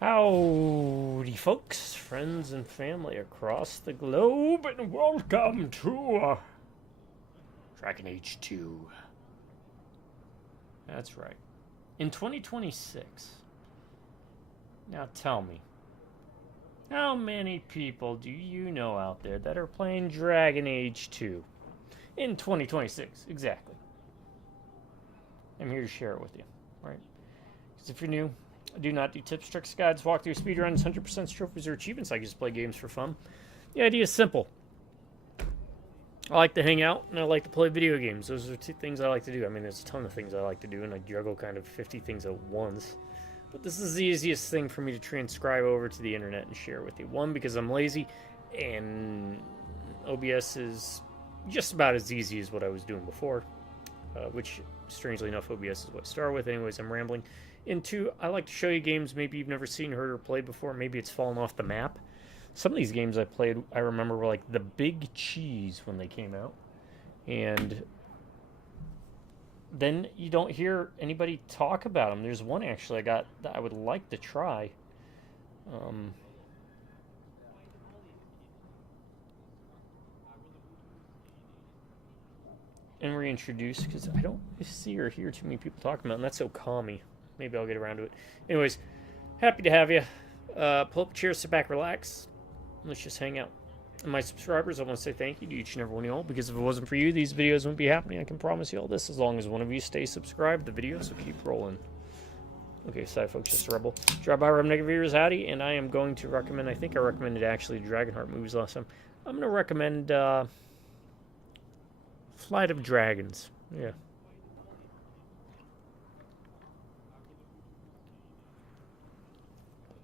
Howdy, folks, friends, and family across the globe, and welcome to Dragon Age 2. That's right. In 2026. Now tell me, how many people do you know out there that are playing Dragon Age 2 in 2026? Exactly. I'm here to share it with you, right? Because if you're new, I do not do tips, tricks, guides, walkthroughs, speedruns, 100% trophies, or achievements. I just play games for fun. The idea is simple. I like to hang out, and I like to play video games. Those are two things I like to do. I mean, there's a ton of things I like to do, and I juggle kind of 50 things at once. But this is the easiest thing for me to transcribe over to the internet and share with you. One, because I'm lazy, and OBS is just about as easy as what I was doing before, which, strangely enough, OBS is what I started with. Anyways, I'm rambling. And two, I like to show you games maybe you've never seen, heard, or played before. Maybe it's fallen off the map. Some of these games I played, I remember, were like the big cheese when they came out. And then you don't hear anybody talk about them. There's one, actually, I got that I would like to try. And reintroduce, because I don't see or hear too many people talking about it, and that's so calmy. Maybe I'll get around to it. Anyways, happy to have you. Pull up a chair, sit back, relax. Let's just hang out. And my subscribers, I want to say thank you to each and every one of y'all, because if it wasn't for you, these videos wouldn't be happening. I can promise you all this. As long as one of you stays subscribed, the videos will keep rolling. Okay, sorry folks, just a rebel. Drop by Rob Negative Viewers, howdy, and I am going to recommend, I think I recommended actually Dragonheart movies last time. I'm going to recommend Flight of Dragons. Yeah.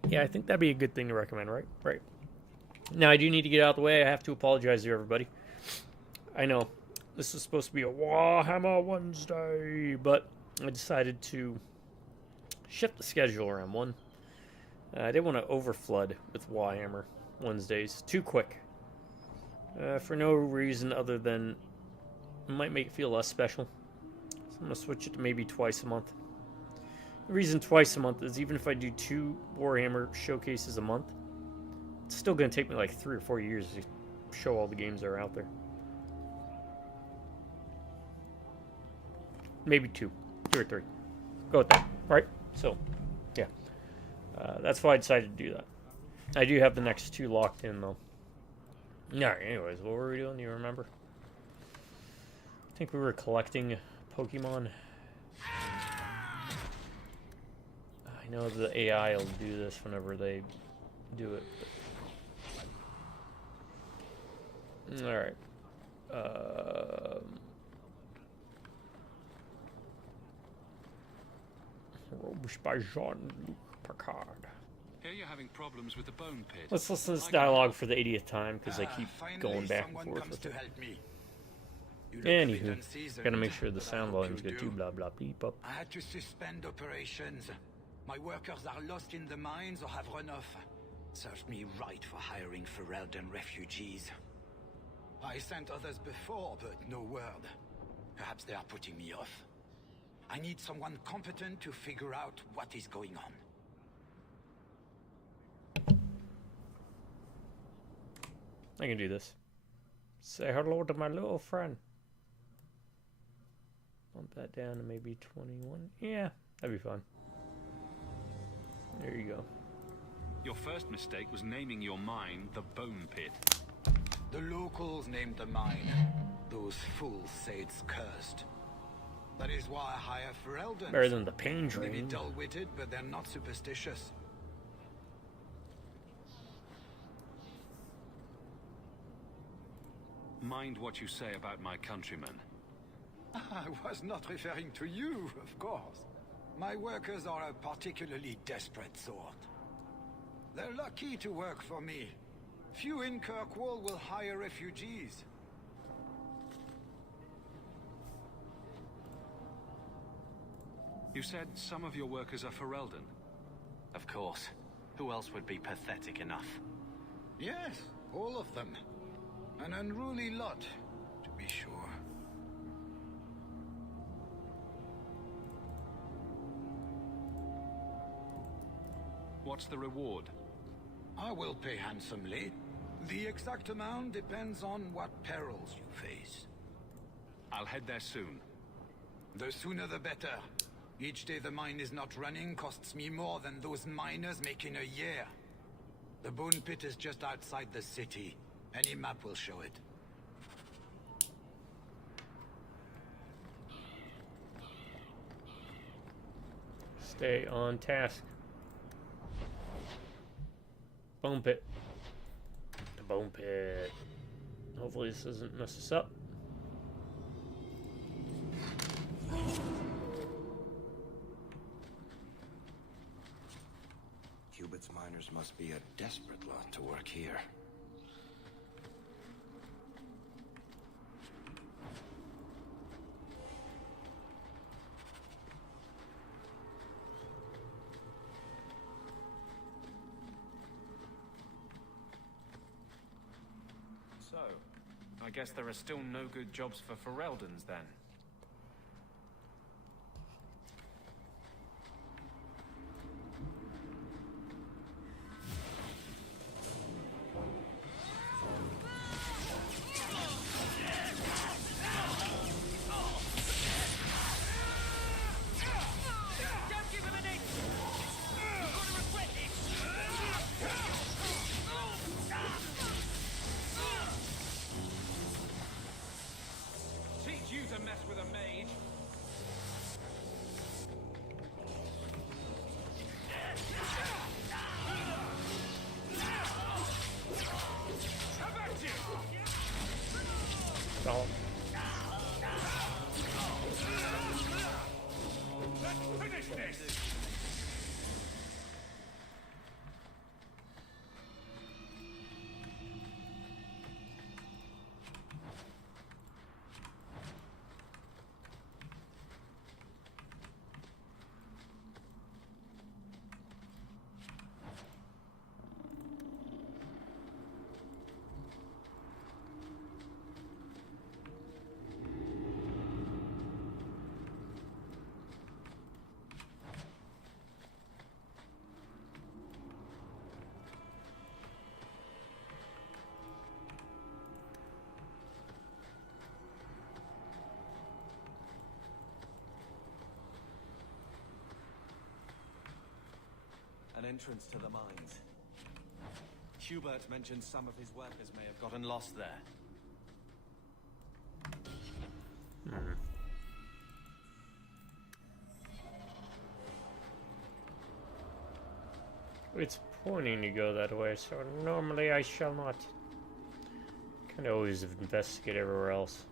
Yeah, I think that'd be a good thing to recommend, right? Right. Now, I do need to get out of the way. I have to apologize to everybody. I know this is supposed to be a WAAAGHammer Wednesday, but I decided to shift the schedule around. One, I didn't want to overflood with WAAAGHammer Wednesdays too quick. For no reason other than it might make it feel less special. So I'm going to switch it to maybe twice a month. The reason twice a month is even if I do 2 Warhammer showcases a month, it's still going to take me like 3 or 4 years to show all the games that are out there. Maybe 2 or 3. Go with that, right? So, yeah. That's why I decided to do that. I do have the next 2 locked in, though. Alright, anyways, what were we doing? Do you remember? I think we were collecting Pokemon. I know the AI will do this whenever they do it. Alright. Robust by Jean-Luc Picard. Here you're having problems with the bone pit. Let's listen to this dialogue for the 80th time, because I keep going back and forth with it. Anywho, gotta make sure the sound volume's good too, blah blah beep up. I had to suspend operations. My workers are lost in the mines or have run off. Served me right for hiring Ferelden refugees. I sent others before, but no word. Perhaps they are putting me off. I need someone competent to figure out what is going on. I can do this. Say hello to my little friend. Bump that down to maybe 21. Yeah, that'd be fun. There you go. Your first mistake was naming your mine the Bone Pit. The locals named the mine. Those fools say it's cursed. That is why I hire Ferelden. Better than the pain They be drain. dull-witted, but they're not superstitious. Mind what you say about my countrymen. I was not referring to you, of course. My workers are a particularly desperate sort. They're lucky to work for me. Few in Kirkwall will hire refugees. You said some of your workers are Ferelden. Of course. Who else would be pathetic enough? Yes, all of them. An unruly lot, to be sure. What's the reward? I will pay handsomely. The exact amount depends on what perils you face. I'll head there soon. The sooner the better. Each day the mine is not running costs me more than those miners make in a year. The bone pit is just outside the city. Any map will show it. Stay on task. Bone pit. The bone pit. Hopefully this doesn't mess us up. Cubit's miners must be a desperate lot to work here. So, I guess there are still no good jobs for Ferelden's then. Teach you to mess with a mage. How about you? Oh. Let's finish this. An entrance to the mines. Hubert mentioned some of his workers may have gotten lost there. It's pointing to go that way, so normally I shall not. Can always investigate everywhere else.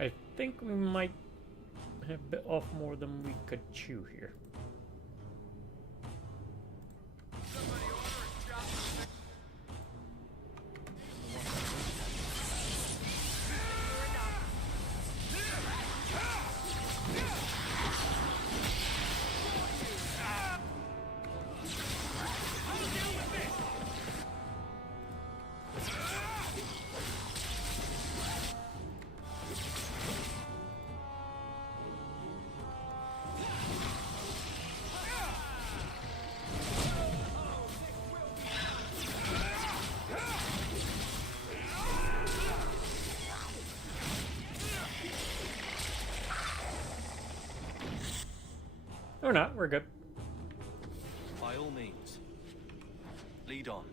I think we might have bit off more than we could chew here. Or not, we're good. By all means, lead on.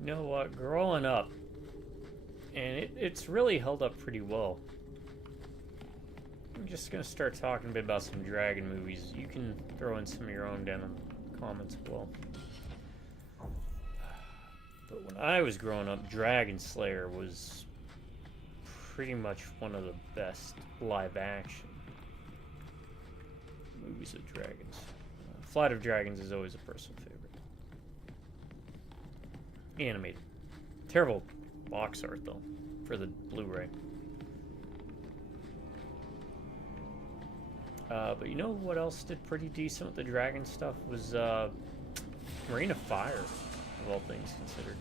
You know what? Growing up, and it's really held up pretty well. I'm just gonna start talking a bit about some dragon movies. You can throw in some of your own down in the comments below. But when I was growing up, Dragon Slayer was pretty much one of the best live-action movies of dragons. Flight of Dragons is always a personal favorite. Animated. Terrible box art, though, for the Blu-ray. But you know what else did pretty decent with the dragon stuff was Reign of Fire, of all things considered.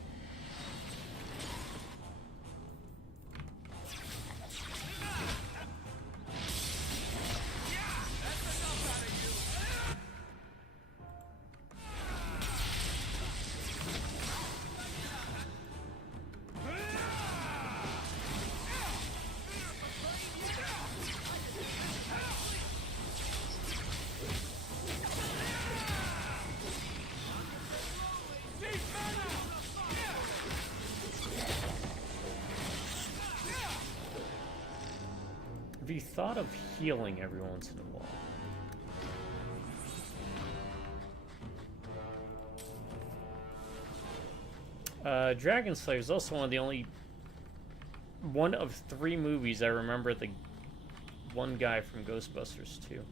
Have you thought of healing every once in a while? Dragon Slayer is also one of 3 movies I remember the one guy from Ghostbusters 2.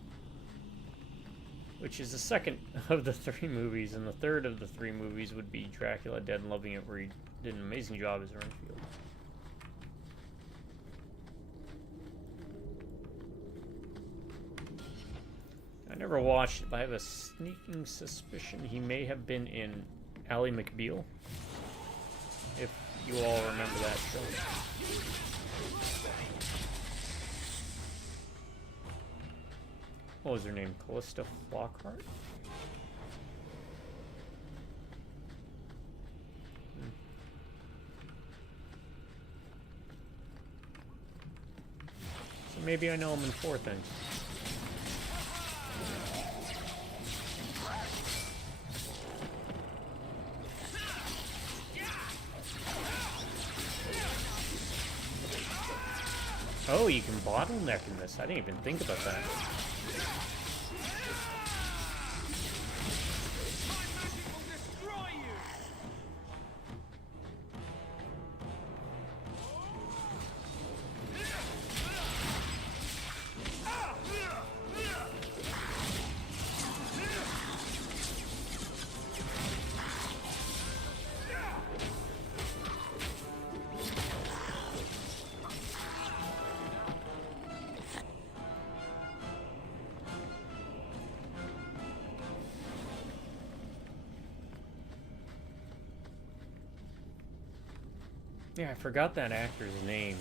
Which is the second of the 3 movies, and the third of the 3 movies would be Dracula Dead and Loving It, where he did an amazing job as Renfield. I never watched it, but I have a sneaking suspicion he may have been in Ally McBeal, if you all remember that show. What was her name? Callista Flockhart? So maybe I know him in 4 things. Oh, you can bottleneck in this. I didn't even think about that. Yeah, I forgot that actor's name.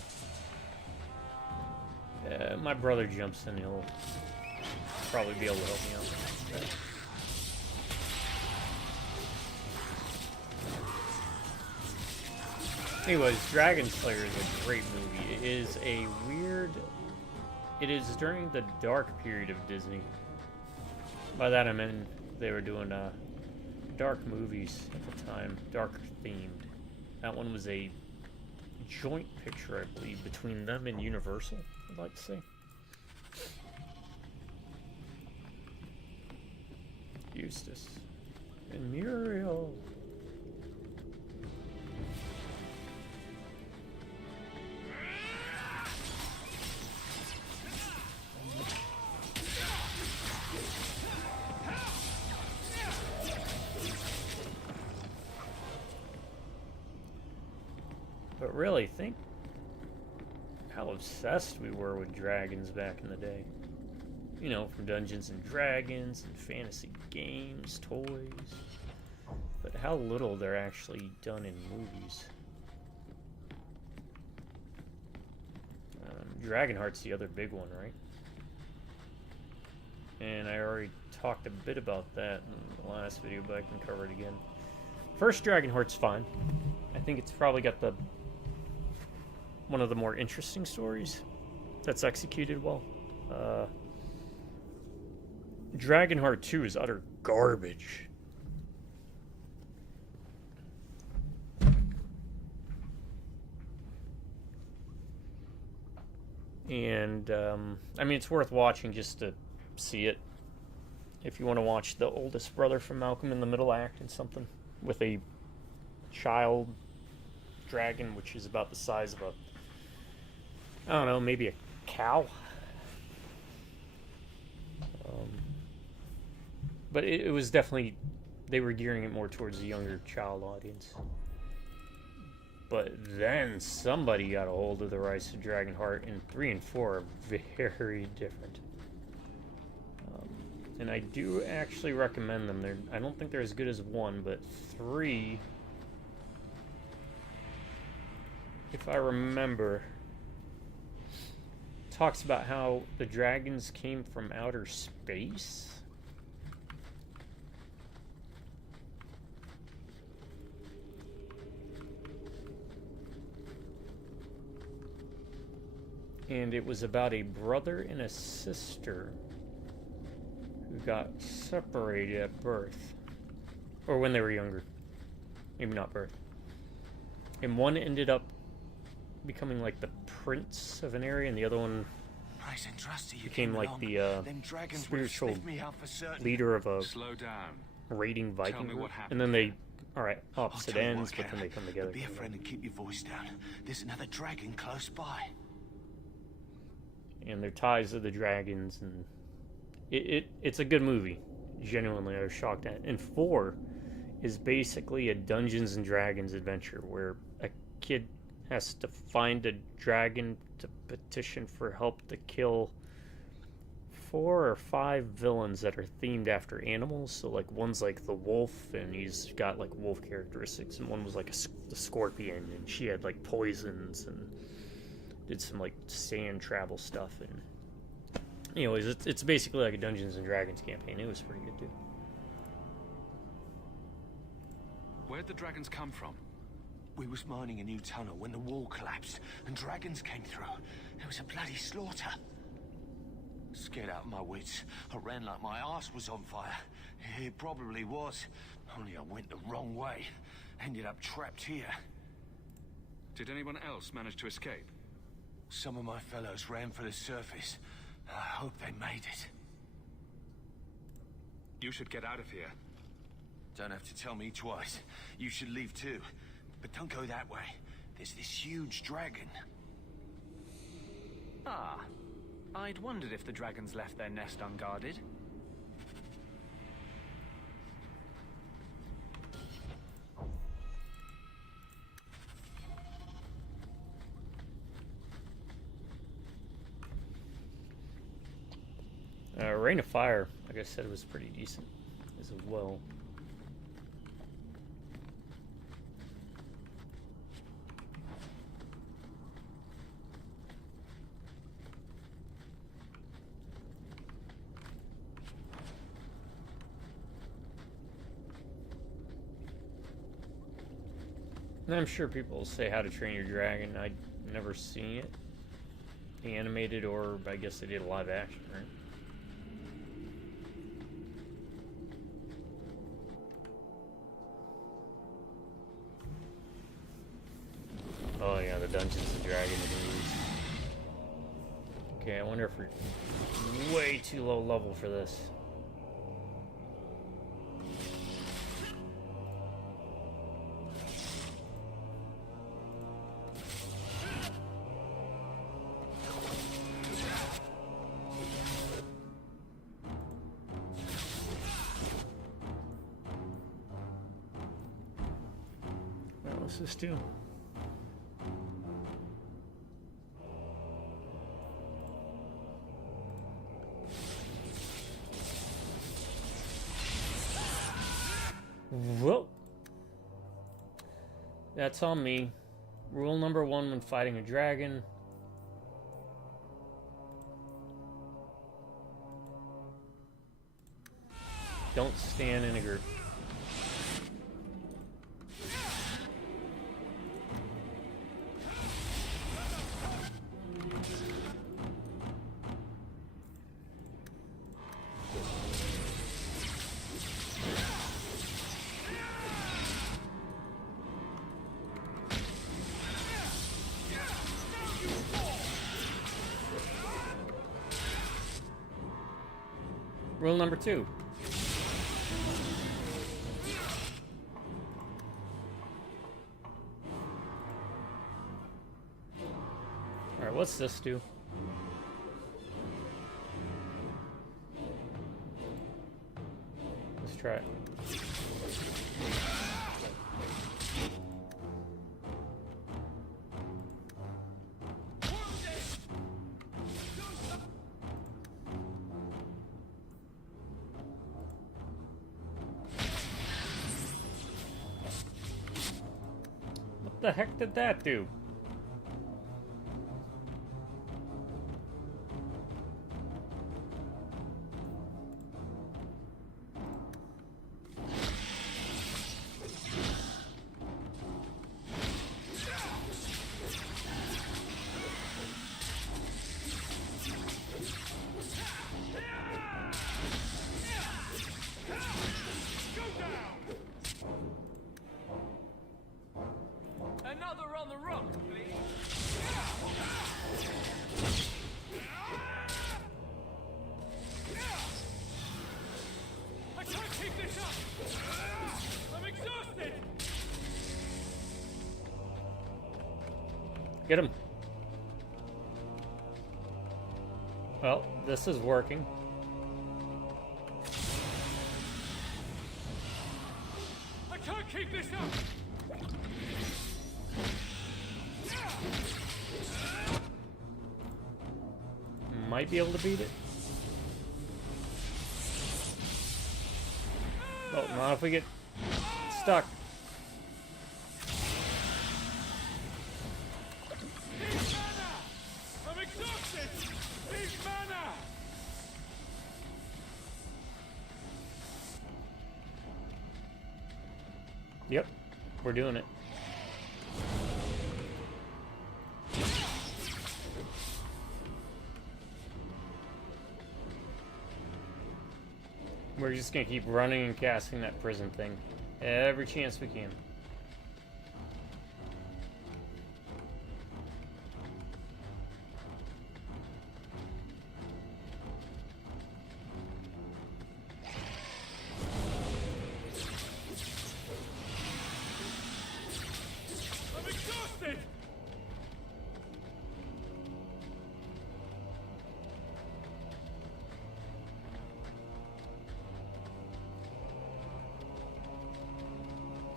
My brother jumps in, he'll probably be able to help me out. Anyways, Dragon Slayer is a great movie. It is during the dark period of Disney. By that I mean they were doing dark movies at the time, dark themed. That one was a joint picture, I believe, between them and Universal, I'd like to say. Eustace and Muriel. But really, think how obsessed we were with dragons back in the day. You know, from Dungeons and Dragons and fantasy games, toys. But how little they're actually done in movies. Dragonheart's the other big one, right? And I already talked a bit about that in the last video, but I can cover it again. First Dragonheart's fine. I think it's probably got the one of the more interesting stories that's executed well. Dragonheart 2 is utter garbage. And, I mean, it's worth watching just to see it. If you want to watch the oldest brother from Malcolm in the Middle act and something with a child dragon, which is about the size of a, I don't know, maybe a cow. But it was definitely, they were gearing it more towards a younger child audience. But then somebody got a hold of the rights to Dragonheart, and 3 and 4 are very different. And I do actually recommend them. I don't think they're as good as 1, but 3, if I remember, talks about how the dragons came from outer space. And it was about a brother and a sister who got separated at birth. Or when they were younger. Maybe not birth. And one ended up becoming like the prince of an area, and the other one became like the spiritual leader of a raiding Viking group. And then they are at opposite ends, but then they come together. Be a friend and keep your voice down. There's another dragon close by. And their ties to the dragons, and it's a good movie. Genuinely, I was shocked at it. And 4 is basically a Dungeons and Dragons adventure where a kid has to find a dragon to petition for help to kill 4 or 5 villains that are themed after animals. So like one's like the wolf, and he's got like wolf characteristics, and one was like the scorpion, and she had like poisons and did some like sand travel stuff. And anyways, it's basically like a Dungeons and Dragons campaign. It was pretty good too. Where'd the dragons come from? We was mining a new tunnel when the wall collapsed and dragons came through. It was a bloody slaughter. Scared out of my wits, I ran like my arse was on fire. It probably was, only I went the wrong way. Ended up trapped here. Did anyone else manage to escape? Some of my fellows ran for the surface. I hope they made it. You should get out of here. Don't have to tell me twice. You should leave too. But don't go that way. There's this huge dragon. Ah, I'd wondered if the dragons left their nest unguarded. Reign of Fire, like I said, was pretty decent as well. And I'm sure people will say How to Train Your Dragon. I'd never seen it animated, or I guess they did a live action, right? Oh yeah, the Dungeons and Dragons moves. Okay, I wonder if we're way too low level for this. What does this do? Whoa. That's on me. Rule number 1 when fighting a dragon. Don't stand in a group. Rule number 2. Alright, what's this do? Let's try it. What the heck did that do? Another on the rock, please. I can't keep this up. I'm exhausted. Get him. Well, this is working. I can't keep this up. Might be able to beat it. Oh, not if we get stuck. Need mana. I'm exhausted. Need mana. Yep, we're doing it. We're just gonna keep running and casting that prison thing every chance we can. I'm exhausted.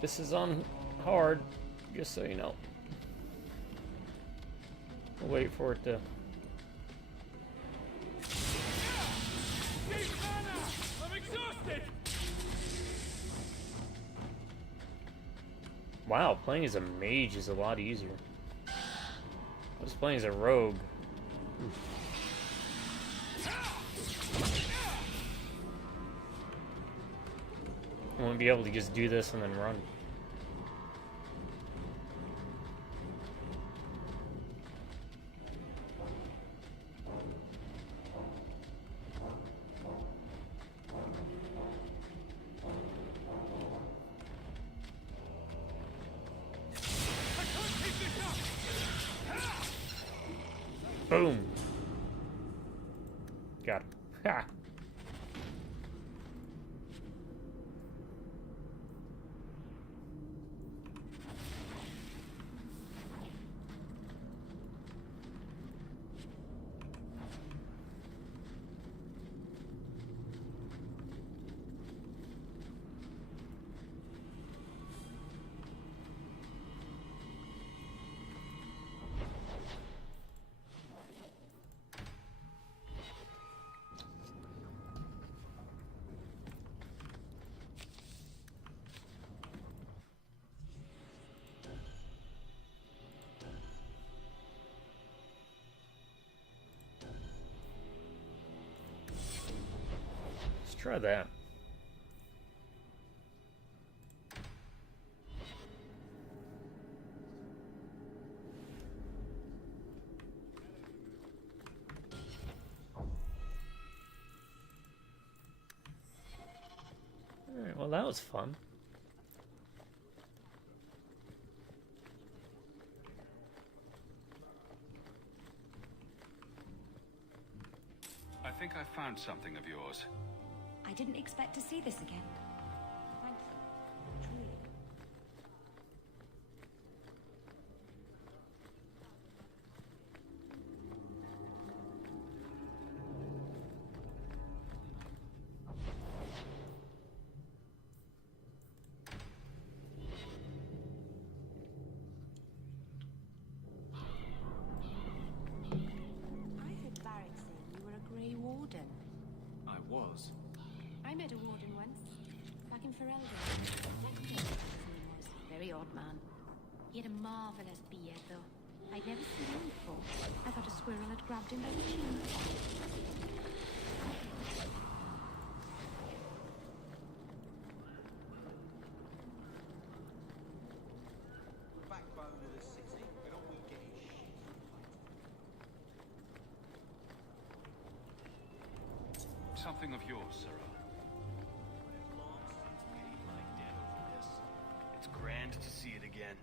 This is on hard, just so you know. We'll wait for it to... Need mana. I'm exhausted. Wow, playing as a mage is a lot easier. I was playing as a rogue. I won't be able to just do this and then run. I can't keep this up. Boom. Got him. Ha! Let's try that. Alright, well that was fun. I think I found something of yours. I didn't expect to see this again. Thank you. Truly. I heard Barrack saying you were a Grey Warden. I was. I met a warden once, back in Ferelden. His name was. Very odd man. He had a marvelous beard, though. I'd never seen him before. I thought a squirrel had grabbed him by the chin. Backbone of the city. We don't we get shit. Something of yours, Sarah. It's grand to see it again.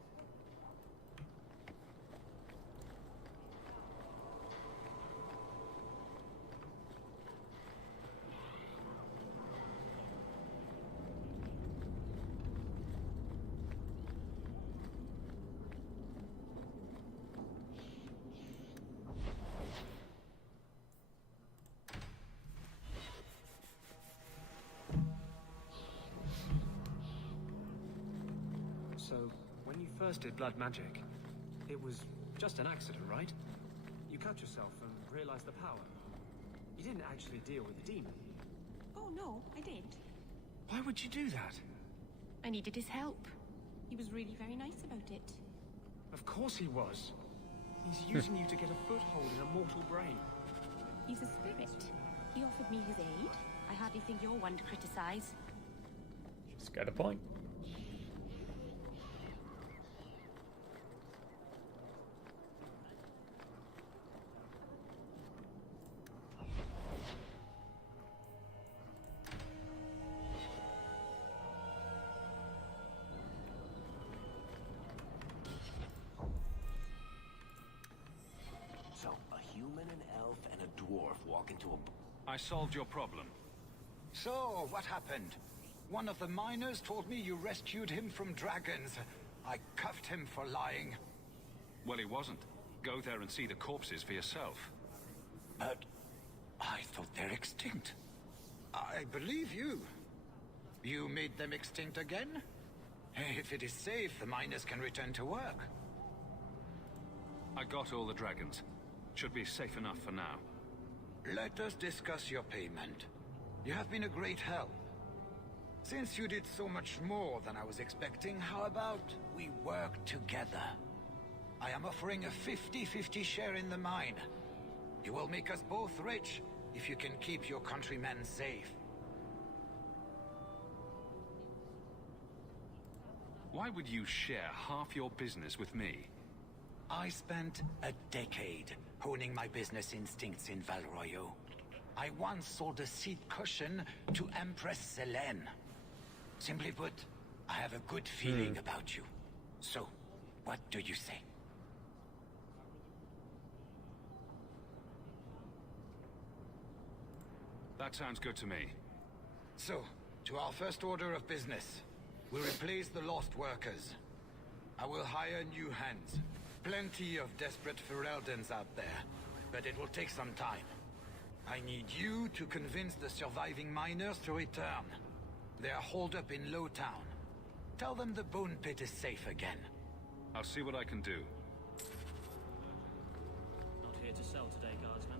So, when you first did blood magic, it was just an accident, right? You cut yourself and realized the power. You didn't actually deal with the demon. Oh, no, I did. Why would you do that? I needed his help. He was really very nice about it. Of course he was. He's using you to get a foothold in a mortal brain. He's a spirit. He offered me his aid. I hardly think you're one to criticize. She's got a point. So, a human, an elf, and a dwarf walk into a... I solved your problem. So, what happened? One of the miners told me you rescued him from dragons. I cuffed him for lying. Well, he wasn't. Go there and see the corpses for yourself. But I thought they're extinct. I believe you. You made them extinct again? If it is safe, the miners can return to work. I got all the dragons. Should be safe enough for now. Let us discuss your payment. You have been a great help. Since you did so much more than I was expecting, how about we work together? I am offering a 50-50 share in the mine. You will make us both rich if you can keep your countrymen safe. Why would you share half your business with me? I spent a decade honing my business instincts in Val Royeaux. I once sold a seat cushion to Empress Selene. Simply put, I have a good feeling about you. So, what do you say? That sounds good to me. So, to our first order of business. We'll replace the lost workers. I will hire new hands. Plenty of desperate Ferelden's out there, but it will take some time. I need you to convince the surviving miners to return. They are holed up in Lowtown. Tell them the Bone Pit is safe again. I'll see what I can do. Not here to sell today, guardsman.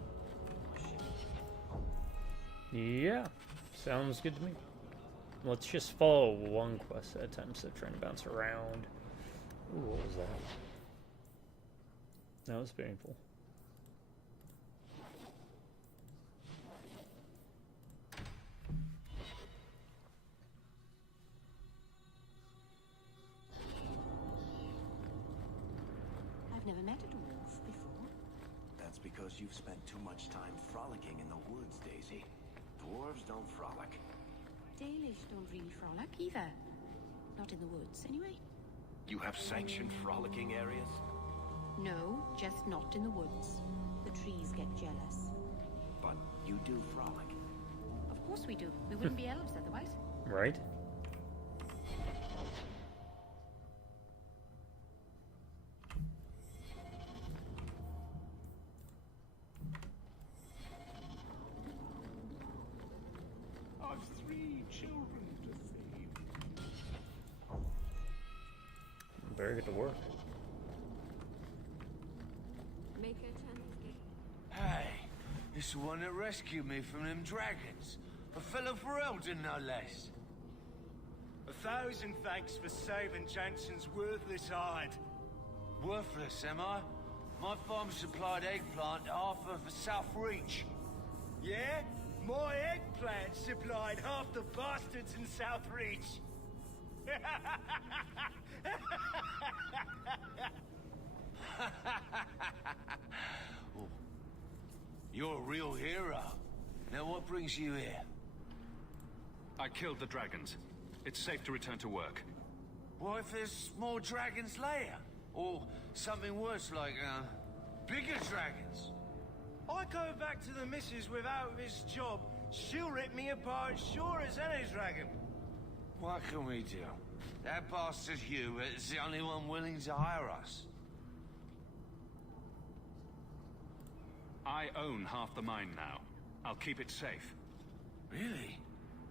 Yeah, sounds good to me. Let's just follow one quest at a time instead of trying to bounce around. Ooh, what was that? That was painful. I've never met a dwarf before. That's because you've spent too much time frolicking in the woods, Daisy. Dwarves don't frolic. Dalish don't really frolic either. Not in the woods, anyway. You have sanctioned frolicking areas? No, just not in the woods. The trees get jealous. But you do frolic. Of course we do. We wouldn't be elves otherwise. Right? I've 3 children to feed. Better get to work. Make a chance. Hey, it's the one that rescued me from them dragons. A fellow Ferelden, no less. 1,000 thanks for saving Jansen's worthless hide. Worthless, am I? My farm supplied eggplant to half of the South Reach. Yeah? My eggplant supplied half the bastards in South Reach. Oh, you're a real hero. Now what brings you here? I killed the dragons. It's safe to return to work. What if there's more dragons later? Or something worse like, bigger dragons? I go back to the missus without this job. She'll rip me apart sure as any dragon. What can we do? That bastard Hubert is the only one willing to hire us. I own half the mine now. I'll keep it safe. Really?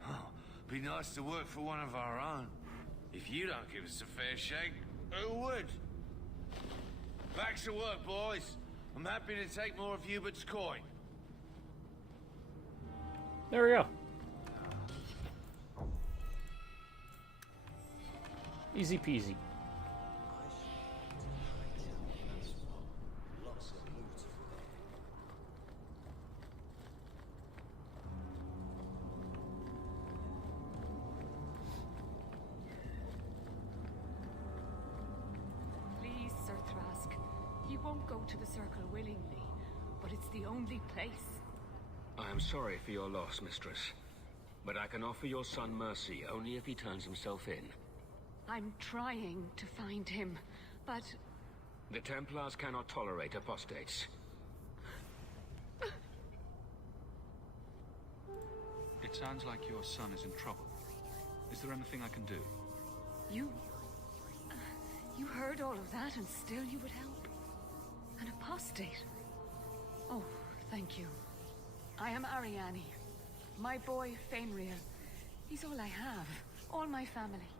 Oh, be nice to work for one of our own. If you don't give us a fair shake, who would? Back to work, boys. I'm happy to take more of Hubert's coin. There we go. Easy peasy. Please, Sir Thrask. You won't go to the Circle willingly, but it's the only place. I am sorry for your loss, mistress. But I can offer your son mercy only if he turns himself in. I'm trying to find him, but... The Templars cannot tolerate apostates. It sounds like your son is in trouble. Is there anything I can do? You heard all of that and still you would help? An apostate? Oh, thank you. I am Ariane. My boy, Fenrir. He's all I have. All my family.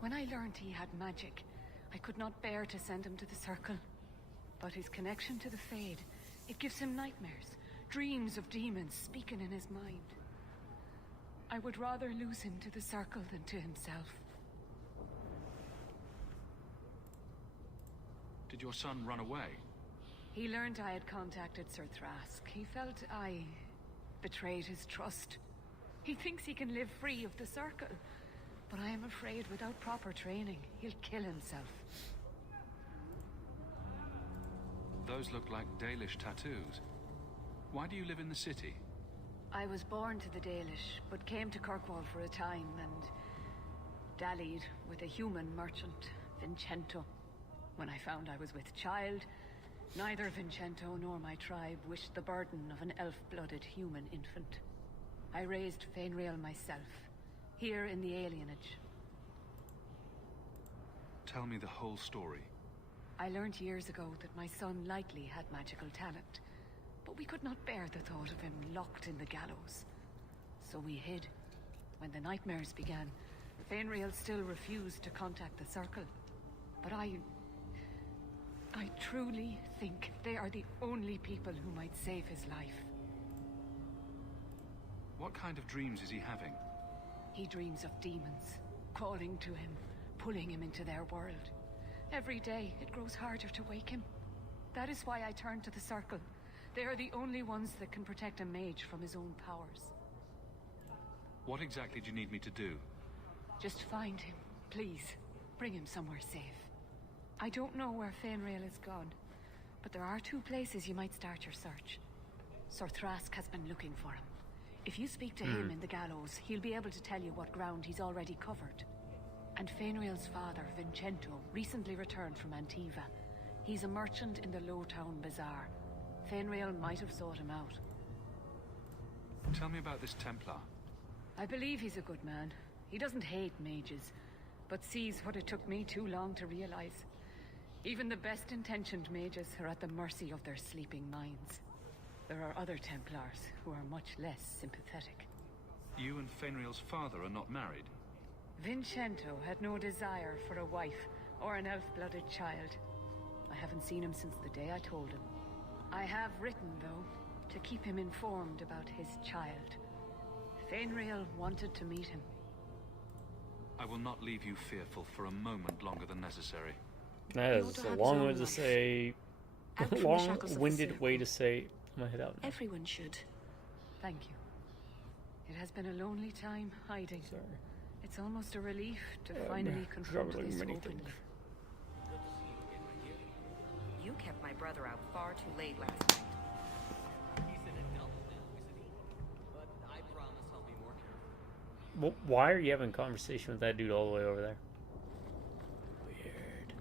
When I learned he had magic, I could not bear to send him to the Circle. But his connection to the Fade, it gives him nightmares. Dreams of demons speaking in his mind. I would rather lose him to the Circle than to himself. Did your son run away? He learned I had contacted Sir Thrask. He felt I betrayed his trust. He thinks he can live free of the Circle. But I am afraid without proper training, he'll kill himself. Those look like Dalish tattoos. Why do you live in the city? I was born to the Dalish, but came to Kirkwall for a time and dallied with a human merchant, Vincento. When I found I was with child, neither Vincento nor my tribe wished the burden of an elf-blooded human infant. I raised Fainrail myself, here in the alienage. Tell me the whole story. I learned years ago that my son likely had magical talent, but we could not bear the thought of him locked in the gallows. So we hid. When the nightmares began, Fainrail still refused to contact the Circle. But I truly think they are the only people who might save his life. What kind of dreams is he having? He dreams of demons, calling to him, pulling him into their world. Every day, it grows harder to wake him. That is why I turned to the Circle. They are the only ones that can protect a mage from his own powers. What exactly do you need me to do? Just find him, please. Bring him somewhere safe. I don't know where Fainrail is gone, but there are 2 places you might start your search. Sir Thrask has been looking for him. If you speak to him in the gallows, he'll be able to tell you what ground he's already covered. And Fainrail's father, Vincento, recently returned from Antiva. He's a merchant in the Lowtown Bazaar. Fainrail might have sought him out. Tell me about this Templar. I believe he's a good man. He doesn't hate mages, but sees what it took me too long to realize. Even the best-intentioned mages are at the mercy of their sleeping minds. There are other Templars who are much less sympathetic. You and Fainrail's father are not married? Vincento had no desire for a wife or an elf-blooded child. I haven't seen him since the day I told him. I have written, though, to keep him informed about his child. Fainrail wanted to meet him. I will not leave you fearful for a moment longer than necessary. That is a long way to say... long-winded way to say... I'm gonna head out now. Everyone should. Thank you. It has been a lonely time hiding. Sorry. It's almost a relief to finally confront this openly. You kept my brother out far too late last night. He's an adult now, isn't he? But I promise I'll be more careful. Well, why are you having a conversation with that dude all the way over there? Weird.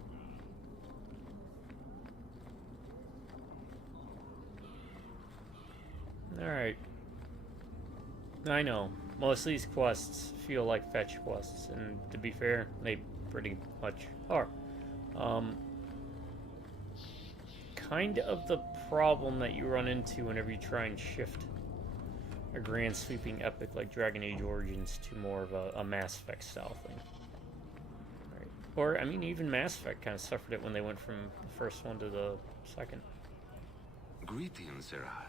Alright. I know. Most of these quests feel like fetch quests, and to be fair, they pretty much are. Kind of the problem that you run into whenever you try and shift a grand sweeping epic like Dragon Age Origins to more of a Mass Effect style thing. Right. Or, I mean, even Mass Effect kind of suffered it when they went from the first one to the second. Greetings, Sarah.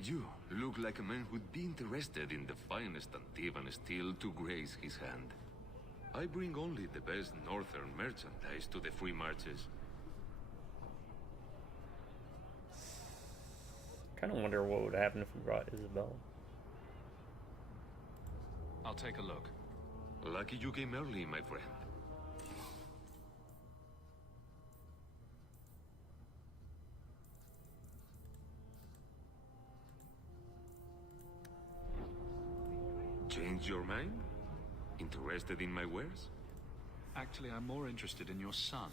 You look like a man who'd be interested in the finest Antivan steel to grace his hand. I bring only the best northern merchandise to the free marches. Kind of wonder what would happen if we brought Isabel. I'll take a look. Lucky you came early, my friend. Changed your mind? Interested in my wares? Actually, I'm more interested in your son.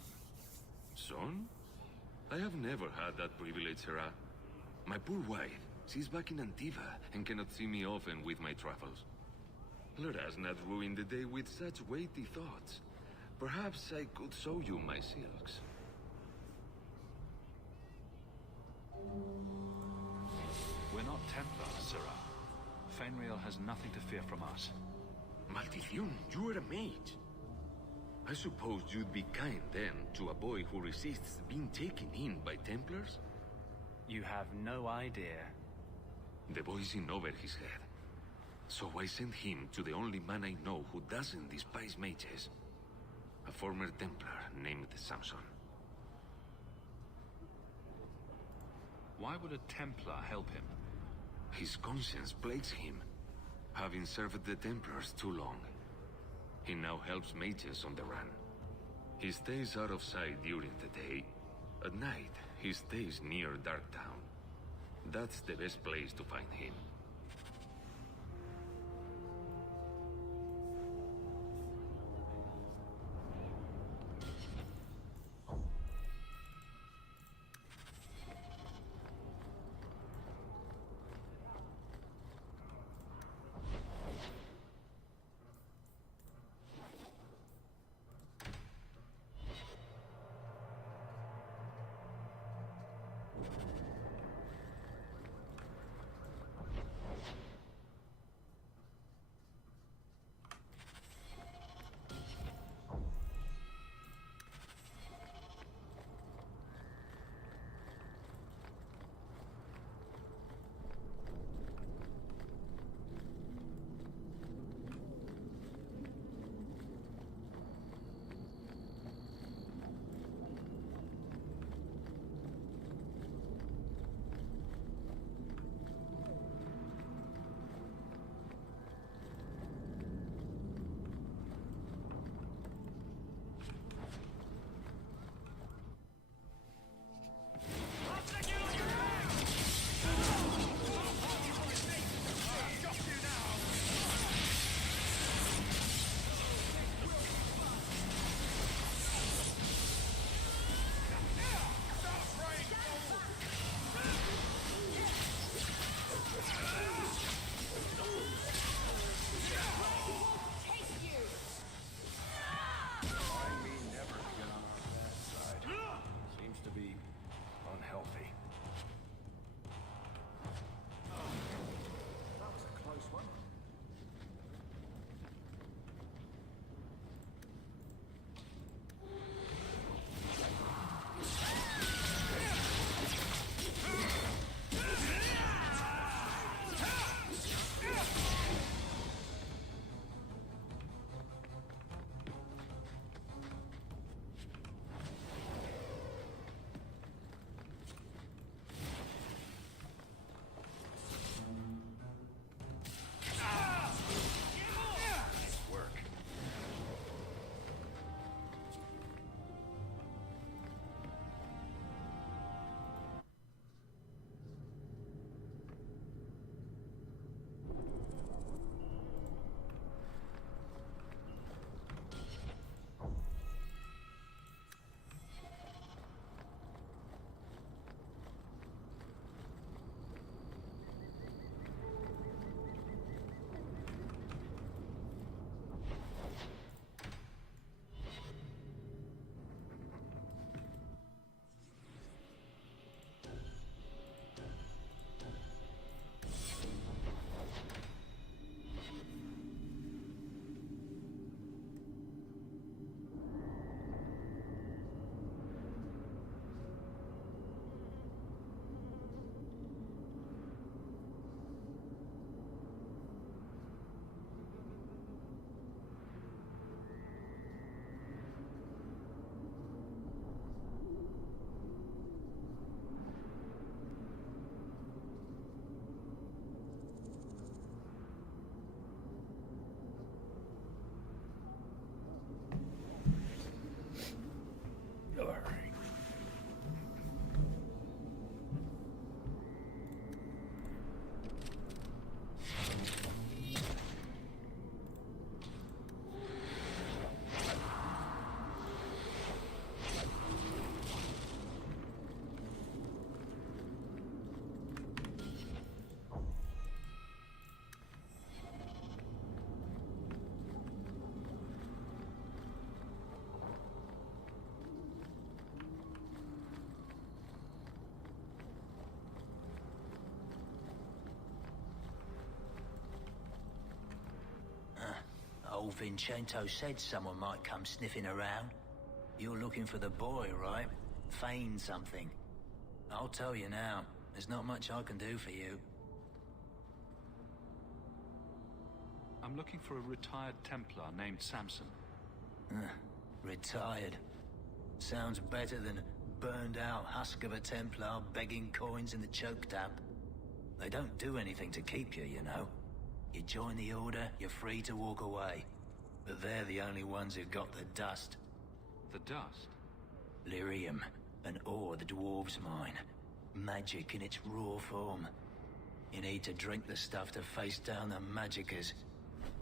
Son? I have never had that privilege, Sarah. My poor wife, she's back in Antiva and cannot see me often with my travels. Let us not ruin the day with such weighty thoughts. Perhaps I could show you my silks. We're not Templars, Sarah. Fainrail has nothing to fear from us. Maldición, you are a mage. I suppose you'd be kind then to a boy who resists being taken in by Templars? You have no idea. The boy's in over his head. So I sent him to the only man I know who doesn't despise mages. A former Templar named Samson. Why would a Templar help him? His conscience plagues him, having served the Templars too long. He now helps mages on the run. He stays out of sight during the day. At night, he stays near Darktown. That's the best place to find him. Old Vincento said someone might come sniffing around. You're looking for the boy, right? Feign something. I'll tell you now, there's not much I can do for you. I'm looking for a retired Templar named Samson. Retired. Sounds better than burned out husk of a Templar begging coins in the choke tap. They don't do anything to keep you, you know. You join the Order, you're free to walk away. But they're the only ones who've got the dust. The dust? Lyrium, an ore the dwarves mine. Magic in its raw form. You need to drink the stuff to face down the magicers.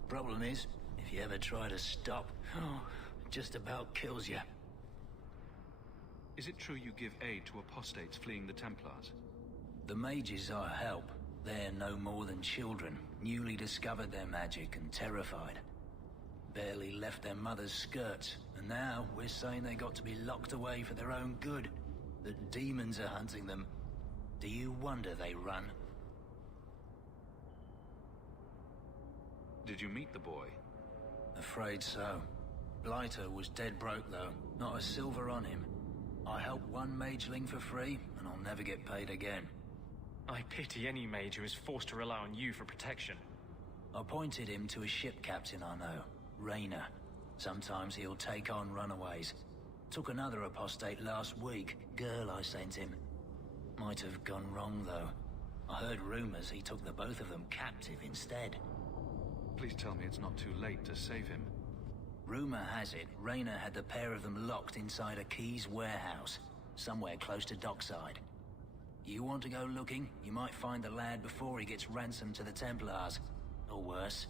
Problem is, if you ever try to stop, it just about kills you. Is it true you give aid to apostates fleeing the Templars? The mages I help, they're no more than children, newly discovered their magic and terrified. Barely left their mother's skirts, and now we're saying they got to be locked away for their own good. That demons are hunting them. Do you wonder they run? Did you meet the boy? Afraid so. Blighter was dead broke though, not a silver on him. I helped one mageling for free, and I'll never get paid again. I pity any mage who is forced to rely on you for protection. I pointed him to a ship captain I know, Rayner. Sometimes he'll take on runaways. Took another apostate last week, girl I sent him. Might have gone wrong though. I heard rumors he took the both of them captive instead. Please tell me it's not too late to save him. Rumor has it, Rayner had the pair of them locked inside a Keys warehouse, somewhere close to dockside. You want to go looking? You might find the lad before he gets ransomed to the Templars. Or worse.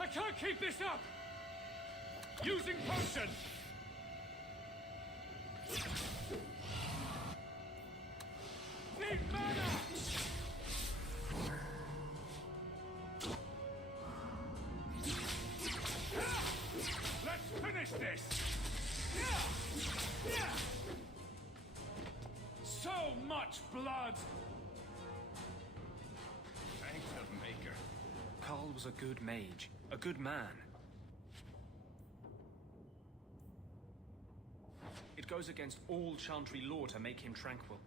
I can't keep this up! Using potion! Need mana! Let's finish this! So much blood! Thank the Maker. Carl was a good mage. A good man. It goes against all Chantry law to make him tranquil.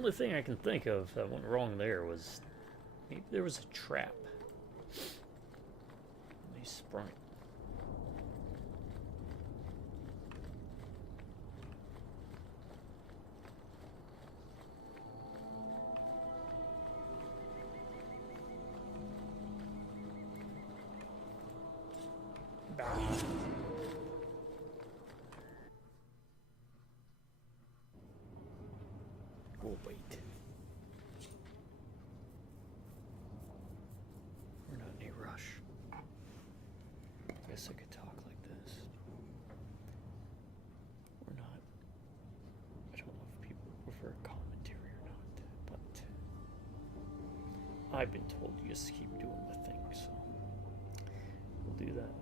only thing I can think of that went wrong there was maybe there was a trap. They sprung it. We'll wait. We're not in a rush. I guess I could talk like this. We're not. I don't know if people prefer commentary or not, but I've been told you just keep doing the thing, so we'll do that.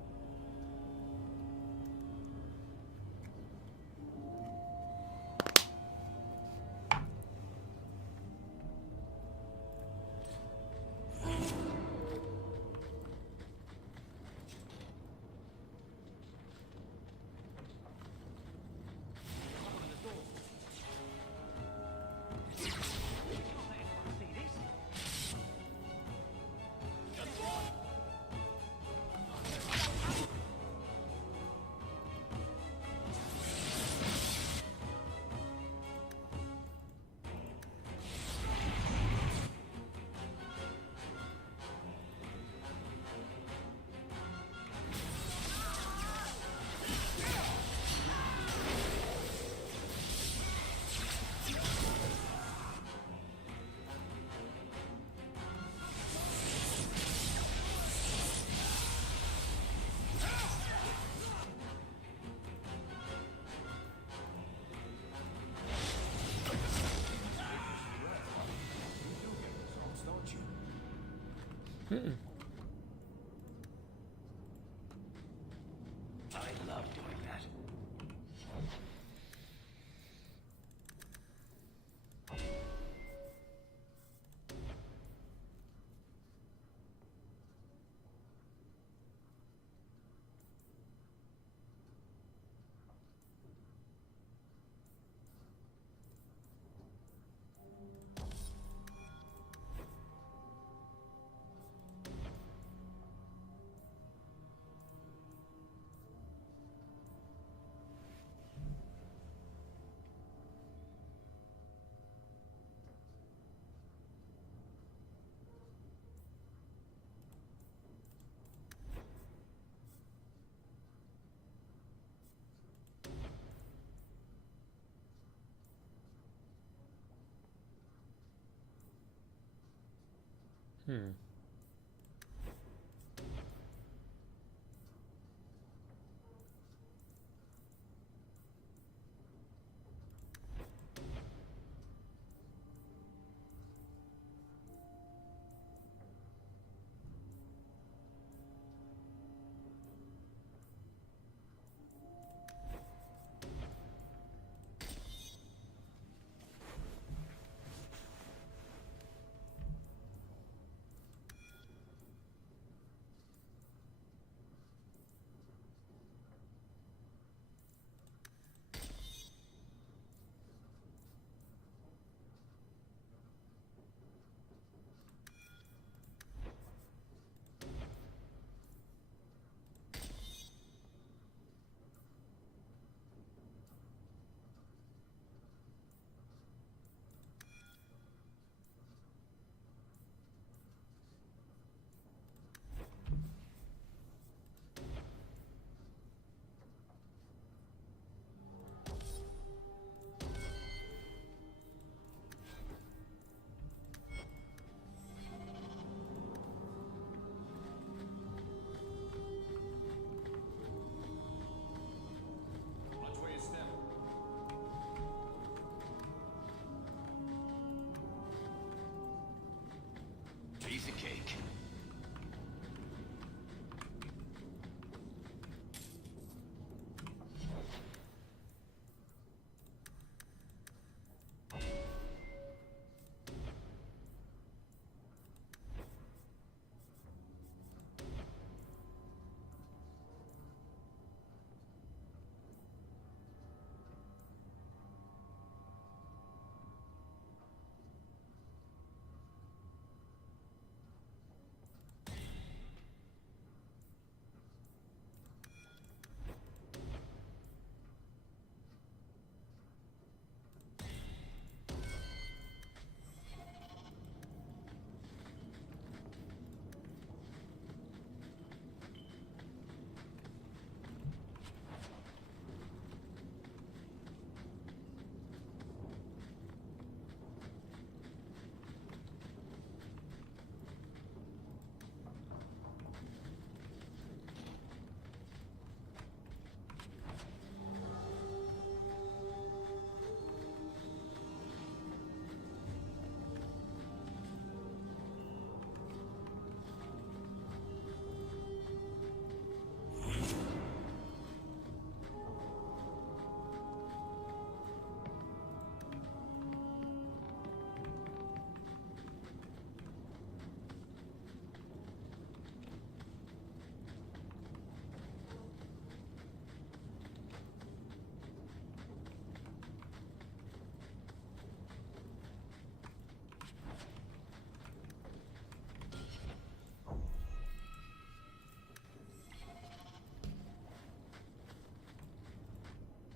Mm-mm. I love doing that. Hmm.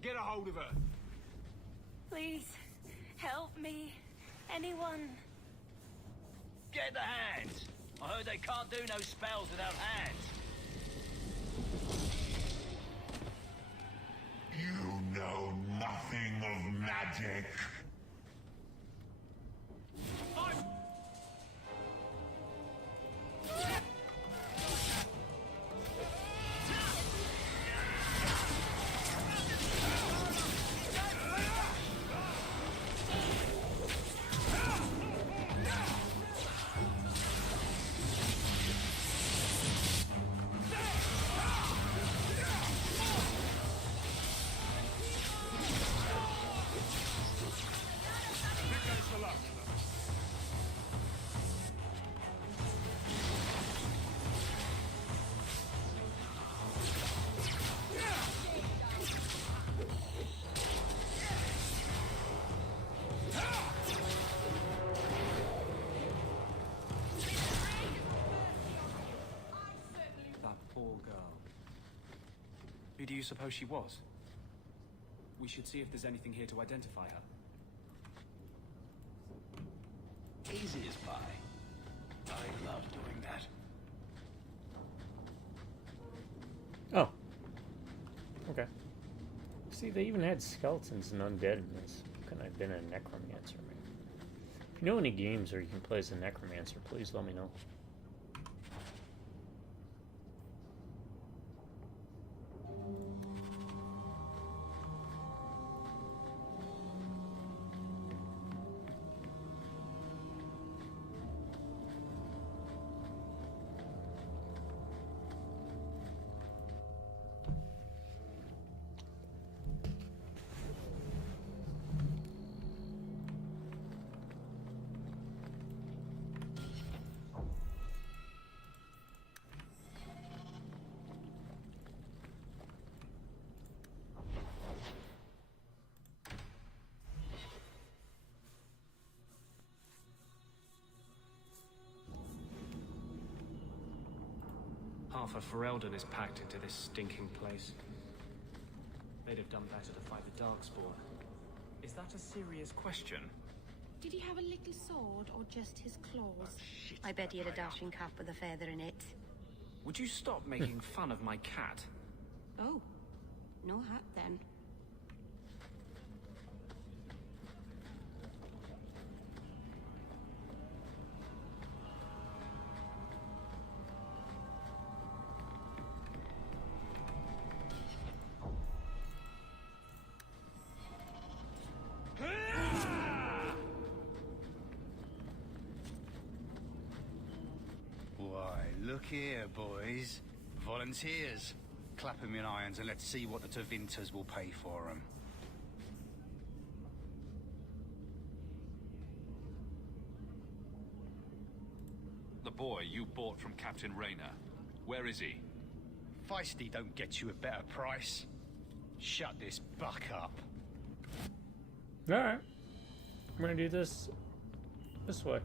Get a hold of her. Please, help me. Anyone? Get the hands. I heard they can't do no spells without hands. You know nothing of magic. Who do you suppose she was? We should see if there's anything here to identify her. Easy as pie. I love doing that. Oh. Okay. See, they even had skeletons and undead in this. Couldn't have been a necromancer, man. If you know any games where you can play as a necromancer, please let me know. Half of Ferelden is packed into this stinking place. They'd have done better to fight the Darkspawn. Is that a serious question? Did he have a little sword or just his claws? Oh, shit. I bet he had a dashing cap with a feather in it. Would you stop making fun of my cat? Oh, no hat then. Look here, boys. Volunteers. Clap 'em in irons and let's see what the Tevinters will pay for 'em. The boy you bought from Captain Rayner. Where is he? Feisty don't get you a better price. Shut this buck up. Alright. I'm gonna do this way.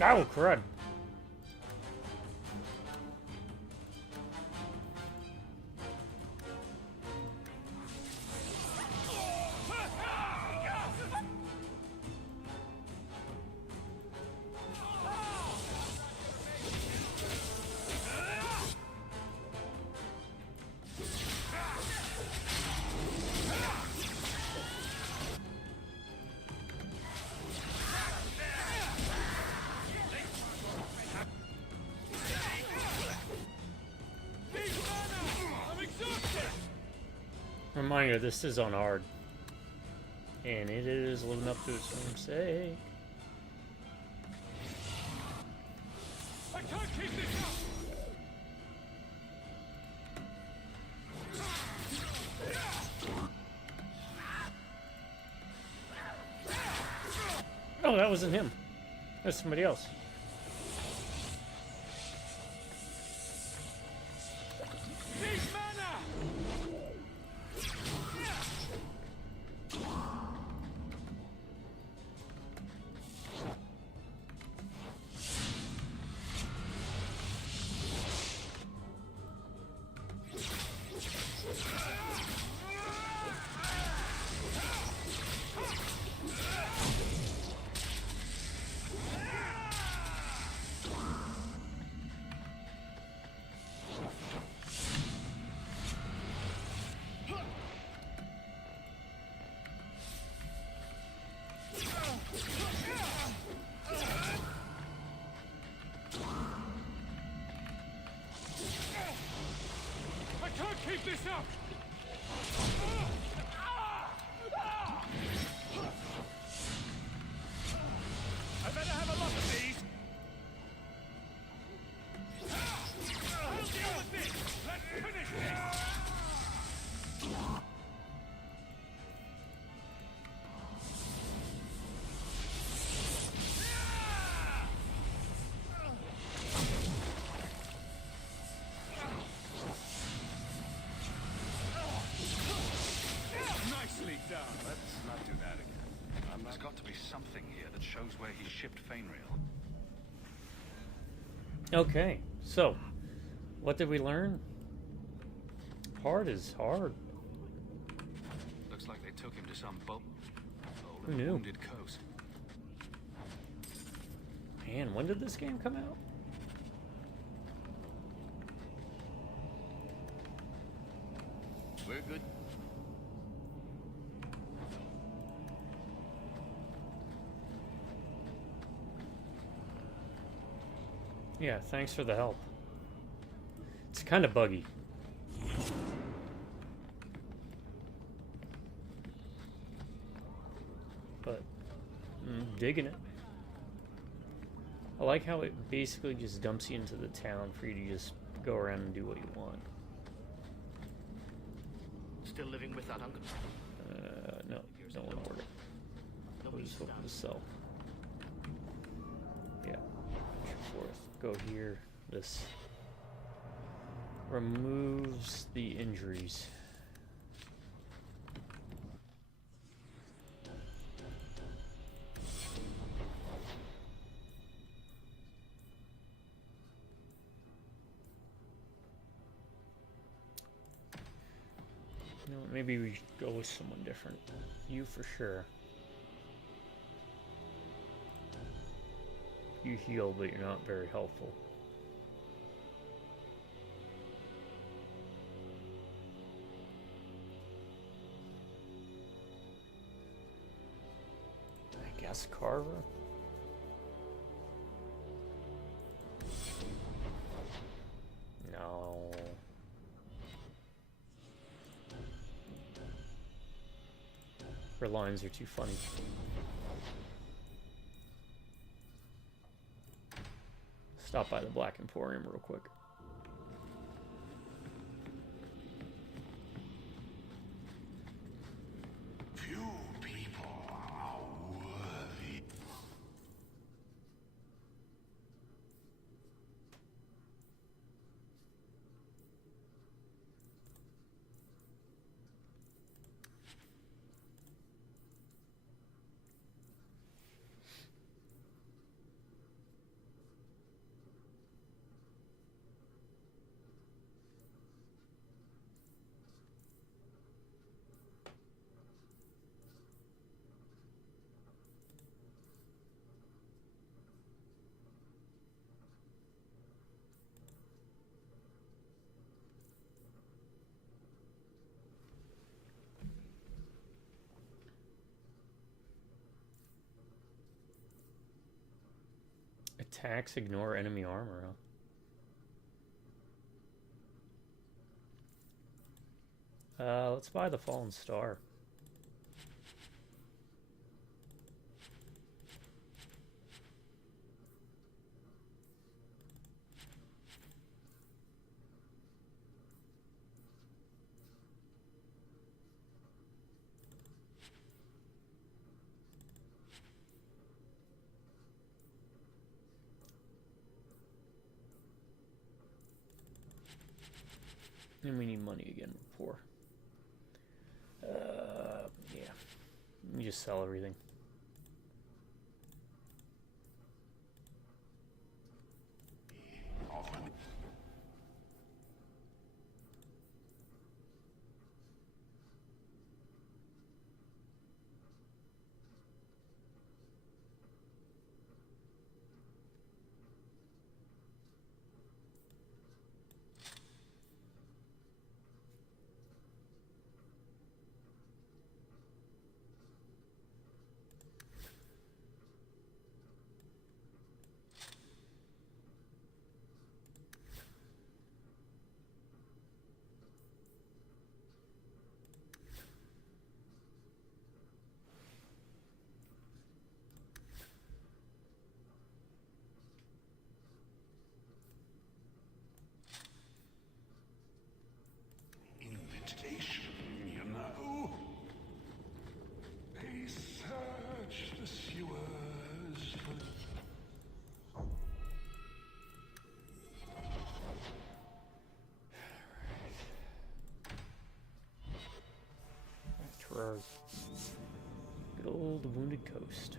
Oh, crud. Reminder, this is on hard. And it is living up to its namesake. I can't keep this up! Oh, that wasn't him. That's somebody else. Need mana! I can't keep this up! I better have a lot of these! We'll deal with this! Let's finish this! Nicely done. Let's not do that again. There's got to be something here that shows where he shipped Fainreal. Okay, so what did we learn? Hard is hard. Looks like they took him to some boat. Who knew? Wounded coast. Man, when did this game come out? We're good. Yeah, thanks for the help. It's kind of buggy. But I'm digging it. I like how it basically just dumps you into the town for you to just go around and do what you want. Still living with that uncle? No, don't want to order. I was hoping to sell. Yeah, fourth. Go here. This removes the injuries. You know, maybe we should go with someone different. You for sure. You heal, but you're not very helpful. I guess Carver? No. Her lines are too funny. Stop by the Black Emporium real quick. Few people are worthy. Attacks ignore enemy armor, huh? Let's buy the Fallen Star. And we need money again. We're poor. Yeah. Let me just sell everything. Good old Wounded Coast.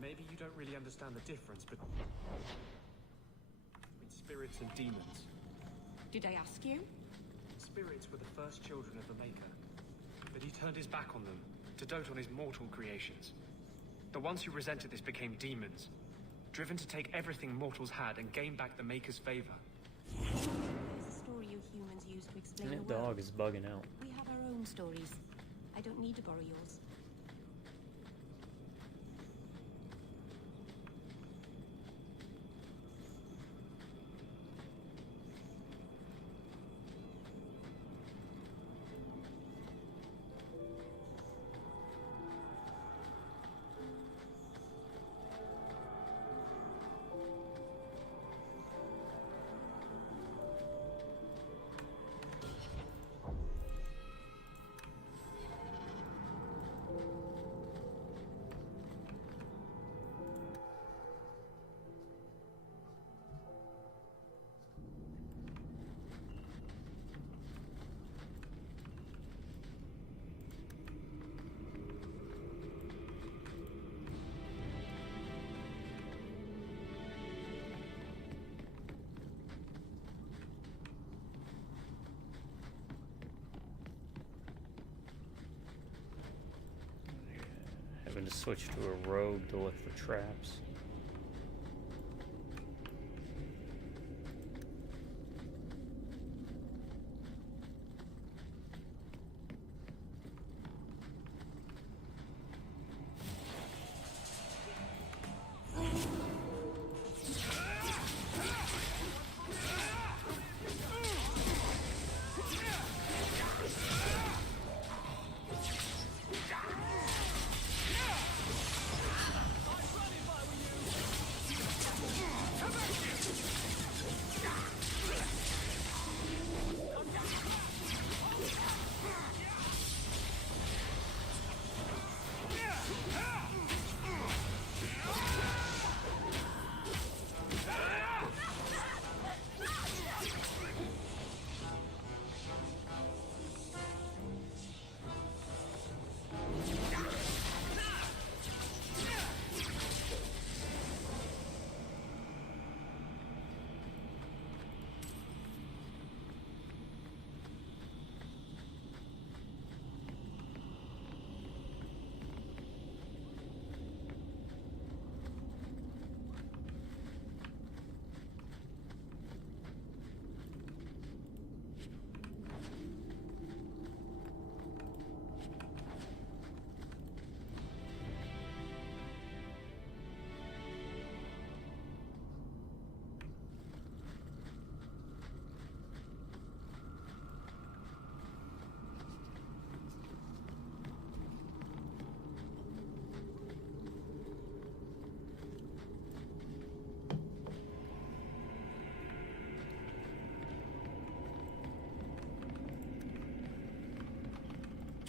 Maybe you don't really understand the difference between spirits and demons. Did I ask you? Spirits were the first children of the Maker, but he turned his back on them to dote on his mortal creations. The ones who resented this became demons, driven to take everything mortals had and gain back the Maker's favor. There's a story you humans use to explain And the that world. dog is bugging out. We have our own stories. I don't need to borrow yours. Having to switch to a rogue to look for traps.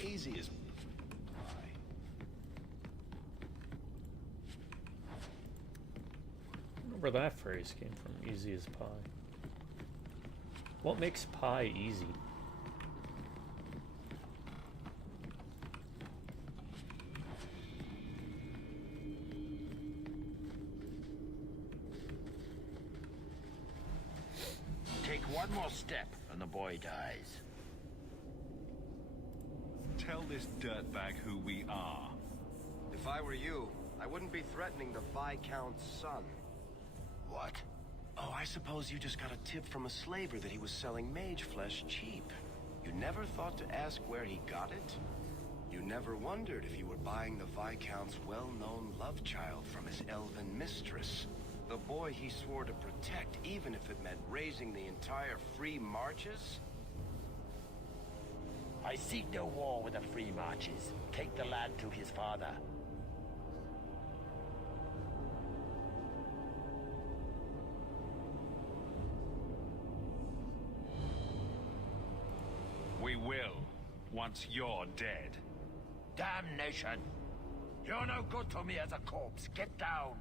Easy as pie. Where that phrase came from, easy as pie. What makes pie easy? Take one more step and the boy dies. Tell this dirtbag who we are. If I were you, I wouldn't be threatening the Viscount's son. What? Oh, I suppose you just got a tip from a slaver that he was selling mage flesh cheap. You never thought to ask where he got it? You never wondered if you were buying the Viscount's well-known love child from his elven mistress? The boy he swore to protect, even if it meant raising the entire Free Marches? I seek no war with the Free Marches. Take the lad to his father. We will, once you're dead. Damnation! You're no good to me as a corpse. Get down!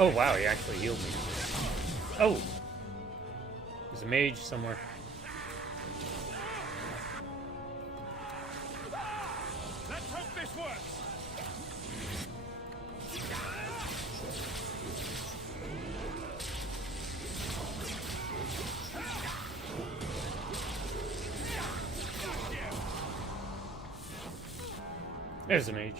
Oh wow, he actually healed me. Oh! There's a mage somewhere. Let's hope this works! There's a mage.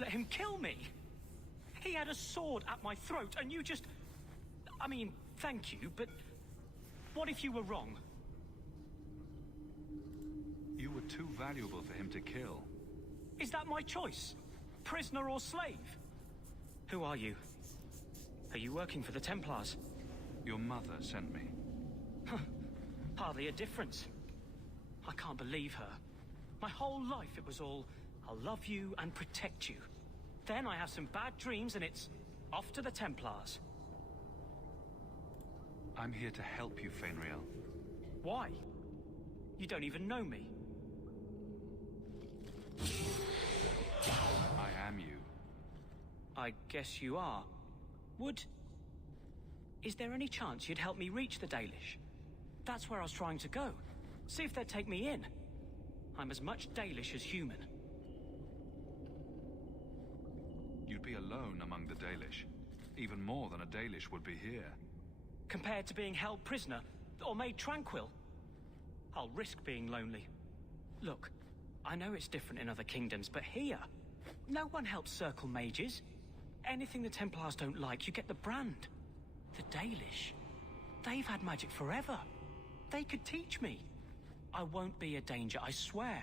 Let him kill me. He had a sword at my throat and you just... I mean, thank you, but what if you were wrong? You were too valuable for him to kill. Is that my choice? Prisoner or slave? Who are you? Are you working for the Templars? Your mother sent me. Hardly a difference. I can't believe her. My whole life it was all, I'll love you and protect you. Then I have some bad dreams and it's off to the Templars. I'm here to help you, Fenriel. Why? You don't even know me. I am you. I guess you are. Is there any chance you'd help me reach the Dalish? That's where I was trying to go. See if they'd take me in. I'm as much Dalish as human. You'd be alone among the Dalish. Even more than a Dalish would be here. Compared to being held prisoner, or made tranquil, I'll risk being lonely. Look, I know it's different in other kingdoms, but here, no one helps circle mages. Anything the Templars don't like, you get the brand. The Dalish, they've had magic forever. They could teach me. I won't be a danger, I swear.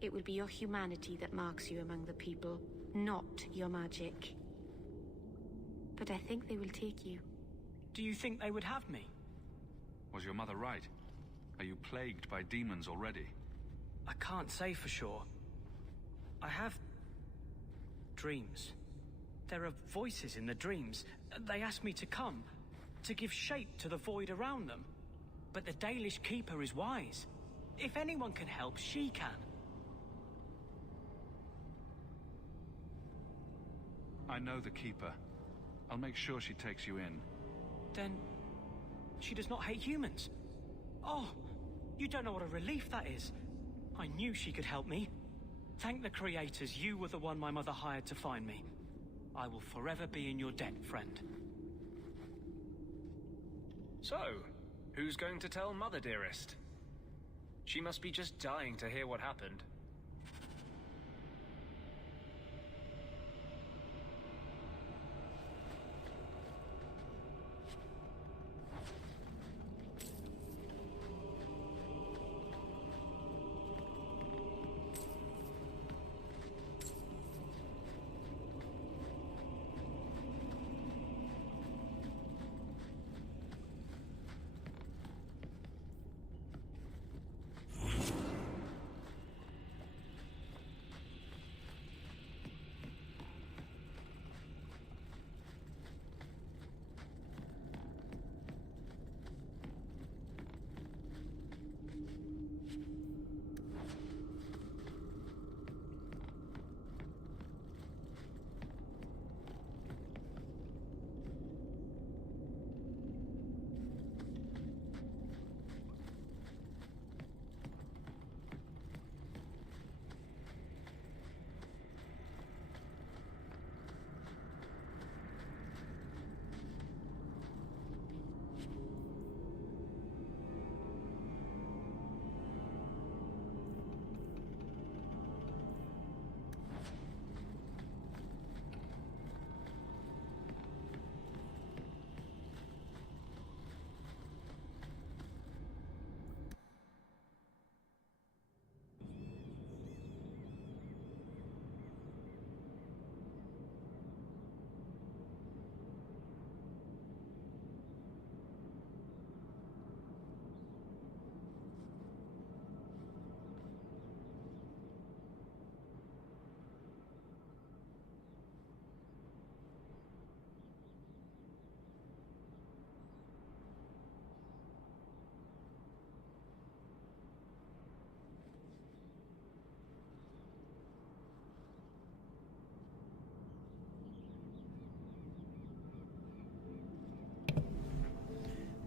It will be your humanity that marks you among the people, not your magic. But I think they will take you. Do you think they would have me? Was your mother right? Are you plagued by demons already? I can't say for sure. I have dreams. There are voices in the dreams. They ask me to come, to give shape to the void around them. But the Dalish Keeper is wise. If anyone can help, she can. I know the Keeper. I'll make sure she takes you in. Then she does not hate humans. Oh, you don't know what a relief that is. I knew she could help me. Thank the creators, you were the one my mother hired to find me. I will forever be in your debt, friend. So, who's going to tell Mother, dearest? She must be just dying to hear what happened.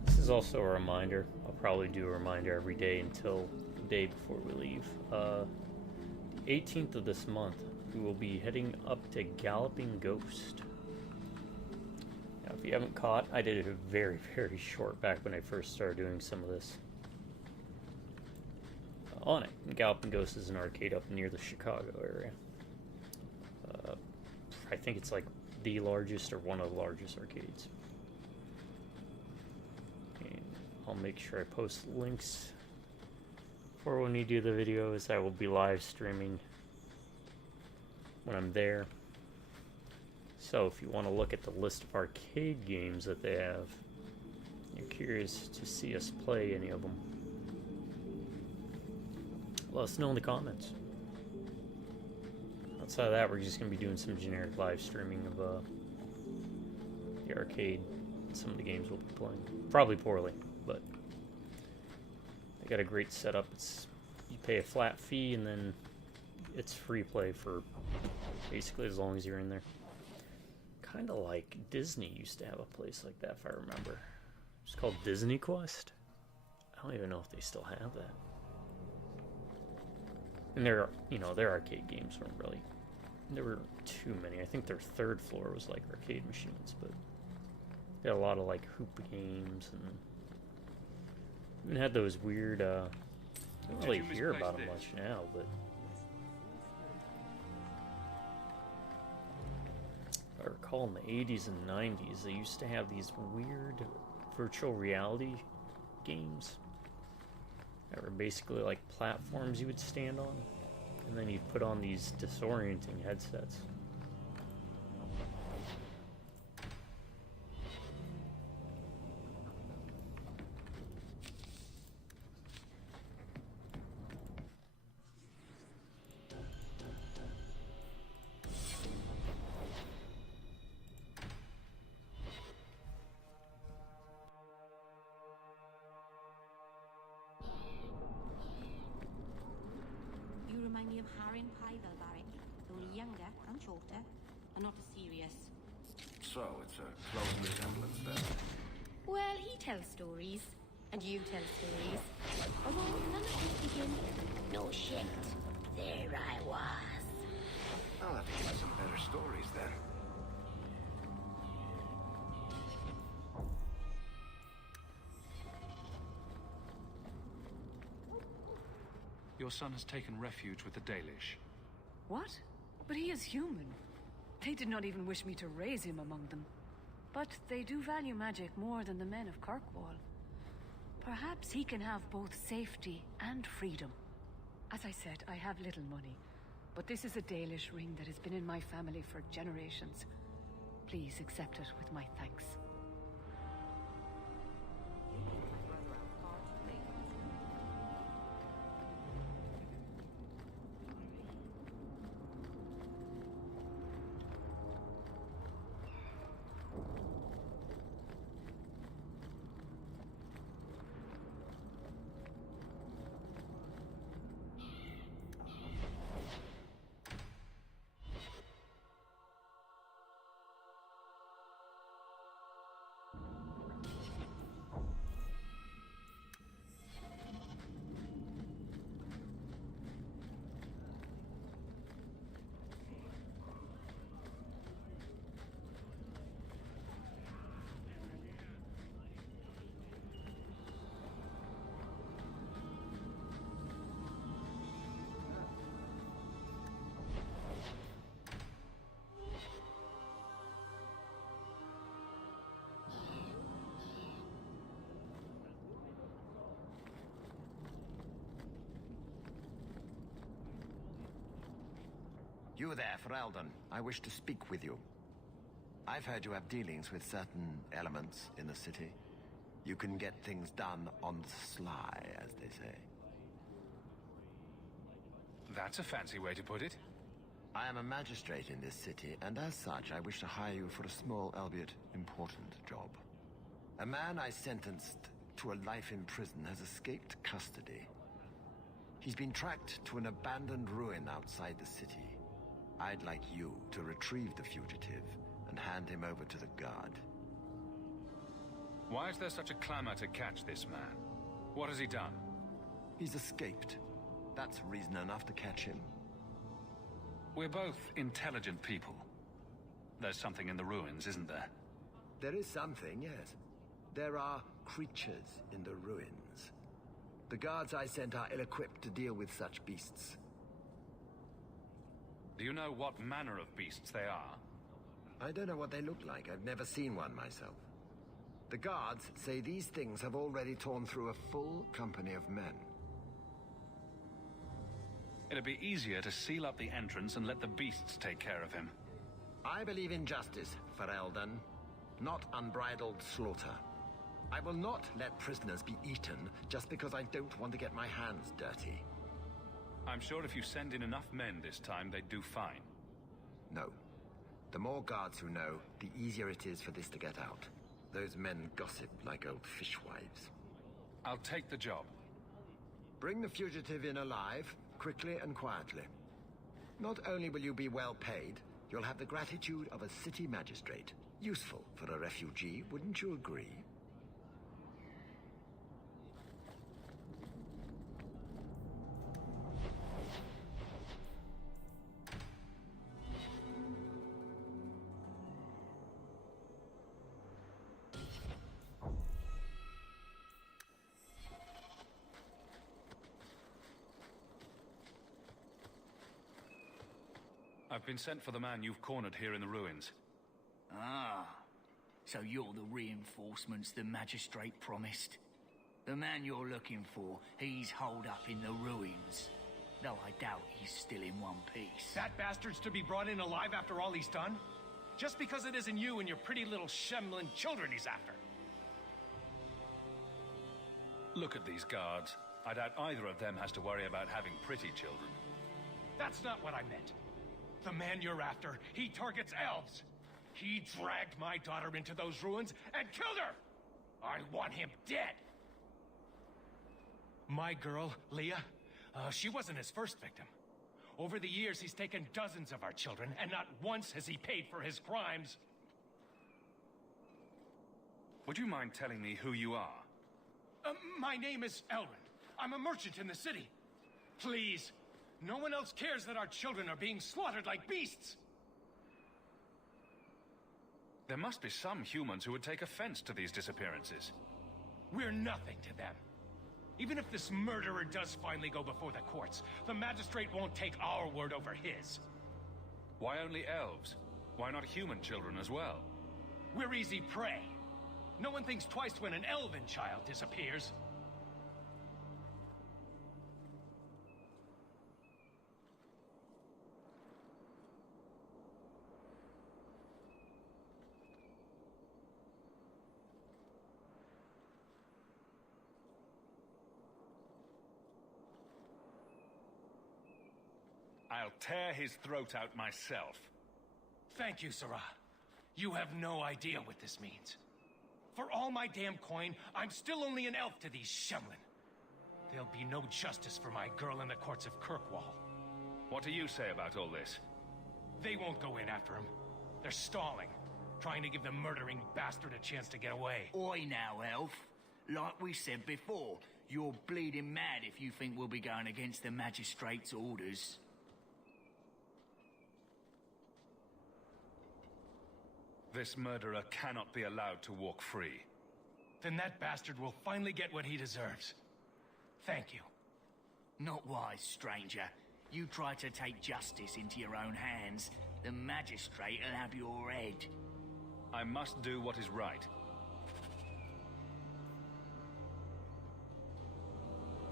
This is also a reminder. I'll probably do a reminder every day until the day before we leave. 18th of this month, we will be heading up to Galloping Ghost. Now, if you haven't caught, I did it very, very short back when I first started doing some of this. On it. Galloping Ghost is an arcade up near the Chicago area. I think it's like the largest or one of the largest arcades. I'll make sure I post links for when we do the videos. I will be live streaming when I'm there. So if you want to look at the list of arcade games that they have, you're curious to see us play any of them, let us know in the comments. Outside of that, we're just going to be doing some generic live streaming of the arcade and some of the games we'll be playing. Probably poorly, but they got a great setup. You pay a flat fee and then it's free play for basically as long as you're in there. Kind of like Disney used to have a place like that, if I remember. It's called Disney Quest. I don't even know if they still have that. And their arcade games weren't really, there were too many. I think their third floor was like arcade machines, but they had a lot of like hoop games and even had those weird, I don't really hear about them much now, but I recall in the 80s and 90s, they used to have these weird virtual reality games that were basically like platforms you would stand on, and then you'd put on these disorienting headsets. Highville barrack, only younger and shorter, and not as serious. So, it's a close resemblance then. Well, he tells stories, and you tell stories. Although none of us begin. No shit. There I was. I'll have to give you some better stories then. Your son has taken refuge with the Dalish. What? But he is human. They did not even wish me to raise him among them. But they do value magic more than the men of Kirkwall. Perhaps he can have both safety and freedom. As I said, I have little money, but this is a Dalish ring that has been in my family for generations. Please accept it with my thanks. You there, Ferelden. I wish to speak with you. I've heard you have dealings with certain elements in the city. You can get things done on the sly, as they say. That's a fancy way to put it. I am a magistrate in this city, and as such, I wish to hire you for a small, albeit important, job. A man I sentenced to a life in prison has escaped custody. He's been tracked to an abandoned ruin outside the city. I'd like you to retrieve the fugitive and hand him over to the guard. Why is there such a clamor to catch this man? What has he done? He's escaped. That's reason enough to catch him. We're both intelligent people. There's something in the ruins, isn't there? There is something, yes. There are creatures in the ruins. The guards I sent are ill-equipped to deal with such beasts. Do you know what manner of beasts they are? I don't know what they look like. I've never seen one myself. The guards say these things have already torn through a full company of men. It'd be easier to seal up the entrance and let the beasts take care of him. I believe in justice, Ferelden, not unbridled slaughter. I will not let prisoners be eaten just because I don't want to get my hands dirty. I'm sure if you send in enough men this time, they'd do fine. No. The more guards who know, the easier it is for this to get out. Those men gossip like old fishwives. I'll take the job. Bring the fugitive in alive, quickly and quietly. Not only will you be well paid, you'll have the gratitude of a city magistrate. Useful for a refugee, wouldn't you agree? I've been sent for the man you've cornered here in the ruins. Ah, so you're the reinforcements the magistrate promised. The man you're looking for, he's holed up in the ruins. Though I doubt he's still in one piece. That bastard's to be brought in alive after all he's done? Just because it isn't you and your pretty little Shemlin children he's after. Look at these guards. I doubt either of them has to worry about having pretty children. That's not what I meant. The man you're after, he targets elves. He dragged my daughter into those ruins and killed her! I want him dead! My girl, Leah, she wasn't his first victim. Over the years, he's taken dozens of our children, and not once has he paid for his crimes. Would you mind telling me who you are? My name is Elrond. I'm a merchant in the city. Please, no one else cares that our children are being slaughtered like beasts. There must be some humans who would take offense to these disappearances. We're nothing to them. Even if this murderer does finally go before the courts, the magistrate won't take our word over his. Why only elves? Why not human children as well? We're easy prey. No one thinks twice when an elven child disappears. I'll tear his throat out myself. Thank you, Sarah. You have no idea what this means. For all my damn coin, I'm still only an elf to these Shemlin. There'll be no justice for my girl in the courts of Kirkwall. What do you say about all this? They won't go in after him. They're stalling, trying to give the murdering bastard a chance to get away. Oi now, elf. Like we said before, you're bleeding mad if you think we'll be going against the magistrate's orders. This murderer cannot be allowed to walk free. Then that bastard will finally get what he deserves. Thank you. Not wise, stranger. You try to take justice into your own hands, the magistrate will have your head. I must do what is right.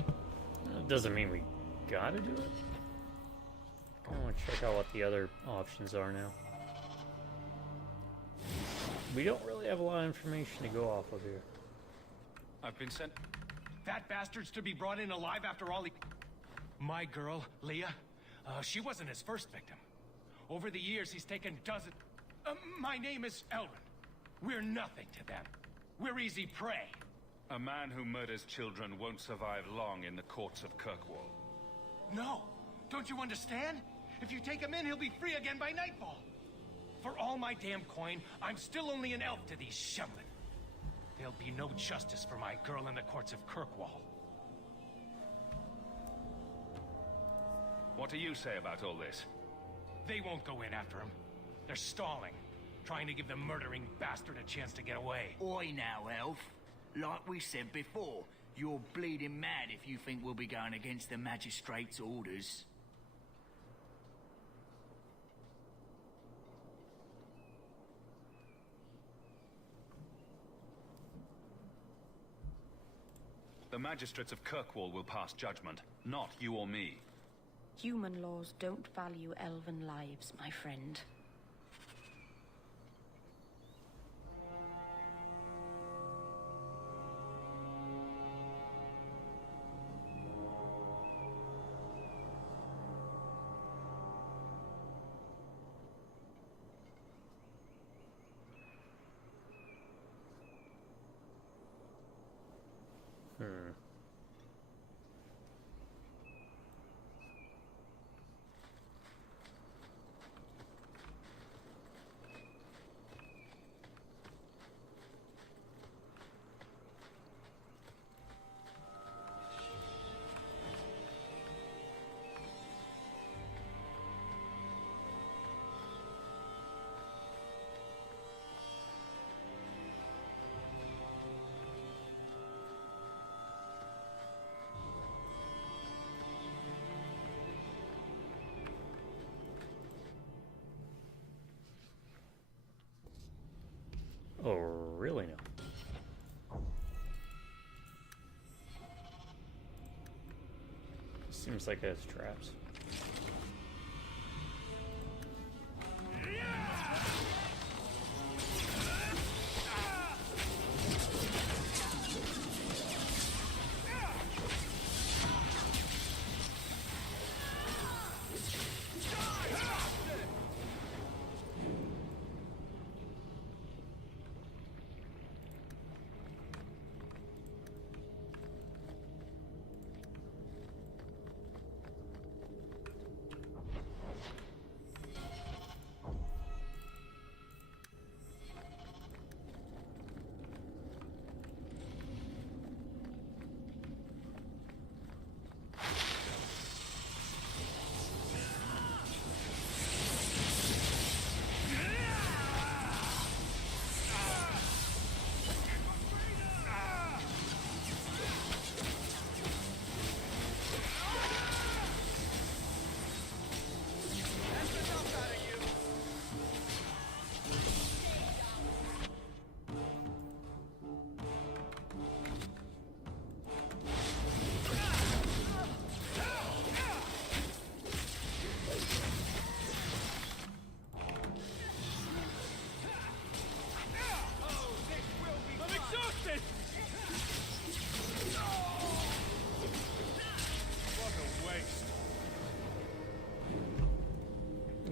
That doesn't mean we gotta do it. I want to check out what the other options are now. We don't really have a lot of information to go off of here. I've been sent... That bastard's to be brought in alive after all he... My girl, Leah, she wasn't his first victim. Over the years, he's taken dozens... my name is Elrond. We're nothing to them. We're easy prey. A man who murders children won't survive long in the courts of Kirkwall. No! Don't you understand? If you take him in, he'll be free again by nightfall. For all my damn coin, I'm still only an elf to these Shemlin. There'll be no justice for my girl in the courts of Kirkwall. What do you say about all this? They won't go in after him. They're stalling, trying to give the murdering bastard a chance to get away. Oi now, elf. Like we said before, you're bleeding mad if you think we'll be going against the magistrate's orders. The magistrates of Kirkwall will pass judgment, not you or me. Human laws don't value elven lives, my friend. Oh, really now? Seems like it has traps.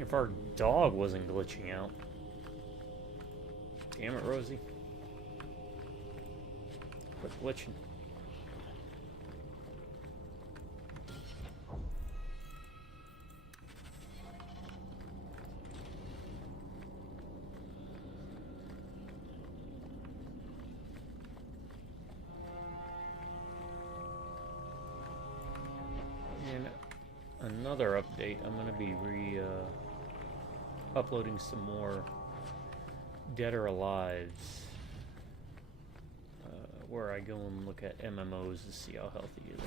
If our dog wasn't glitching out. Damn it, Rosie. Quit glitching. And another update, I'm going to be uploading some more Dead or Alives, where I go and look at MMOs to see how healthy they are.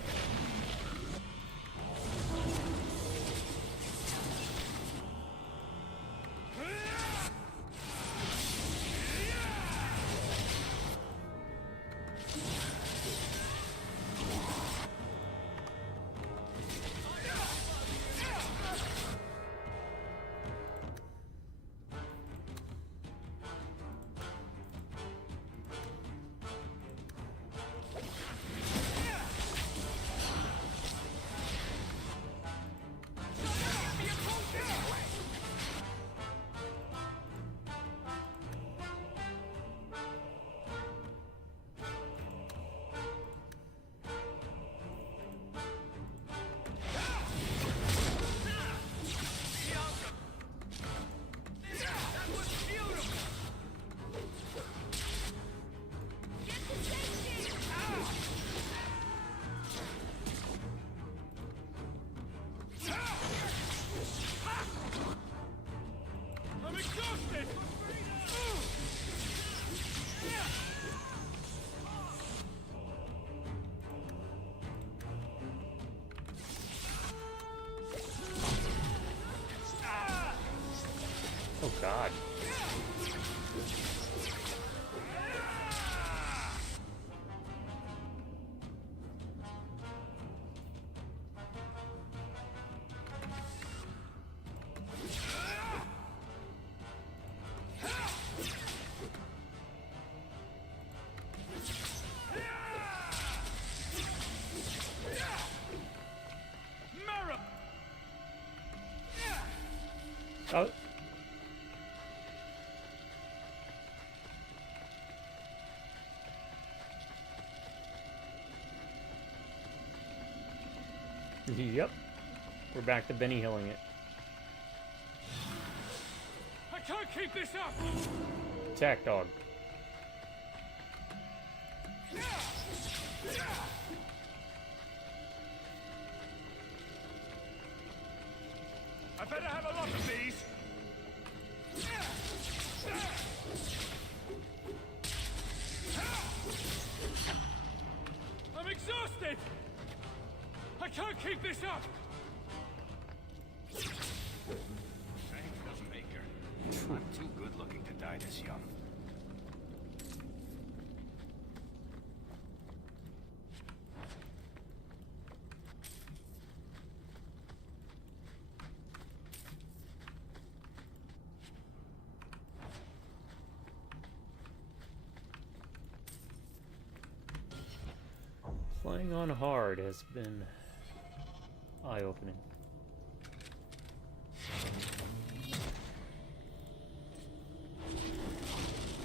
Oh God. Oh. Yep. We're back to Benny Hilling it. I can't keep this up! Attack dog. I better have a lot of these! I'm exhausted! I can't keep this up! Thankless maker. I'm too good looking to die this young. Playing on hard has been eye-opening.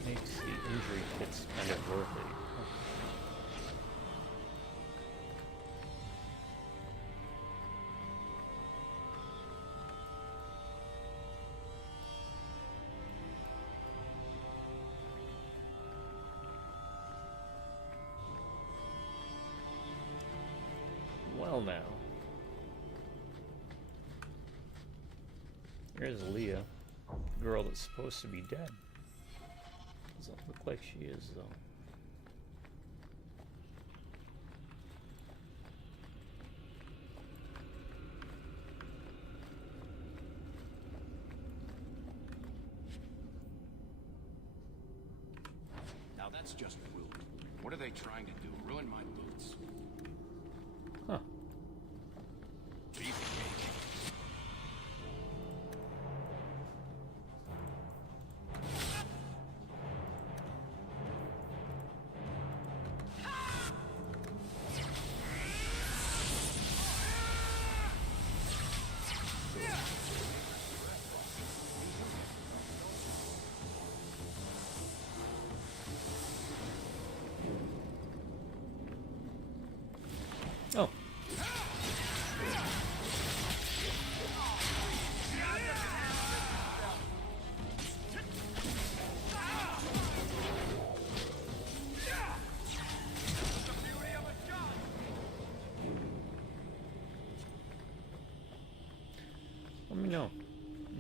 Makes the injury kits kind of worth it. Well now. Here's Leah, the girl that's supposed to be dead. Doesn't look like she is, though. Now that's just rude. What are they trying to do? Ruin my boots? Huh. Beefy cake.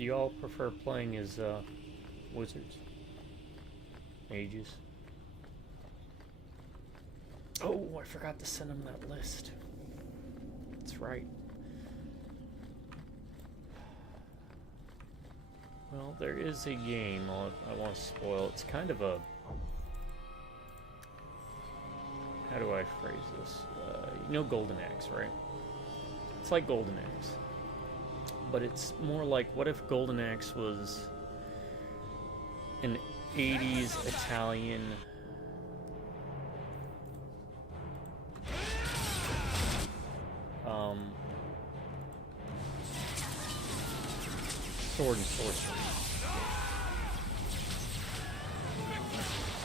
do y'all prefer playing as wizards? Mages? Oh, I forgot to send him that list. That's right. Well, there is a game I want to spoil. It's kind of a... How do I phrase this? You know Golden Axe, right? It's like Golden Axe. But it's more like, what if Golden Axe was an 80s Italian... sword and sorcery.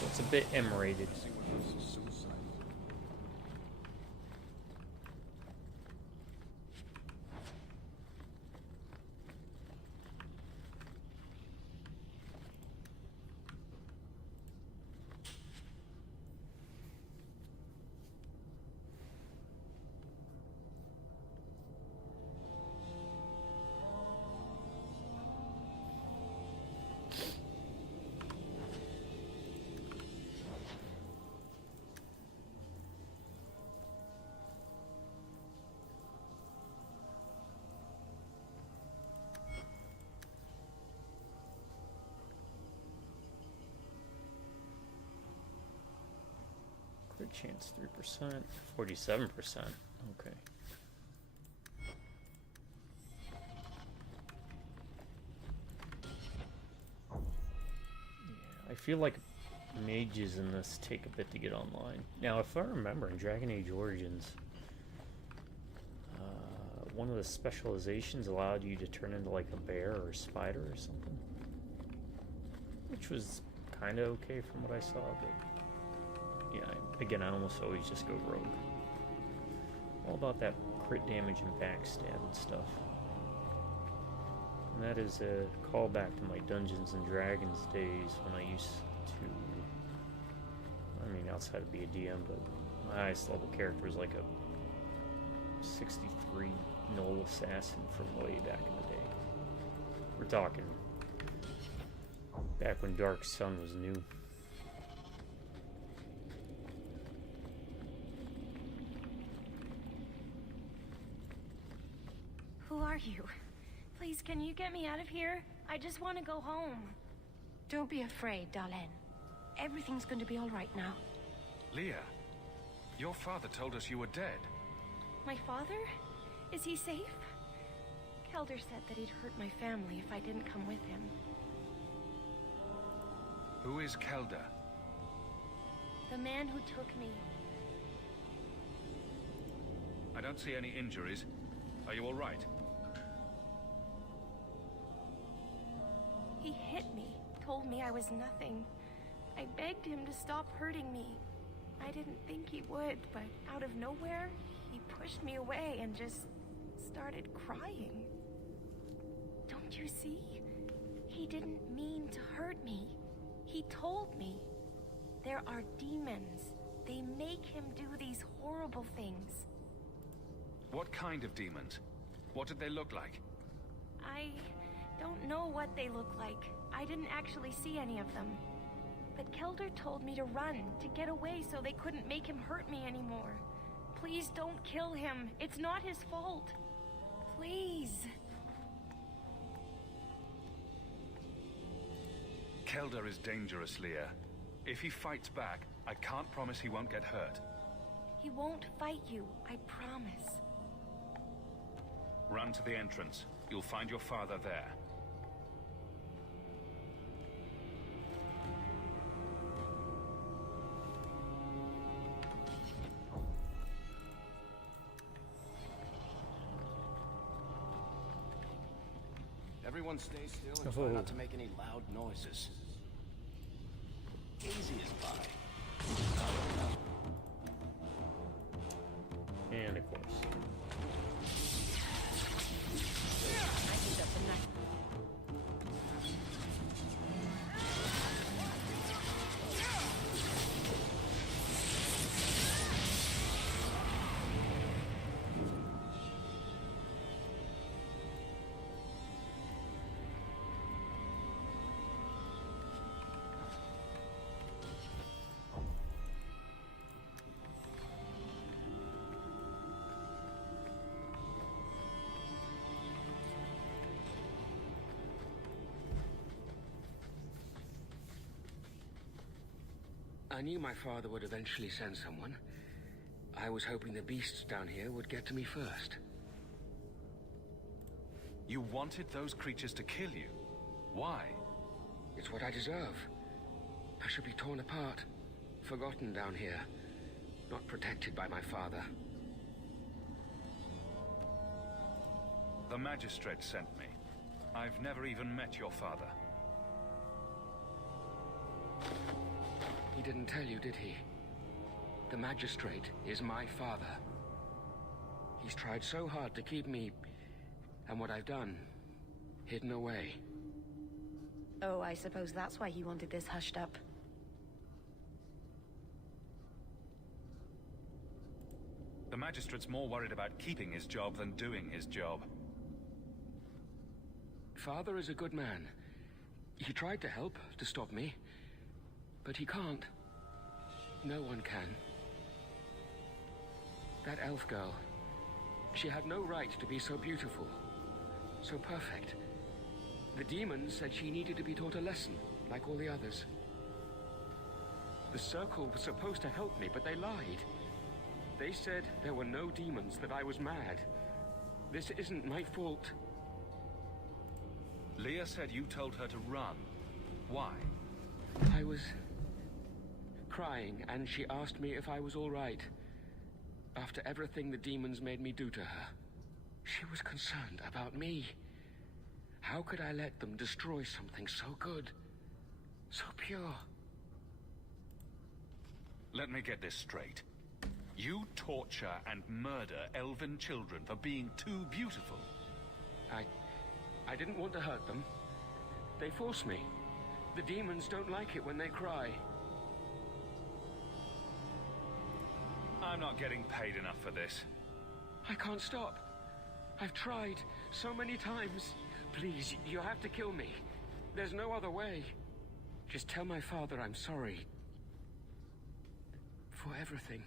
So it's a bit M-rated. Crit chance 3%, 47%. Okay. Yeah, I feel like mages in this take a bit to get online. Now, if I remember, in Dragon Age Origins, one of the specializations allowed you to turn into like a bear or a spider or something, which was kind of okay from what I saw, but yeah, again, I almost always just go rogue. All about that crit damage and backstab and stuff. And that is a callback to my Dungeons and Dragons days when I used to, I mean, outside of be a DM, but my highest level character was like a 63 Knoll Assassin from way back in the day. We're talking back when Dark Sun was new. Who are you? Please, can you get me out of here? I just want to go home. Don't be afraid, darling. Everything's going to be all right now. Leah, your father told us you were dead. My father? Is he safe? Kelder said that he'd hurt my family if I didn't come with him. Who is Kelder? The man who took me. I don't see any injuries. Are you all right? He hit me, told me I was nothing. I begged him to stop hurting me. I didn't think he would, but out of nowhere, he pushed me away and just started crying. Don't you see? He didn't mean to hurt me. He told me. There are demons. They make him do these horrible things. What kind of demons? What did they look like? I don't know what they look like. I didn't actually see any of them. But Kelder told me to run, to get away so they couldn't make him hurt me anymore. Please don't kill him. It's not his fault. Please. Kelder is dangerous, Leah. If he fights back, I can't promise he won't get hurt. He won't fight you, I promise. Run to the entrance. You'll find your father there. Everyone stay still and try not to make any loud noises. Easy as pie. And of course. I knew my father would eventually send someone. I was hoping the beasts down here would get to me first. You wanted those creatures to kill you? Why? It's what I deserve. I should be torn apart, forgotten down here, not protected by my father. The magistrate sent me. I've never even met your father. He didn't tell you, did he? The magistrate is my father. He's tried so hard to keep me, and what I've done, hidden away. Oh, I suppose that's why he wanted this hushed up. The magistrate's more worried about keeping his job than doing his job. Father is a good man. He tried to help, to stop me. But he can't. No one can. That elf girl, she had no right to be so beautiful, so perfect. The demons said she needed to be taught a lesson, like all the others. The Circle was supposed to help me, but they lied. They said there were no demons, that I was mad. This isn't my fault. Leah said you told her to run. Why? I was crying, and she asked me if I was all right. After everything the demons made me do to her, she was concerned about me. How could I let them destroy something so good, so pure? Let me get this straight. You torture and murder elven children for being too beautiful. I didn't want to hurt them. They forced me. The demons don't like it when they cry. I'm not getting paid enough for this. I can't stop. I've tried so many times. Please, you have to kill me. There's no other way. Just tell my father I'm sorry. For everything.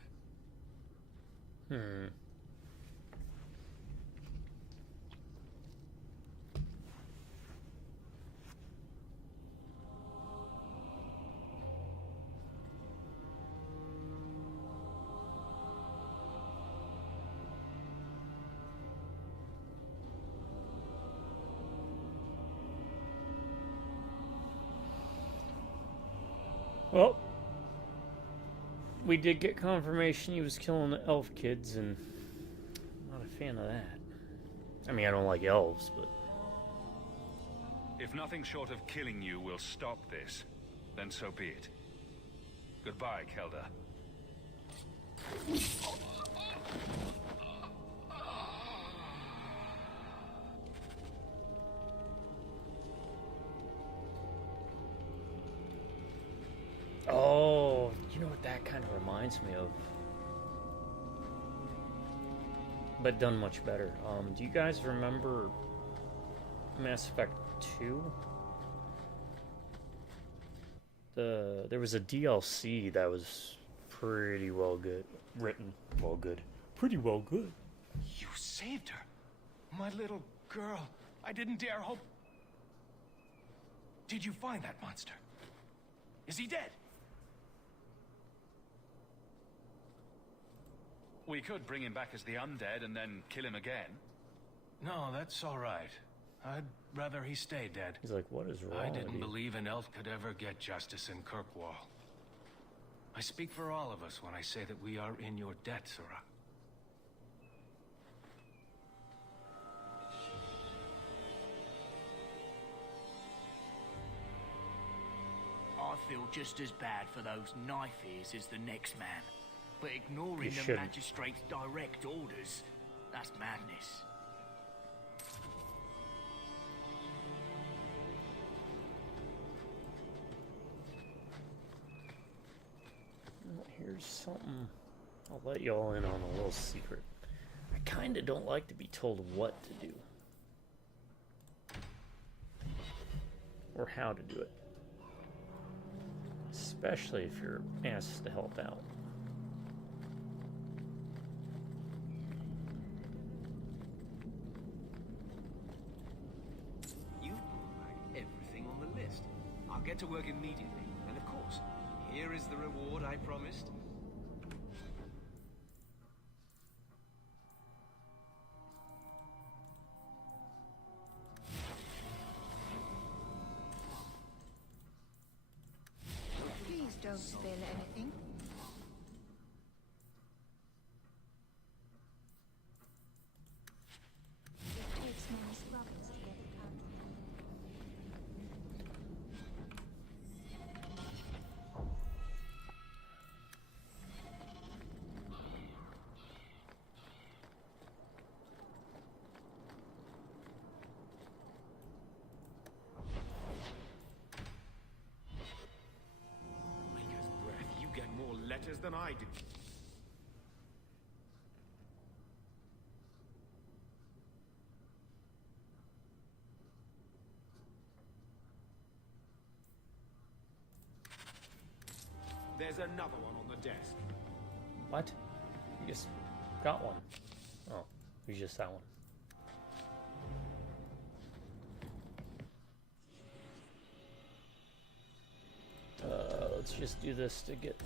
Well, we did get confirmation he was killing the elf kids, and I'm not a fan of that. I mean, I don't like elves, but... If nothing short of killing you will stop this, then so be it. Goodbye, Kelda. Oh, you know what that kind of reminds me of? But done much better. Do you guys remember Mass Effect 2? There was a DLC that was pretty well good. Written well good. Pretty well good. You saved her. My little girl. I didn't dare hope. Did you find that monster? Is he dead? We could bring him back as the undead and then kill him again. No, that's all right. I'd rather he stay dead. He's like, what is wrong I with didn't you? believe an elf could ever get justice in Kirkwall. I speak for all of us when I say that we are in your debt, Sirrah. I feel just as bad for those knife ears as the next man. But ignoring the shouldn't. magistrate's direct orders, that's madness. Here's something. I'll let y'all in on a little secret. I kinda don't like to be told what to do. Or how to do it. Especially if you're asked to help out. You've brought back everything on the list. I'll get to work immediately. And of course, Here is the reward I promised. Please don't spill anything. It takes many struggles to get it out. Maker's breath, you get more letters than I do. There's another one on the desk. What? You just got one. Oh, it was just that one. Let's just do this to get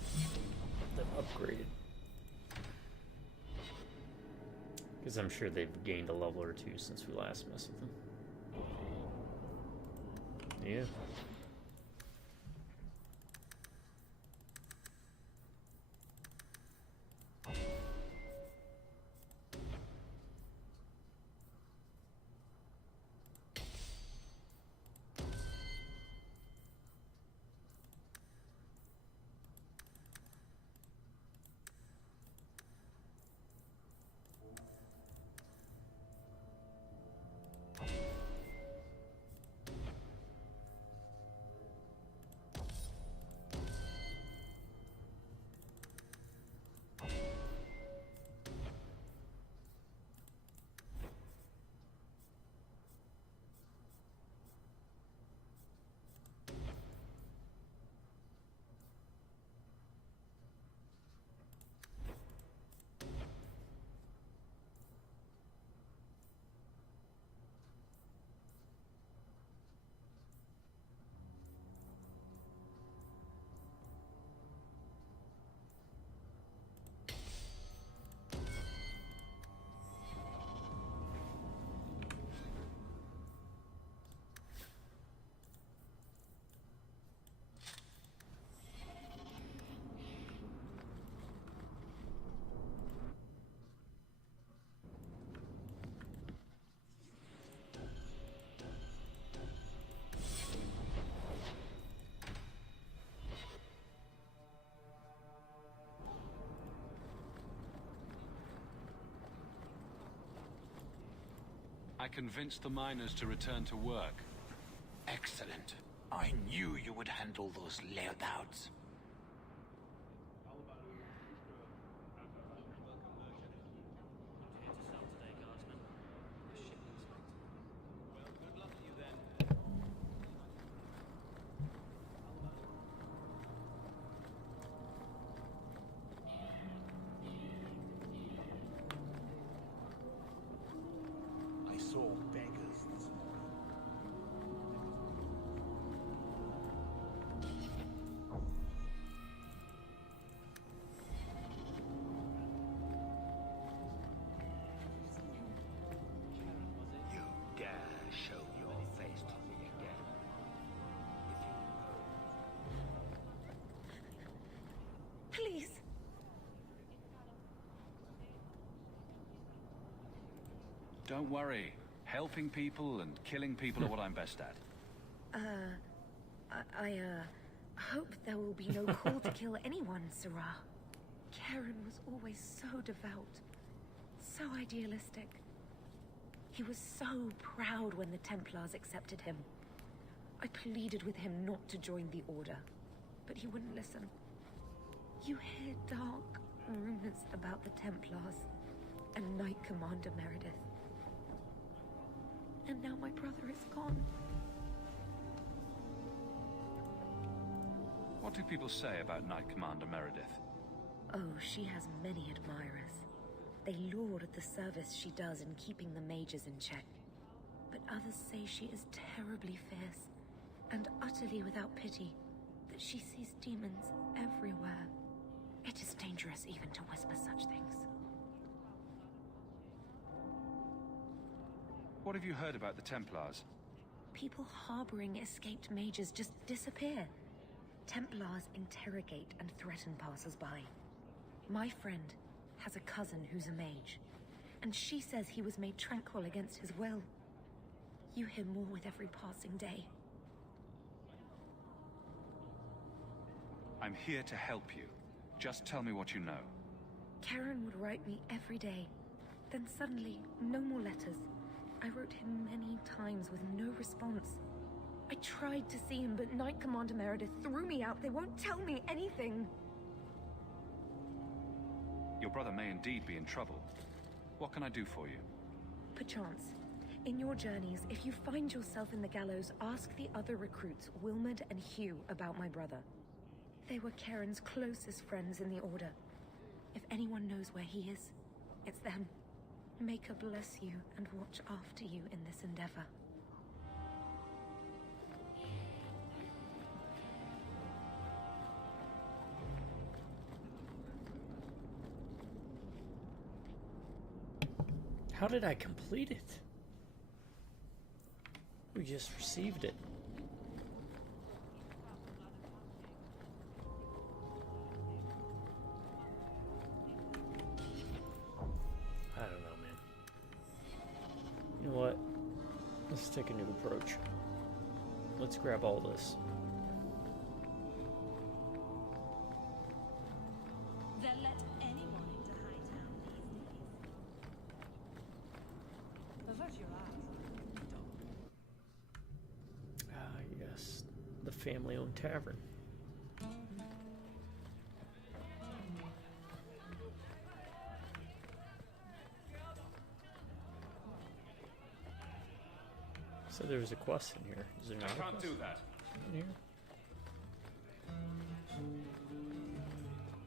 them upgraded. Because I'm sure they've gained a level or two since we last messed with them. Yeah. I convinced the miners to return to work. Excellent. I knew you would handle those layouts. I saw beggars this morning. You dare show your face to me again. Please. Don't worry. Helping people and killing people are what I'm best at. I hope there will be no call to kill anyone, Sarah. Karen was always so devout, so idealistic. He was so proud when the Templars accepted him. I pleaded with him not to join the Order, but he wouldn't listen. You hear dark rumors about the Templars and Knight Commander Meredith. And now my brother is gone. What do people say about Knight Commander Meredith? Oh, she has many admirers. They laud the service she does in keeping the mages in check. But others say she is terribly fierce and utterly without pity, that She sees demons everywhere. It is dangerous even to whisper such things. What have you heard about the Templars? People harboring escaped mages just disappear. Templars interrogate and threaten passers-by. My friend has a cousin who's a mage, and she says he was made tranquil against his will. You hear more with every passing day. I'm here to help you. Just tell me what you know. Karen would write me every day. Then suddenly, no more letters. I wrote him many times with no response. I tried to see him, but Knight Commander Meredith threw me out. They won't tell me anything. Your brother may indeed be in trouble. What can I do for you? Perchance. In your journeys, if you find yourself in the gallows, ask the other recruits, Wilmerd and Hugh, about my brother. They were Karen's closest friends in the Order. If anyone knows where he is, it's them. Maker bless you and watch after you in this endeavor. How did I complete it? We just received it. I don't know, man. You know what? Let's take a new approach. Let's grab all this. They'll let anyone into Hightown these days. Avert your eyes. Ah, yes. The family-owned tavern. So there was a quest in here. Is there not? I can't do that. In here?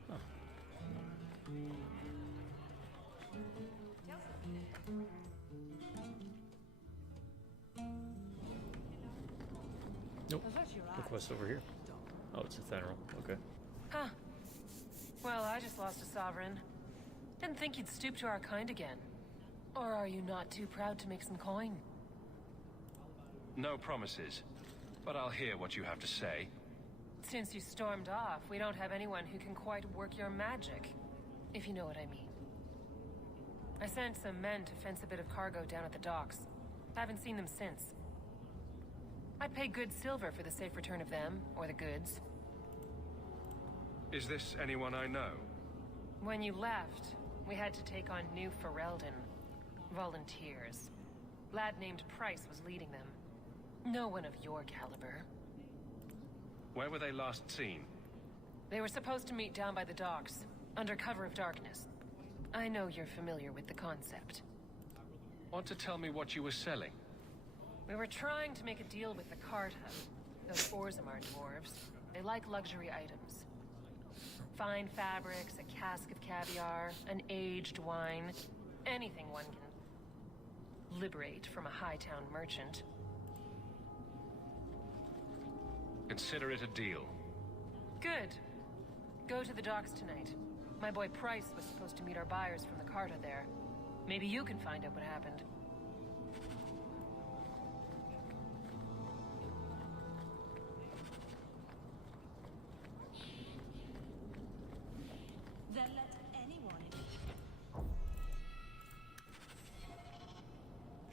Oh. Nope. The quest over here. Oh, it's a Thenral. Okay. Huh. Well, I just lost a sovereign. Didn't think you'd stoop to our kind again. Or are you not too proud to make some coin? No promises, but I'll hear what you have to say. Since you stormed off, we don't have anyone who can quite work your magic, if you know what I mean. I sent some men to fence a bit of cargo down at the docks. Haven't seen them since. I'd pay good silver for the safe return of them, or the goods. Is this anyone I know? When you left, we had to take on New Ferelden. Volunteers. Lad named Price was leading them. No one of your caliber. Where were they last seen? They were supposed to meet down by the docks, under cover of darkness. I know you're familiar with the concept. Want to tell me what you were selling? We were trying to make a deal with the Carta. Those Orzammar dwarves. They like luxury items. Fine fabrics, a cask of caviar, an aged wine. Anything one can liberate from a Hightown merchant. Consider it a deal. Good. Go to the docks tonight. My boy Price was supposed to meet our buyers from the Carta there. Maybe you can find out what happened. They'll let anyone in.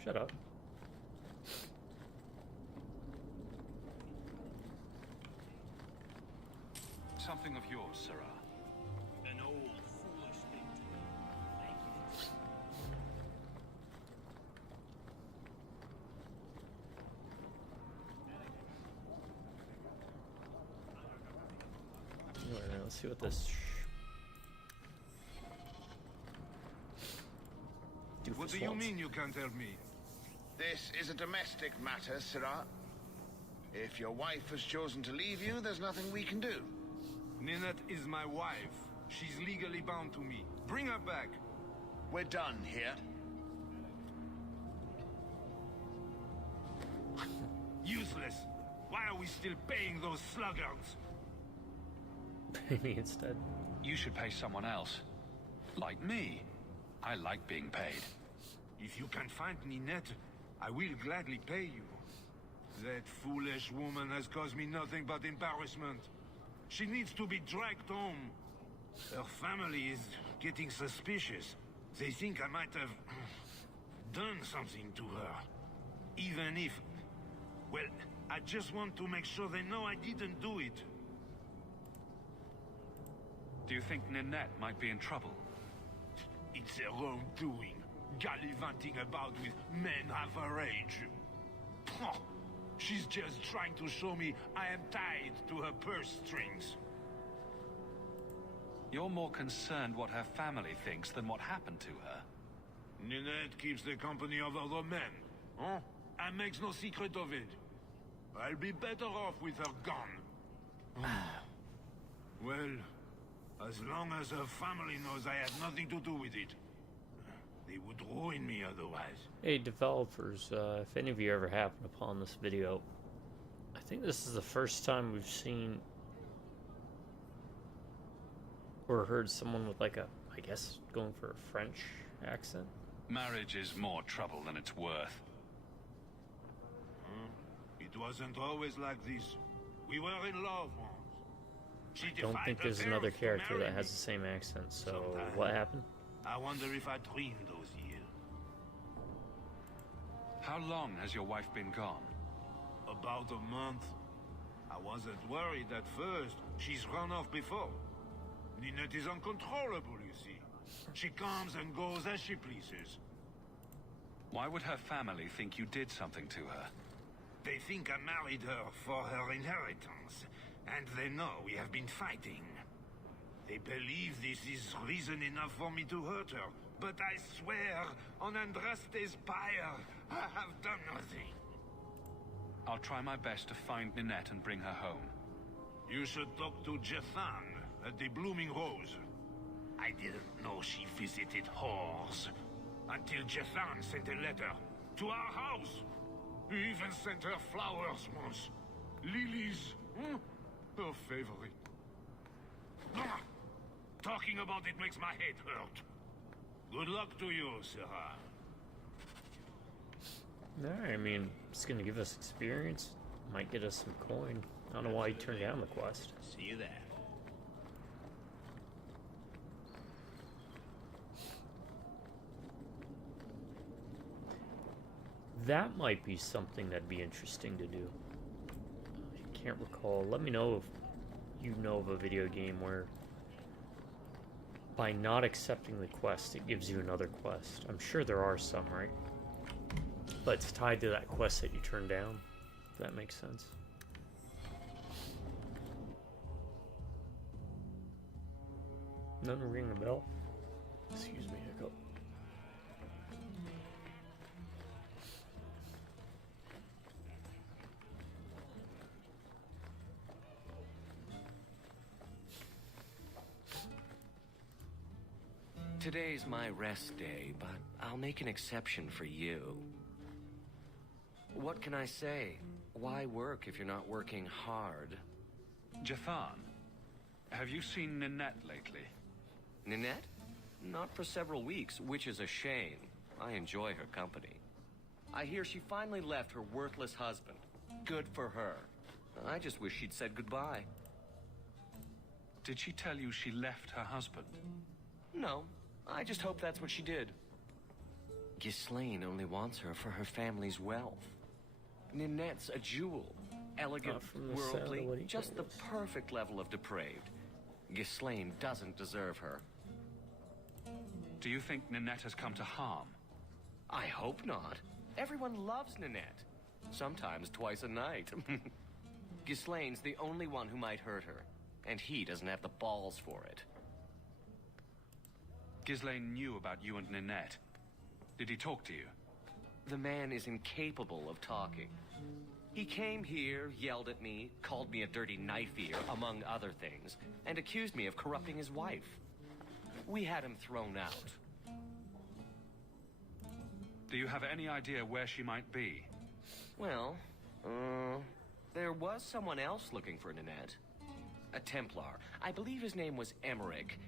Shut up. Something of yours, Sarah. An old, foolish thing to do. Thank you. Alright, let's see what this What do you mean you can't help me? This is a domestic matter, Sirrah. If your wife has chosen to leave you, there's nothing we can do. Ninette is my wife. She's legally bound to me. Bring her back. We're done here. Useless. Why are we still paying those sluggards? pay me instead. You should pay someone else. Like me. I like being paid. If you can find Ninette, I will gladly pay you. That foolish woman has caused me nothing but embarrassment. She needs to be dragged home. Her family is getting suspicious. They think I might have done something to her. Even if... Well, I just want to make sure they know I didn't do it. Do you think Ninette might be in trouble? It's her own doing. Gallivanting about with men half her age. She's just trying to show me I am tied to her purse strings. You're more concerned what her family thinks than what happened to her. Ninette keeps the company of other men, huh? And makes no secret of it. I'll be better off with her gone. Well, as long as her family knows I had nothing to do with it. They would ruin me otherwise. Hey developers, if any of you ever happen upon this video, I think this is the first time we've seen or heard someone with like a, I guess, going for a French accent. Marriage is more trouble than it's worth. It wasn't always like this. We were in love once. I don't think there's another character that has the same accent, so what happened? I wonder if I dreamed those years. How long has your wife been gone? About a month. I wasn't worried at first. She's run off before. Ninette is uncontrollable, you see. She comes and goes as she pleases. Why would her family think you did something to her? They think I married her for her inheritance, and they know we have been fighting. They believe this is reason enough for me to hurt her, but I swear on Andraste's pyre, I have done nothing. I'll try my best to find Ninette and bring her home. You should talk to Jethan at the Blooming Rose. I didn't know she visited whores until Jethan sent a letter to our house. He even sent her flowers once. Lilies, her favorite. Talking about it makes my head hurt. Good luck to you, Sarah. Alright, I mean, it's gonna give us experience. Might get us some coin. I don't know why he turned down the quest. See you there. That might be something that'd be interesting to do. I can't recall. Let me know if you know of a video game where by not accepting the quest, it gives you another quest. I'm sure there are some, right? But it's tied to that quest that you turned down, if that makes sense. Nothing ring the bell? Excuse me, hiccup. Today's my rest day, but I'll make an exception for you. What can I say? Why work if you're not working hard? Jethan, have you seen Ninette lately? Ninette? Not for several weeks, which is a shame. I enjoy her company. I hear she finally left her worthless husband. Good for her. I just wish she'd said goodbye. Did she tell you she left her husband? No, I just hope that's what she did. Ghislaine only wants her for her family's wealth. Ninette's a jewel. Elegant, worldly, just the perfect level of depraved. Ghislaine doesn't deserve her. Do you think Ninette has come to harm? I hope not. Everyone loves Ninette. Sometimes twice a night. Ghislaine's the only one who might hurt her, and he doesn't have the balls for it. Ghislaine knew about you and Ninette. Did he talk to you? The man is incapable of talking. He came here, yelled at me, called me a dirty knife-ear, among other things, and accused me of corrupting his wife. We had him thrown out. Do you have any idea where she might be? Well, there was someone else looking for Ninette. A Templar. I believe his name was Emmerich.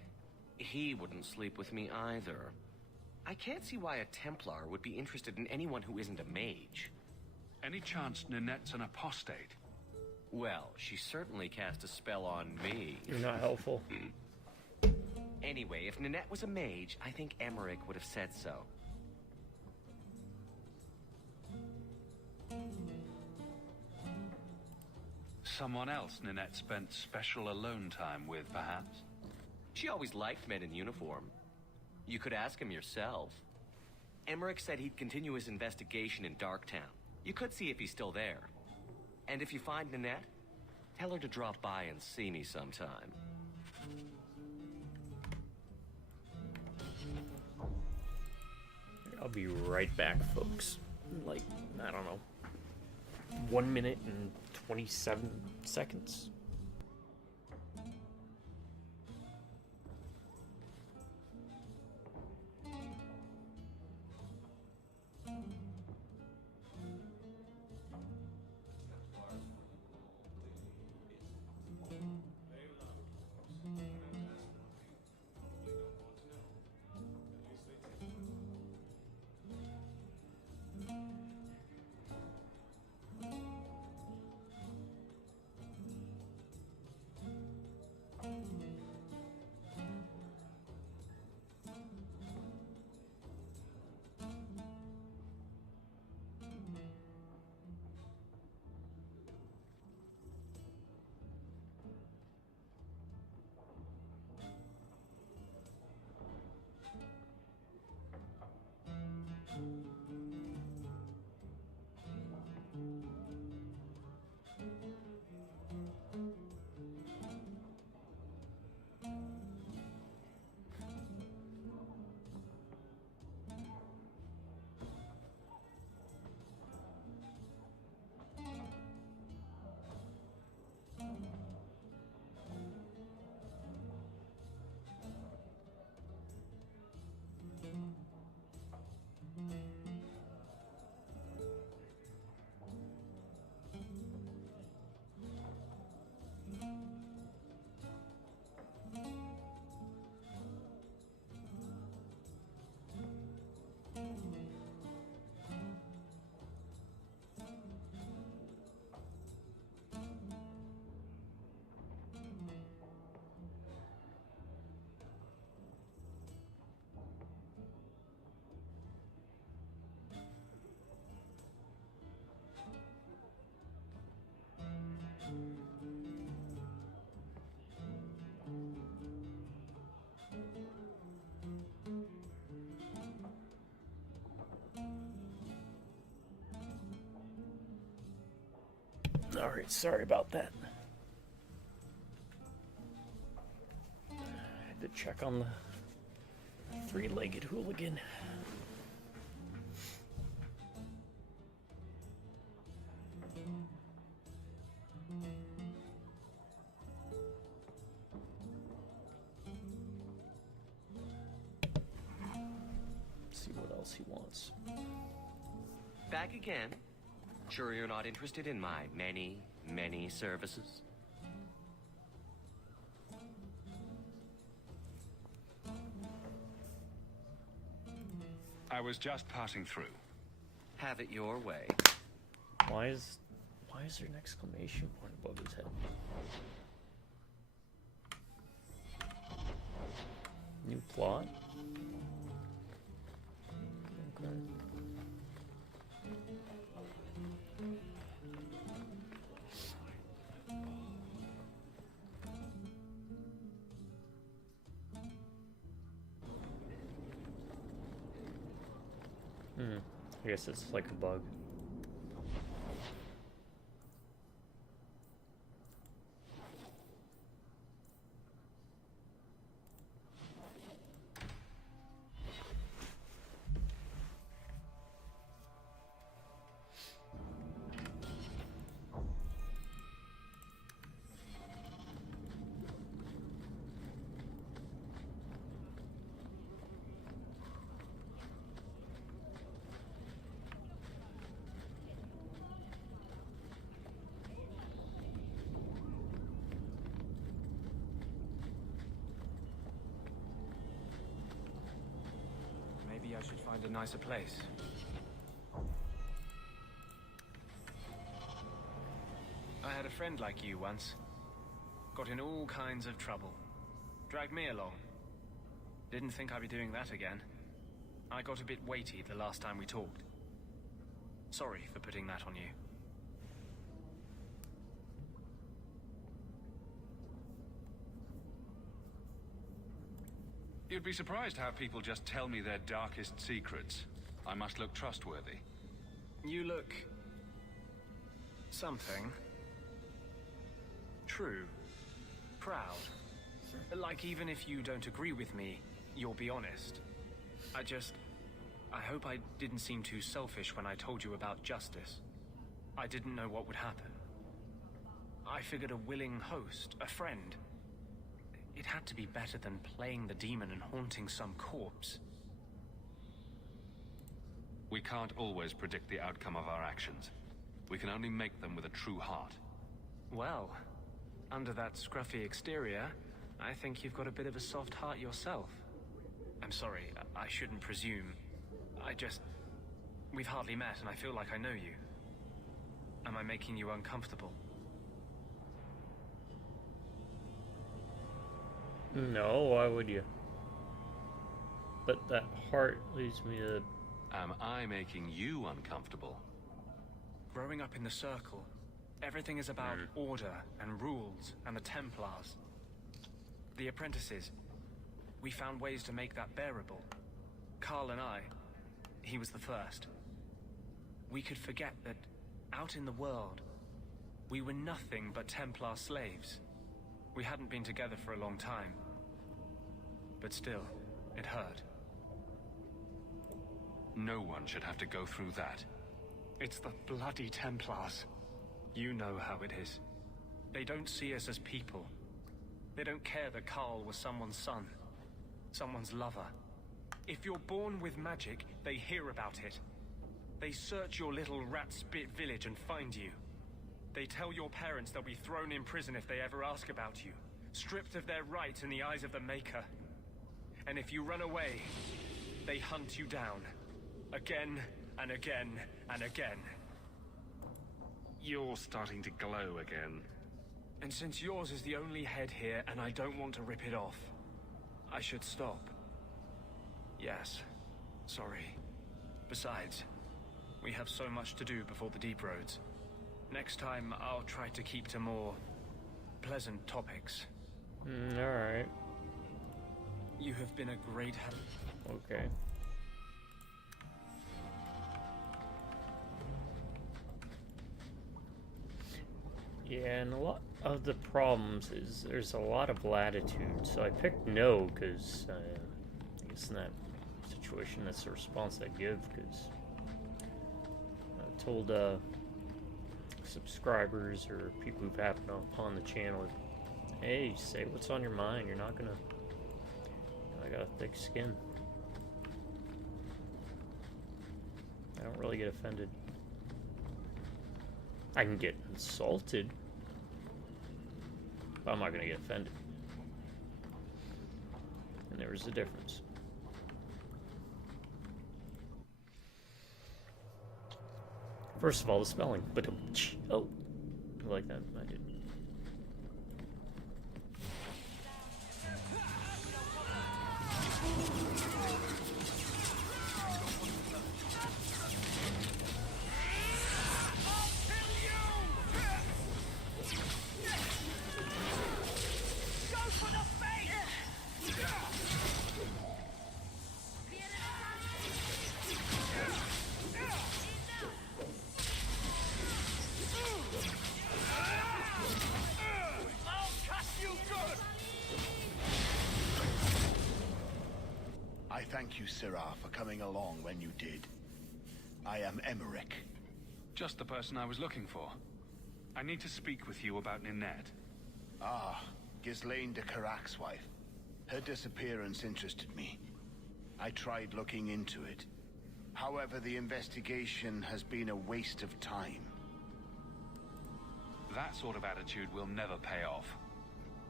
He wouldn't sleep with me either. I can't see why a Templar would be interested in anyone who isn't a mage. Any chance Ninette's an apostate? Well, she certainly cast a spell on me. You're not helpful. Anyway, if Ninette was a mage, I think Emmerich would have said so. Someone else Ninette spent special alone time with, perhaps? She always liked men in uniform. You could ask him yourself. Emmerich said he'd continue his investigation in Darktown. You could see if he's still there. And if you find Ninette, tell her to drop by and see me sometime. I'll be right back, folks. Like, I don't know, 1 minute and 27 seconds. Alright, sorry about that. I had to check on the three-legged hooligan. Let's see what else he wants. Back again? Sure you're not interested in my many, many services? I was just passing through. Have it your way. Why is there an exclamation point above his head? New plot? Okay. I guess it's like a bug. find a nicer place. I had a friend like you once. Got in all kinds of trouble. Dragged me along. Didn't think I'd be doing that again. I got a bit weighty the last time we talked. Sorry for putting that on you. You'd be surprised how people just tell me their darkest secrets. I must look trustworthy. You look... something. True. Proud. Like even if you don't agree with me, you'll be honest. I hope I didn't seem too selfish when I told you about justice. I didn't know what would happen. I figured a willing host, a friend. It had to be better than playing the demon and haunting some corpse. We can't always predict the outcome of our actions. We can only make them with a true heart. Well, under that scruffy exterior, I think you've got a bit of a soft heart yourself. I'm sorry, I shouldn't presume. We've hardly met and I feel like I know you. Am I making you uncomfortable? No, why would you? But that heart leads me to... Am I making you uncomfortable? Growing up in the Circle, everything is about order and rules and the Templars. The apprentices, we found ways to make that bearable. Carl and I, he was the first. We could forget that out in the world, we were nothing but Templar slaves. We hadn't been together for a long time. But still, it hurt. No one should have to go through that. It's the bloody Templars. You know how it is. They don't see us as people. They don't care that Carl was someone's son, someone's lover. If you're born with magic, they hear about it. They search your little rat-spit village and find you. They tell your parents they'll be thrown in prison if they ever ask about you, stripped of their right in the eyes of the Maker. And if you run away, they hunt you down. Again and again and again. You're starting to glow again. And since yours is the only head here and I don't want to rip it off, I should stop. Yes, sorry. Besides, we have so much to do before the deep roads. Next time, I'll try to keep to more pleasant topics. Alright. You have been a great help. Okay. Yeah, and a lot of the problems is there's a lot of latitude. So I picked no because I guess in that situation that's the response I give, because I told subscribers or people who've happened upon the channel, hey, say what's on your mind. You're not gonna... I got a thick skin. I don't really get offended. I can get insulted, but I'm not gonna get offended. And there was a difference. First of all, the spelling. But oh, I like that. I did. Thank you, Sirrah, for coming along when you did. I am Emmerich. Just the person I was looking for. I need to speak with you about Ninette. Ah, Ghislaine de Carac's wife. Her disappearance interested me. I tried looking into it. However, the investigation has been a waste of time. That sort of attitude will never pay off.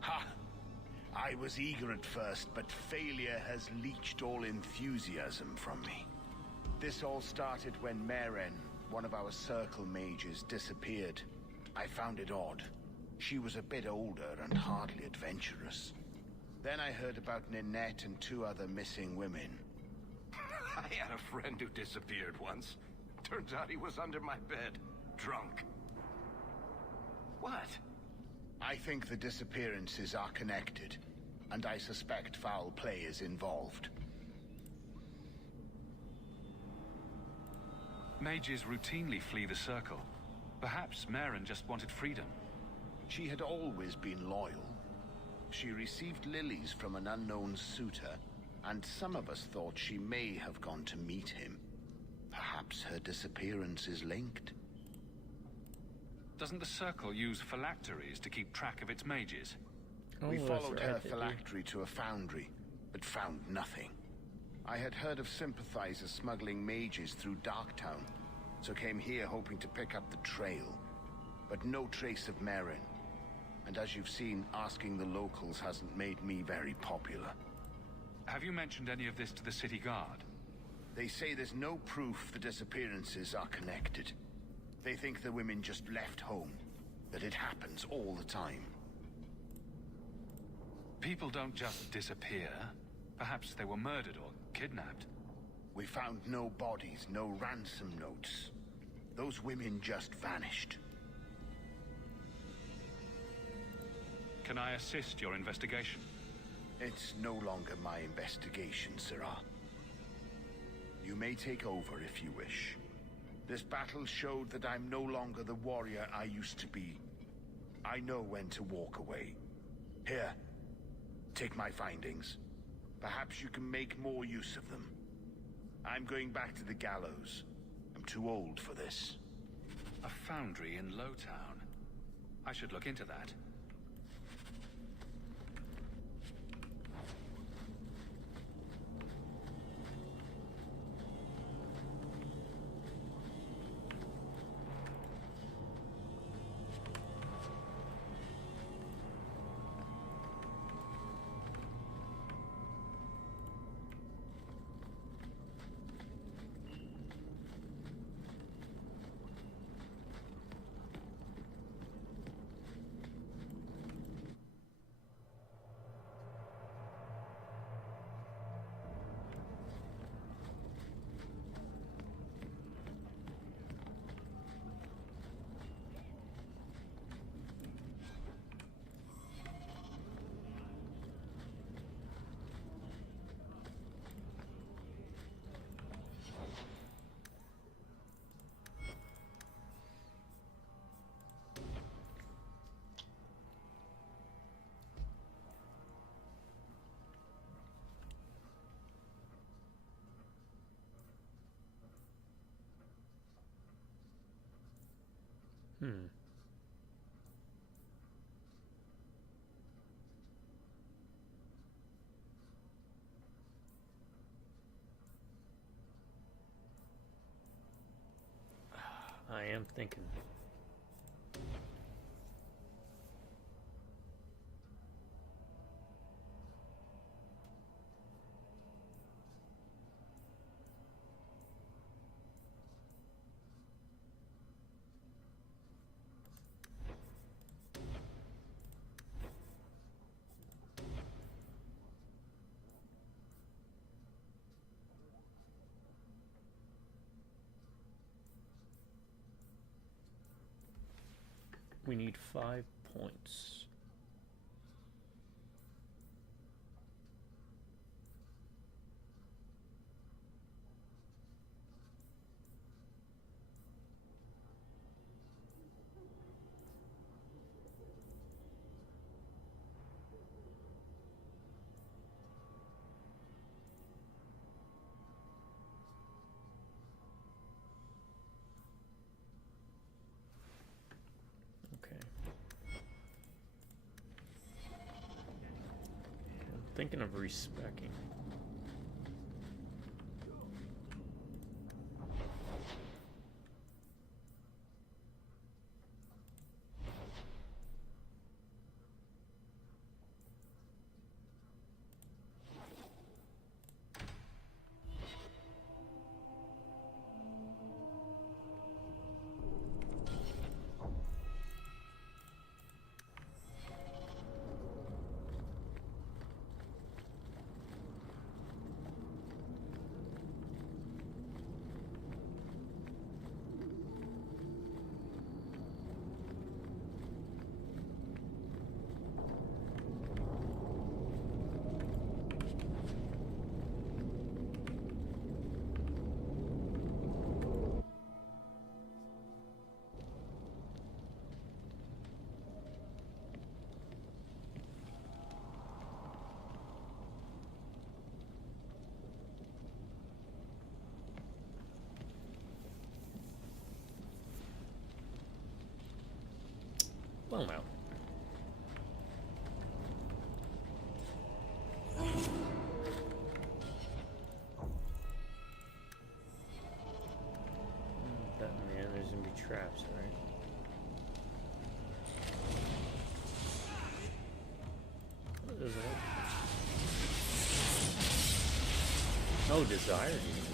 Ha! I was eager at first, but failure has leached all enthusiasm from me. This all started when Maren, one of our circle mages, disappeared. I found it odd. She was a bit older and hardly adventurous. Then I heard about Ninette and 2 other missing women. I had a friend who disappeared once. Turns out he was under my bed, drunk. What? I think the disappearances are connected, and I suspect foul play is involved. Mages routinely flee the circle. Perhaps Maren just wanted freedom. She had always been loyal. She received lilies from an unknown suitor, and some of us thought she may have gone to meet him. Perhaps her disappearance is linked. Doesn't the circle use phylacteries to keep track of its mages? We followed her phylactery to a foundry, but found nothing. I had heard of sympathizers smuggling mages through Darktown, so came here hoping to pick up the trail. But no trace of Maren. And as you've seen, asking the locals hasn't made me very popular. Have you mentioned any of this to the city guard? They say there's no proof the disappearances are connected. They think the women just left home, that it happens all the time. People don't just disappear. Perhaps they were murdered or kidnapped. We found no bodies, no ransom notes. Those women just vanished. Can I assist your investigation? It's no longer my investigation, Sirrah. You may take over if you wish. This battle showed that I'm no longer the warrior I used to be. I know when to walk away. Here, take my findings. Perhaps you can make more use of them. I'm going back to the gallows. I'm too old for this. A foundry in Lowtown. I should look into that. I am thinking. We need 5 points. Thinking of respecking. talking about? Yeah, there's gonna be traps, right? What is it? Oh, desire demons.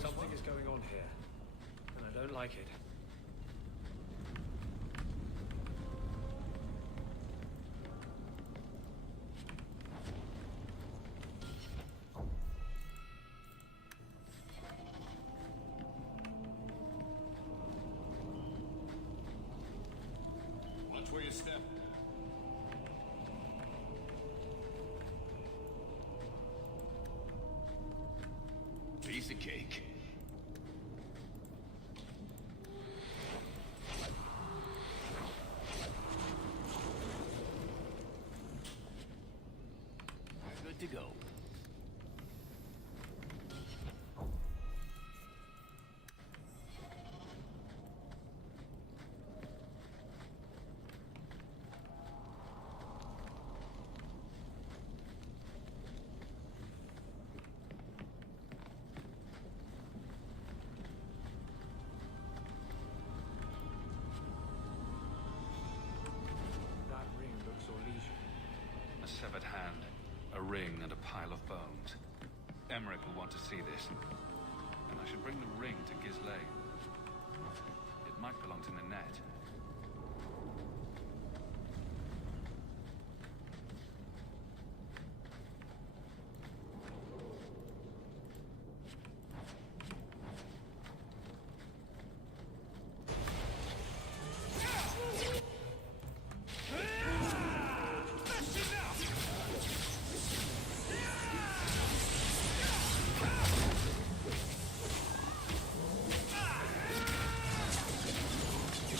Something is going on here, and I don't like it. Watch where you step. Piece of cake. Good to go. That ring looks Orlesian. A severed hand, a ring, and a pile of bones. Emmerich will want to see this. And I should bring the ring to Ghislaine. It might belong to Nanette.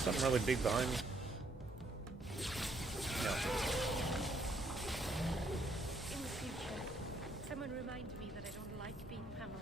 Something really big behind me. No. In the future, someone remind me that I don't like being pummeled.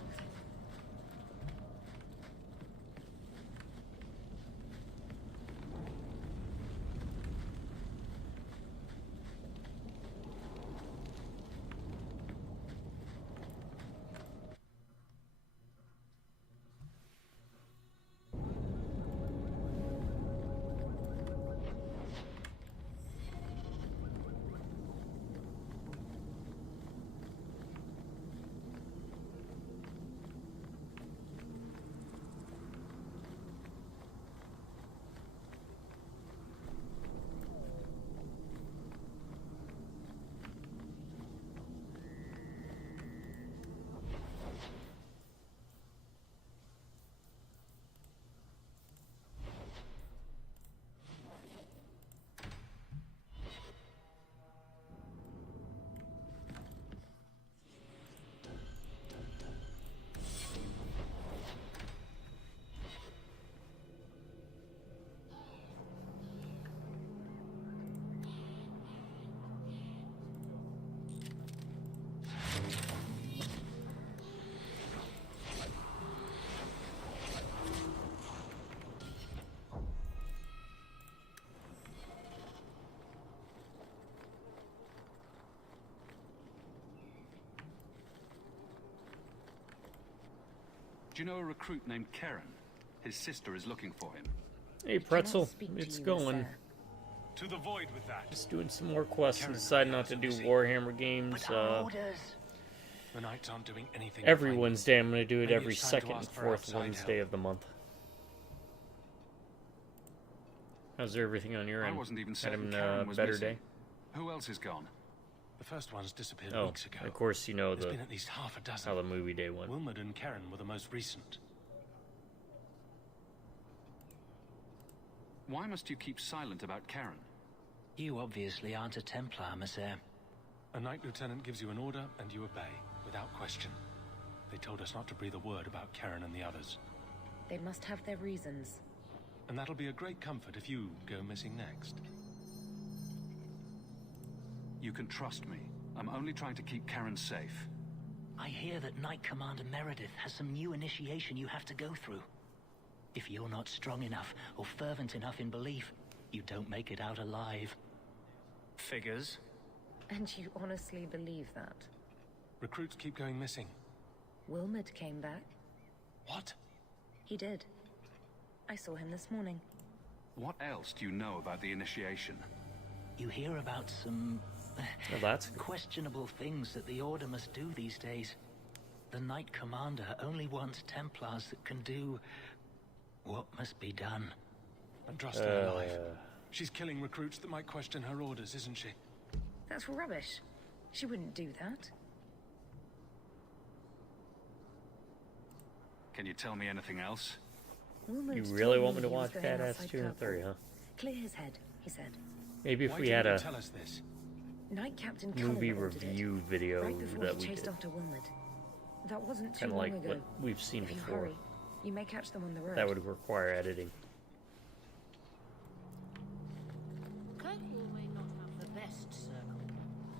Do you know a recruit named Karen? His sister is looking for him. Hey, Pretzel, it's going. To the void with that. Just doing some more quests and decided not to do Warhammer games. The Knights aren't doing anything. Every Wednesday, I'm going to do it Maybe every it's time to second and ask for fourth outside Wednesday help. of the month. How's everything on your end? I wasn't even Having certain Karen a was better missing. day? Who else is gone? The first one's disappeared Oh, weeks ago. of course you know There's been at least half a dozen. how the movie day went. Wilmot and Karen were the most recent. Why must you keep silent about Karen? You obviously aren't a Templar, monsieur. A Knight Lieutenant gives you an order and you obey, without question. They told us not to breathe a word about Karen and the others. They must have their reasons. And that'll be a great comfort if you go missing next. You can trust me. I'm only trying to keep Karen safe. I hear that Knight Commander Meredith has some new initiation you have to go through. If you're not strong enough or fervent enough in belief, you don't make it out alive. Figures. And you honestly believe that? Recruits keep going missing. Wilmot came back. What? He did. I saw him this morning. What else do you know about the initiation? You hear about some Well, that's good. questionable things that the Order must do these days. The Knight Commander only wants Templars that can do what must be done. Andrasta alive. She's killing recruits that might question her orders, isn't she? That's rubbish. She wouldn't do that. Can you tell me anything else? Wilmot You really told want me to he was watch going Badass outside 2 and Purple. 3, huh? Clear his head, he said. Maybe if Why we didn't had you a tell us this? Knight Captain movie Cullen ordered it, review video right before that he we chased did, after Wilmot. That wasn't too kind of long like ago. what we've seen If you before, hurry, you may catch them on the road. that would require editing. Kirkwall may not have the best circle,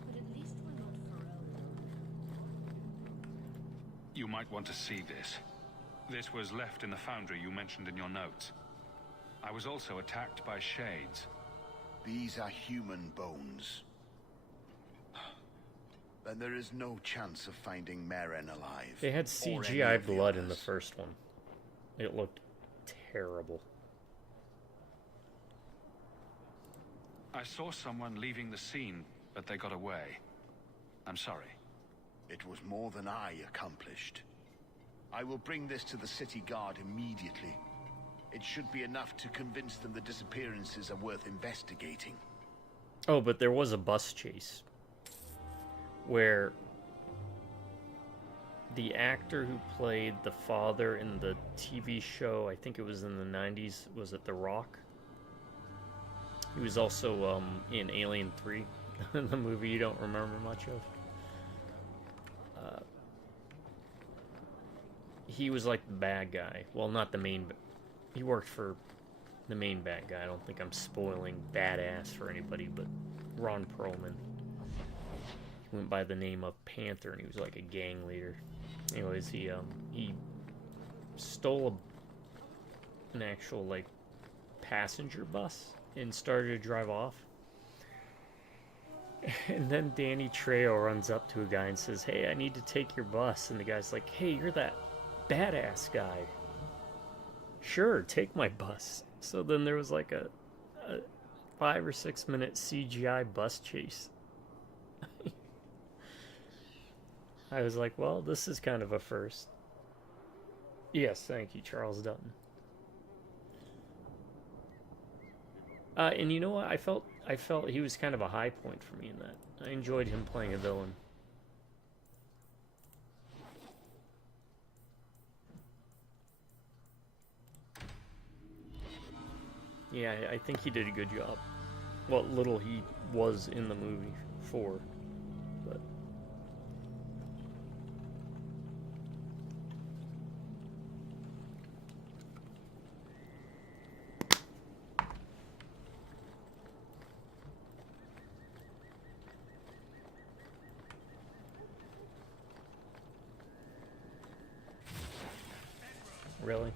but at least we're not Ferelden. You might want to see this. This was left in the foundry you mentioned in your notes. I was also attacked by shades. These are human bones. Then there is no chance of finding Maren alive. They had or any CGI of the blood in the others. first one. It looked terrible. I saw someone leaving the scene, but they got away. I'm sorry. It was more than I accomplished. I will bring this to the city guard immediately. It should be enough to convince them the disappearances are worth investigating. Oh, but there was a bus chase where the actor who played the father in the TV show, I think it was in the 90s, was it The Rock? He was also in Alien 3, the movie you don't remember much of. He was like the bad guy. Well, not the main... He worked for the main bad guy. I don't think I'm spoiling Badass for anybody, but Ron Perlman. He went by the name of Panther, and he was like a gang leader. Anyways, he stole an actual, like, passenger bus and started to drive off. And then Danny Trejo runs up to a guy and says, "Hey, I need to take your bus." And the guy's like, "Hey, you're that badass guy. Sure, take my bus." So then there was like a 5 or 6 minute CGI bus chase. I was like, well, this is kind of a first. Yes, thank you, Charles Dutton. And you know what? I felt he was kind of a high point for me in that. I enjoyed him playing a villain. Yeah, I think he did a good job. What little he was in the movie for, but... Really?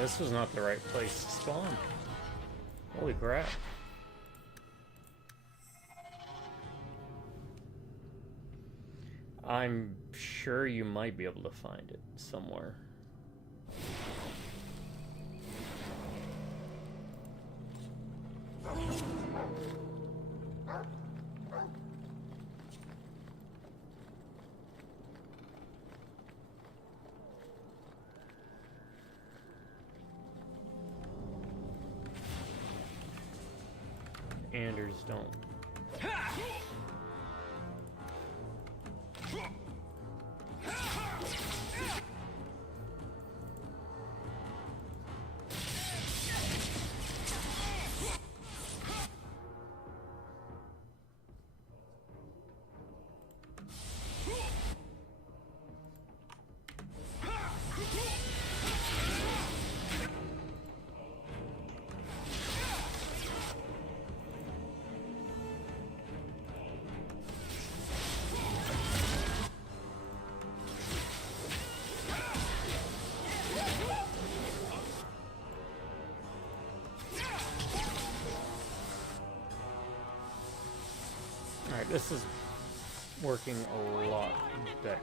This was not the right place to spawn. Holy crap. I'm sure you might be able to find it somewhere. Anders don't. Alright, this is working a lot better.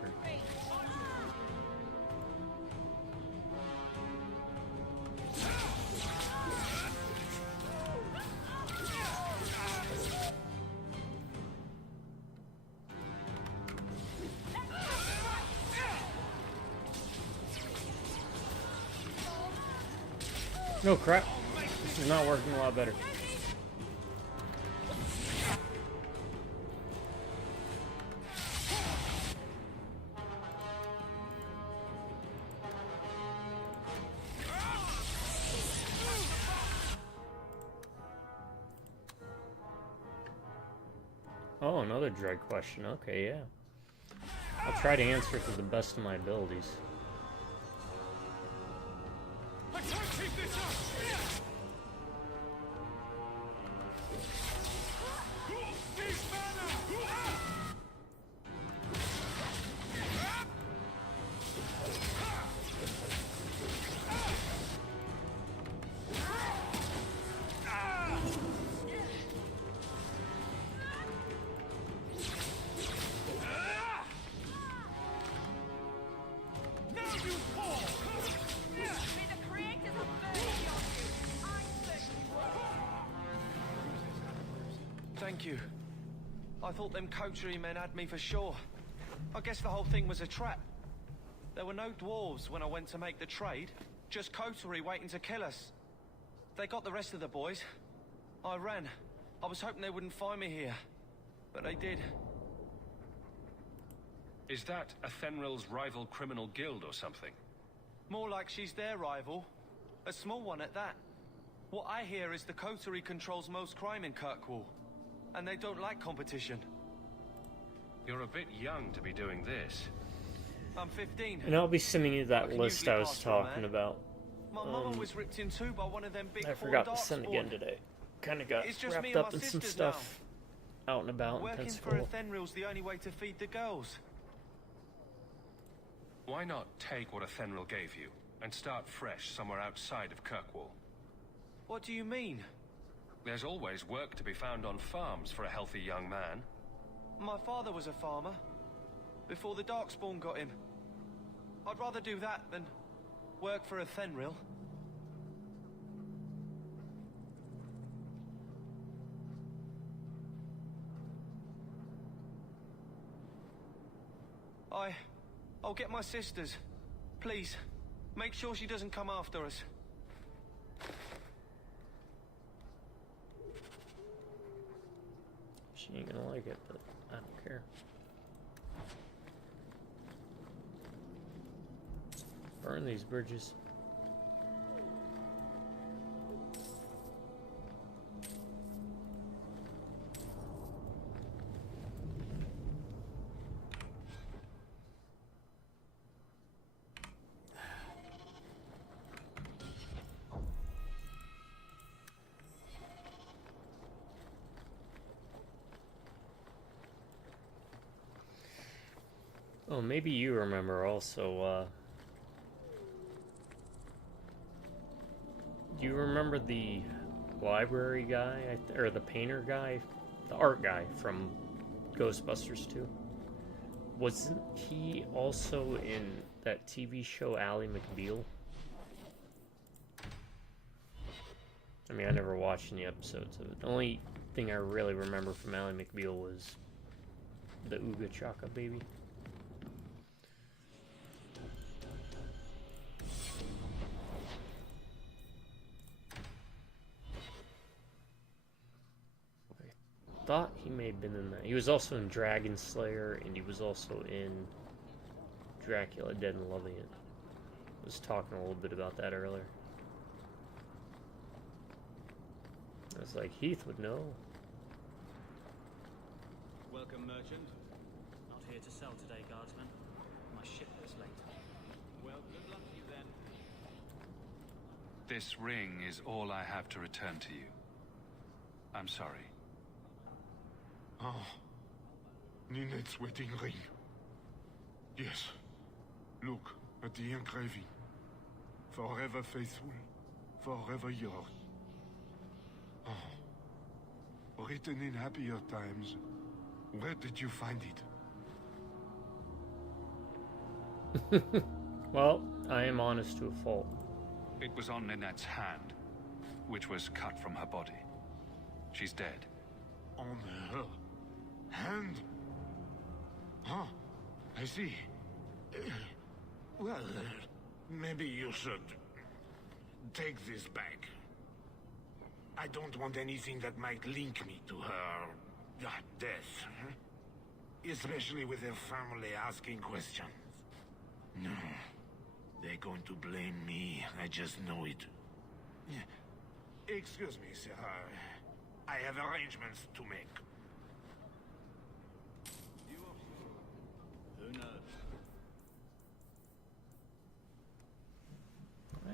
No crap. This is not working a lot better. Oh, another drug question. Okay, yeah. I'll try to answer it to the best of my abilities. I can't keep this up! Thank you. I thought them coterie men had me for sure. I guess the whole thing was a trap. There were no dwarves when I went to make the trade, just coterie waiting to kill us. They got the rest of the boys. I ran. I was hoping they wouldn't find me here, but they did. Is that Athenril's rival criminal guild or something? More like she's their rival. A small one at that. What I hear is the coterie controls most crime in Kirkwall, and they don't like competition. You're a bit young to be doing this. I'm 15. And I'll be sending you that list I was talking about. My mama was ripped in two by one of them big I horn forgot to dark send spawn. again today. Kind of got It's just me wrapped and up my in some sisters stuff out and about in Working for Pensacola. Athenril's the only way to feed the girls. Why not take what Athenril gave you and start fresh somewhere outside of Kirkwall? What do you mean? There's always work to be found on farms for a healthy young man. My father was a farmer, before the Darkspawn got him. I'd rather do that than work for Athenril. I'll get my sisters. Please, make sure she doesn't come after us. She ain't gonna like it, but I don't care. Burn these bridges. Oh, maybe you remember also, Do you remember the library guy, or the painter guy, the art guy from Ghostbusters 2? Wasn't he also in that TV show Ally McBeal? I mean, I never watched any episodes of it. The only thing I really remember from Ally McBeal was the Ooga Chaka baby. I thought he may have been in that. He was also in Dragon Slayer, and he was also in Dracula Dead and Loving It. I was talking a little bit about that earlier. I was like, Heath would know. Welcome, merchant. Not here to sell today, guardsman. My ship was late. Well, good luck to you then. This ring is all I have to return to you. I'm sorry. Oh, Ninette's wedding ring. Yes. Look at the engraving. Forever faithful, forever yours. Oh, written in happier times. Where did you find it? Well, I am honest to a fault. It was on Ninette's hand, which was cut from her body. She's dead. On her hand? Huh, I see. Well, maybe you should take this back. I don't want anything that might link me to her death. Especially with her family asking questions. No, they're going to blame me. I just know it. Excuse me, sir. I have arrangements to make. Who knows?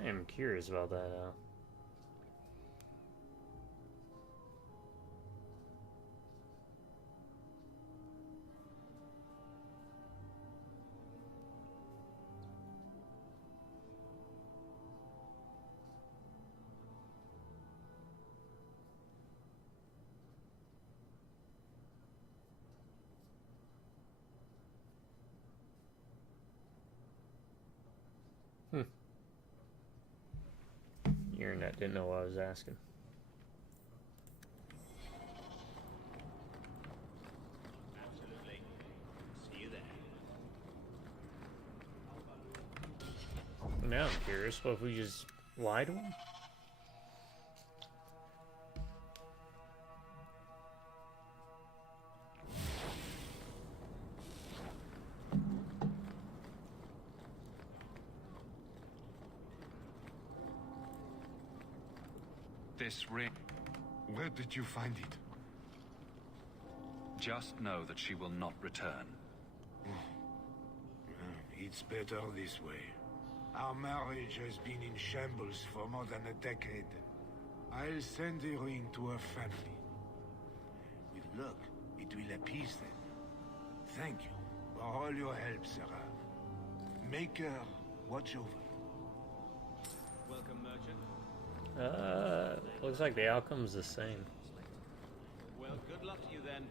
I am curious about that. Internet didn't know what I was asking. Absolutely. See you there. Now I'm curious. What if we just lie to him? This ring. Where did you find it? Just know that she will not return. It's better this way. Our marriage has been in shambles for more than a decade. I'll send the ring to her family. With luck, it will appease them. Thank you for all your help, Sarah. Make her watch over. Welcome, merchant. Looks like the outcome's the same. Well, good luck to you then.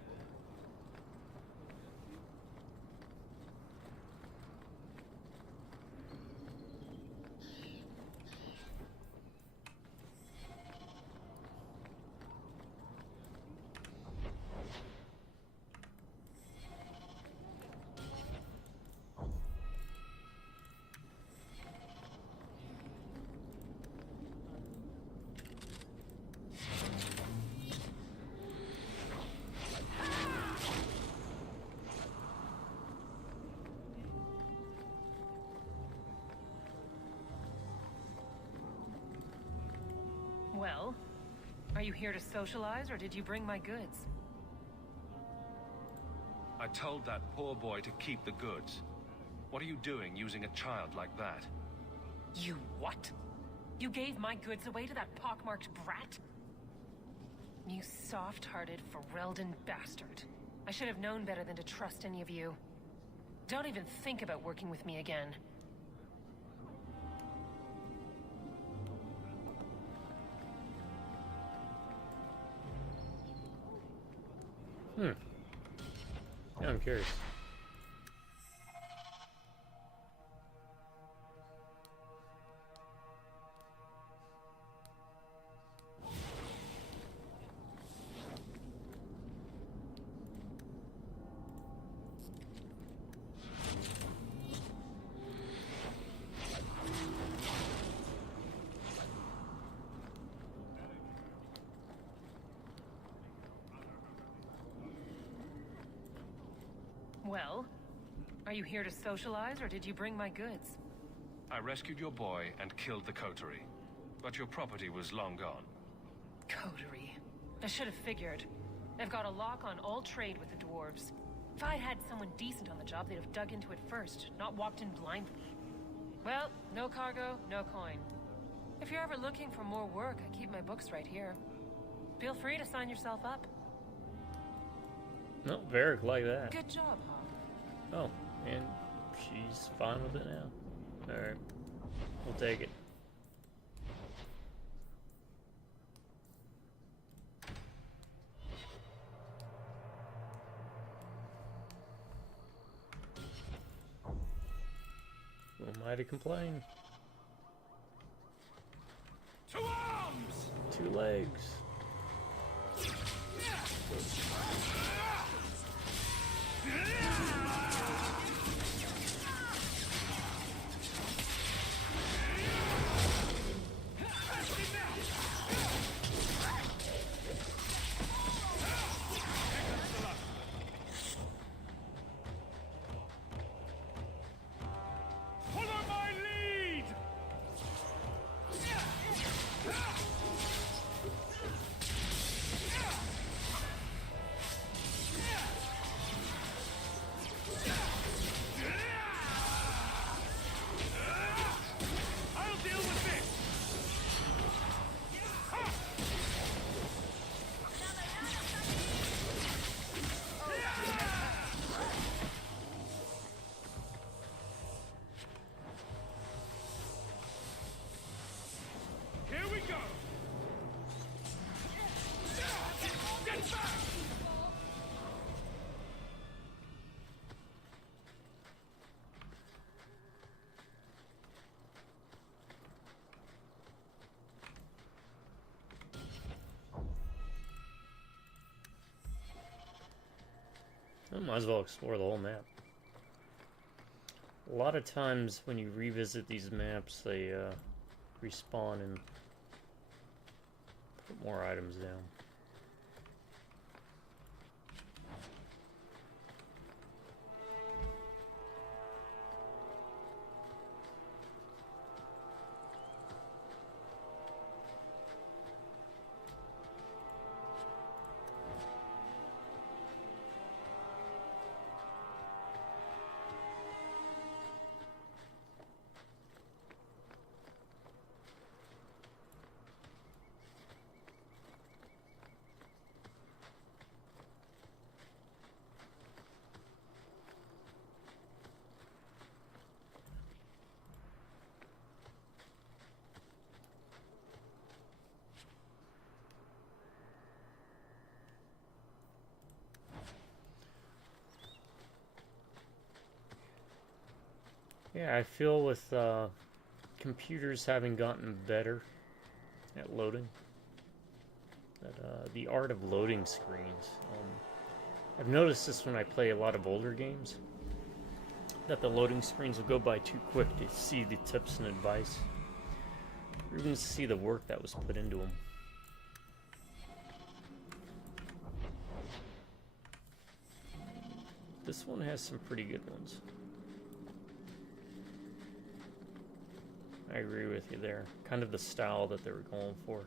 Well, are you here to socialize, or did you bring my goods? I told that poor boy to keep the goods. What are you doing using a child like that? You what? You gave my goods away to that pockmarked brat? You soft-hearted Ferelden bastard. I should have known better than to trust any of you. Don't even think about working with me again. Yeah, I'm curious. Well, are you here to socialize, or did you bring my goods? I rescued your boy and killed the coterie, but your property was long gone. Coterie. I should have figured. They've got a lock on all trade with the dwarves. If I'd had someone decent on the job, they'd have dug into it first, not walked in blindly. Well, no cargo, no coin. If you're ever looking for more work, I keep my books right here. Feel free to sign yourself up. No, Varric like that. Good job, Hawk. Oh, and she's fine with it now. Alright. We'll take it. Who am I to complain? 2 arms! 2 legs. Follow my lead! I'll deal with this! Here we go! Get back! I might as well explore the whole map. A lot of times when you revisit these maps, they respawn and put more items down. Yeah, I feel with computers having gotten better at loading, that the art of loading screens, I've noticed this when I play a lot of older games, that the loading screens will go by too quick to see the tips and advice, or even to see the work that was put into them. This one has some pretty good ones. I agree with you there. Kind of the style that they were going for.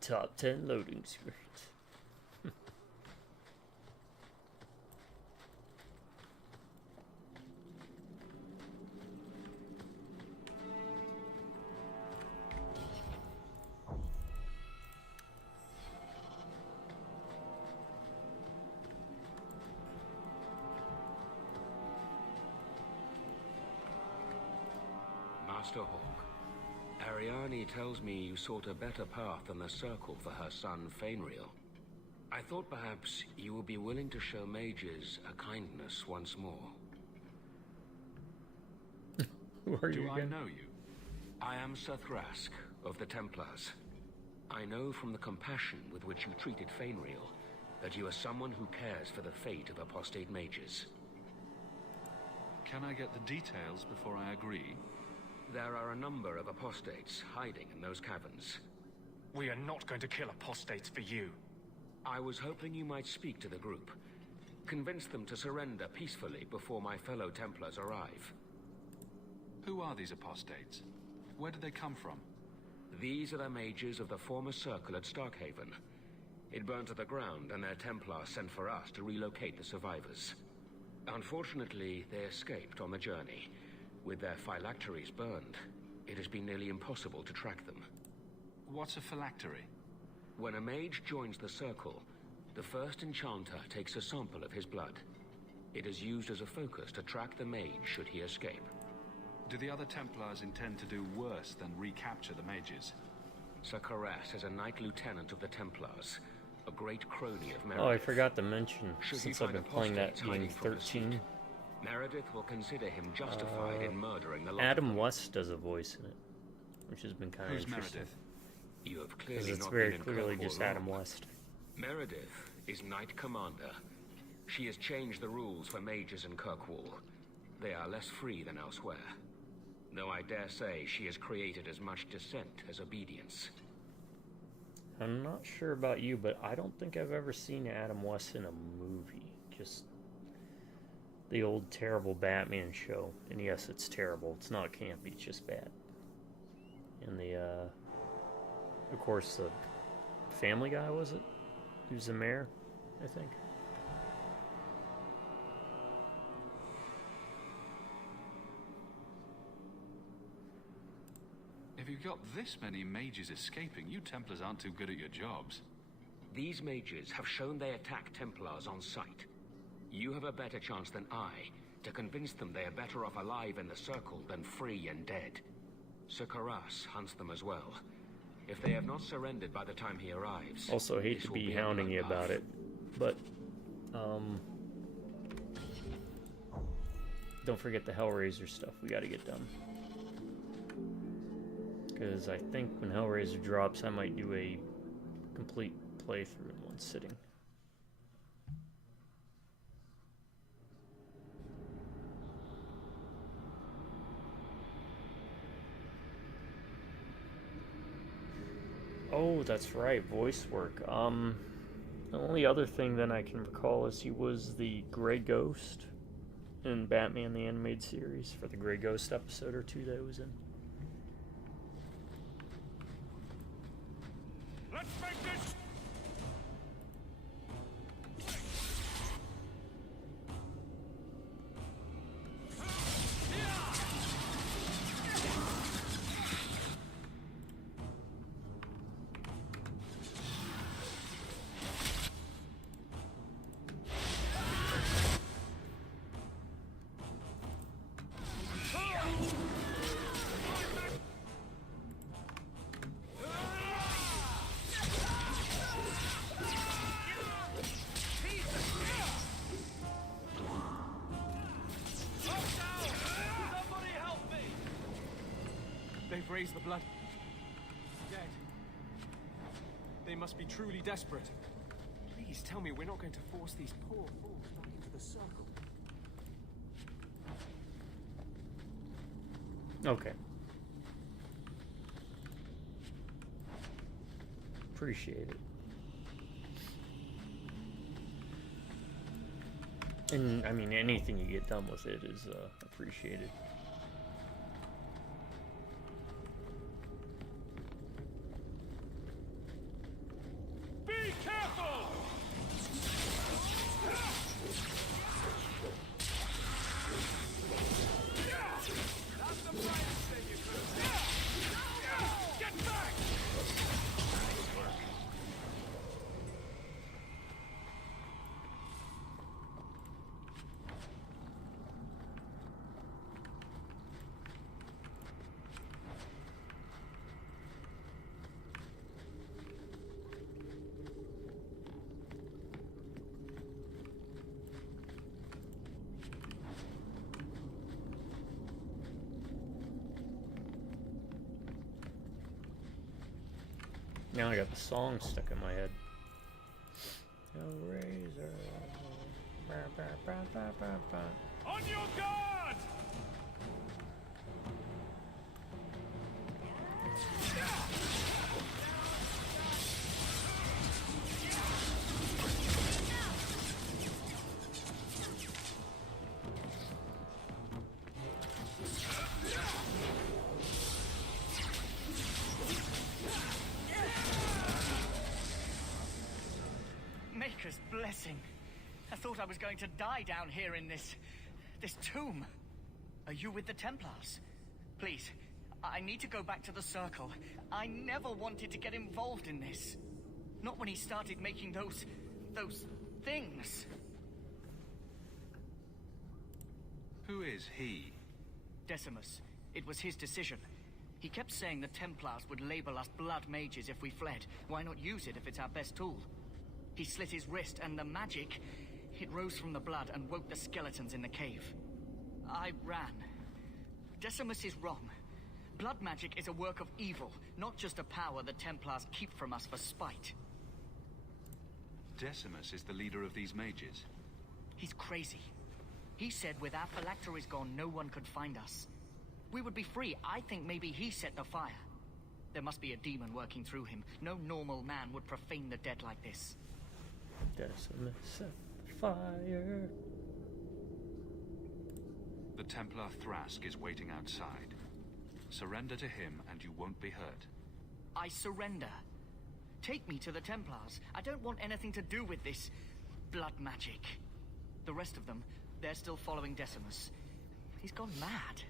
Top 10 loading screens. Master Hawk, Ariane tells me you sought a better path than the Circle for her son, Fainriel. I thought perhaps you would be willing to show mages a kindness once more. Who are you Do I again? know you? I am Sir Thrask of the Templars. I know from the compassion with which you treated Fainriel that you are someone who cares for the fate of apostate mages. Can I get the details before I agree? There are a number of apostates hiding in those caverns. We are not going to kill apostates for you. I was hoping you might speak to the group. Convince them to surrender peacefully before my fellow Templars arrive. Who are these apostates? Where did they come from? These are the mages of the former Circle at Starkhaven. It burned to the ground, and their Templars sent for us to relocate the survivors. Unfortunately, they escaped on the journey. With their phylacteries burned, it has been nearly impossible to track them. What's a phylactery? When a mage joins the Circle, the first enchanter takes a sample of his blood. It is used as a focus to track the mage should he escape. Do the other Templars intend to do worse than recapture the mages? Sir Karas is a Knight Lieutenant of the Templars, a great crony of Meredith. Oh, I forgot to mention, Should he since I've find been playing that apostates game hiding from the 13, Meredith will consider him justified in murdering the lot of Adam them. West does a voice in it, which has been kind of Who's interesting. Meredith? You have Because clearly it's not very been in clearly Kirkwall just Adam long. West. Meredith is Knight Commander. She has changed the rules for mages in Kirkwall. They are less free than elsewhere. Though I dare say she has created as much dissent as obedience. I'm not sure about you, but I don't think I've ever seen Adam West in a movie. Just the old terrible Batman show. And yes, it's terrible. It's not campy, it's just bad. And the, of course, the Family Guy, was it? He was the mayor, I think. If you've got this many mages escaping, you Templars aren't too good at your jobs. These mages have shown they attack Templars on sight. You have a better chance than I to convince them they are better off alive in the Circle than free and dead. Sir Karas hunts them as well. If they have not surrendered by the time he arrives... Also, hate this to will be a hounding you bloodbath. about it, but, don't forget the Hellraiser stuff we gotta get done. Because I think when Hellraiser drops, I might do a complete playthrough in one sitting. Oh, that's right, voice work. The only other thing that I can recall is he was the Grey Ghost in Batman the Animated Series for the Grey Ghost episode or two that it was in. Let's make this... They've raised the blood. Dead. They must be truly desperate. Please tell me we're not going to force these poor fools back into the Circle. Okay. Appreciate it. And, I mean, anything you get done with it is appreciated. Be careful! That's the brightest thing you could have. Get back! Now I got the song stuck in my head. Razor. On your guard! Maker's blessing. I thought I was going to die down here in this tomb. Are you with the Templars? Please, I need to go back to the Circle. I never wanted to get involved in this. Not when he started making those things. Who is he? Decimus. It was his decision. He kept saying the Templars would label us blood mages if we fled. Why not use it if it's our best tool? He slit his wrist, and the magic, it rose from the blood and woke the skeletons in the cave. I ran. Decimus is wrong. Blood magic is a work of evil, not just a power the Templars keep from us for spite. Decimus is the leader of these mages. He's crazy. He said with our phylacteries gone, no one could find us. We would be free. I think maybe he set the fire. There must be a demon working through him. No normal man would profane the dead like this. Decimus set the fire. The Templar Thrask is waiting outside. Surrender to him and you won't be hurt. I surrender. Take me to the Templars. I don't want anything to do with this blood magic. The rest of them, they're still following Decimus. He's gone mad.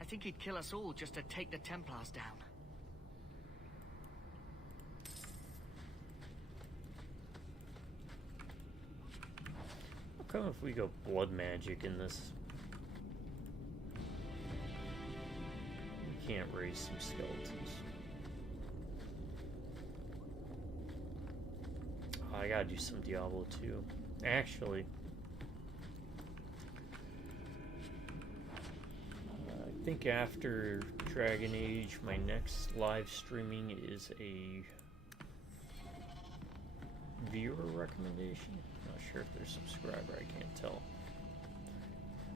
I think he'd kill us all just to take the Templars down. How come if we go blood magic in this, we can't raise some skeletons? Oh, I gotta do some Diablo 2. Actually, I think after Dragon Age, my next live streaming is a viewer recommendation. Not sure if they're a subscriber, I can't tell.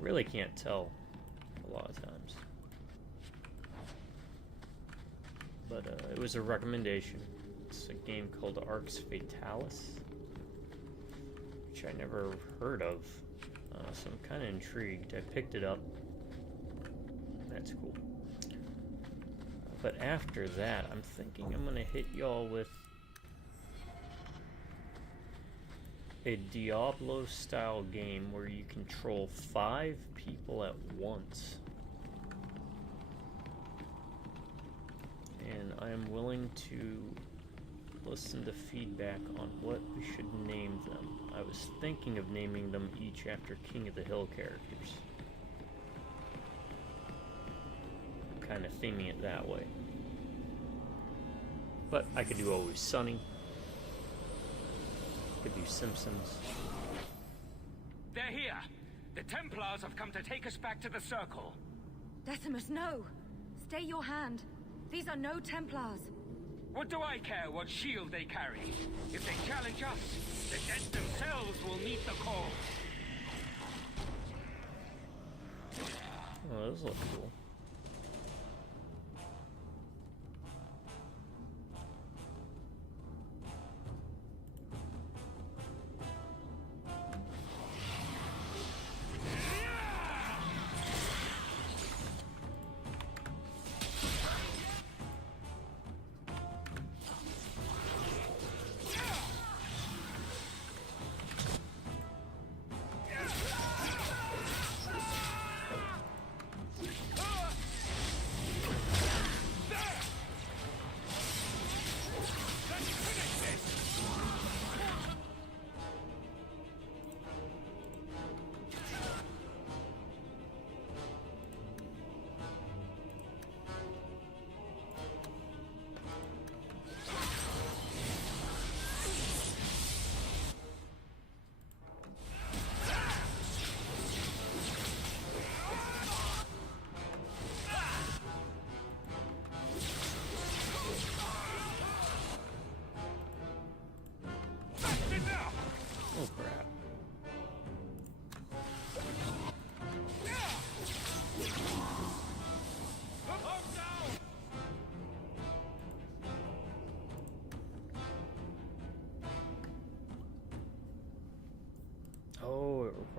Really can't tell a lot of times. But it was a recommendation. It's a game called Arx Fatalis, which I never heard of, so I'm kind of intrigued. I picked it up. That's cool. But after that, I'm thinking I'm gonna hit y'all with a Diablo-style game where you control 5 people at once. And I am willing to listen to feedback on what we should name them. I was thinking of naming them each after King of the Hill characters. Kind of theming it that way. But I could do Always Sunny. Could do Simpsons. They're here! The Templars have come to take us back to the Circle. Decimus, no! Stay your hand. These are no Templars. What do I care what shield they carry? If they challenge us, the dead themselves will meet the call. Oh, those look cool.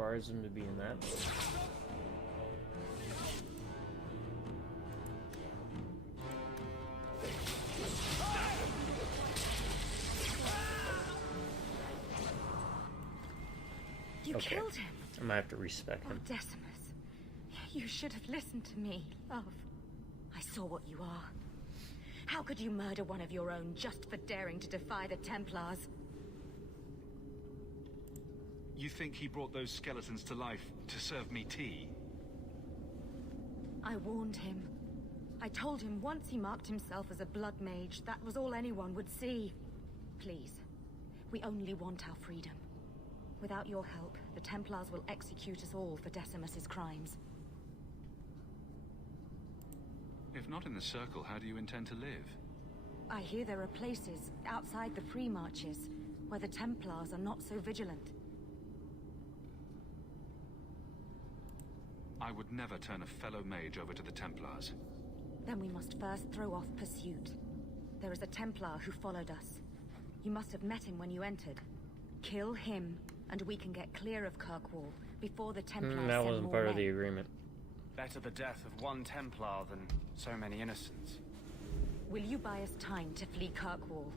requires him to be in that mode. You killed him. I might have to respec him. Oh, Decimus. You should have listened to me, love. I saw what you are. How could you murder one of your own just for daring to defy the Templars? You think he brought those skeletons to life to serve me tea? I warned him. I told him once he marked himself as a blood mage, that was all anyone would see. Please, we only want our freedom. Without your help, the Templars will execute us all for Decimus's crimes. If not in the Circle, how do you intend to live? I hear there are places outside the pre-marches where the Templars are not so vigilant. I would never turn a fellow mage over to the Templars. Then we must first throw off pursuit. There is a Templar who followed us. You must have met him when you entered. Kill him, and we can get clear of Kirkwall before the Templars that send wasn't more part of men. the agreement. Better the death of one Templar than so many innocents. Will you buy us time to flee Kirkwall?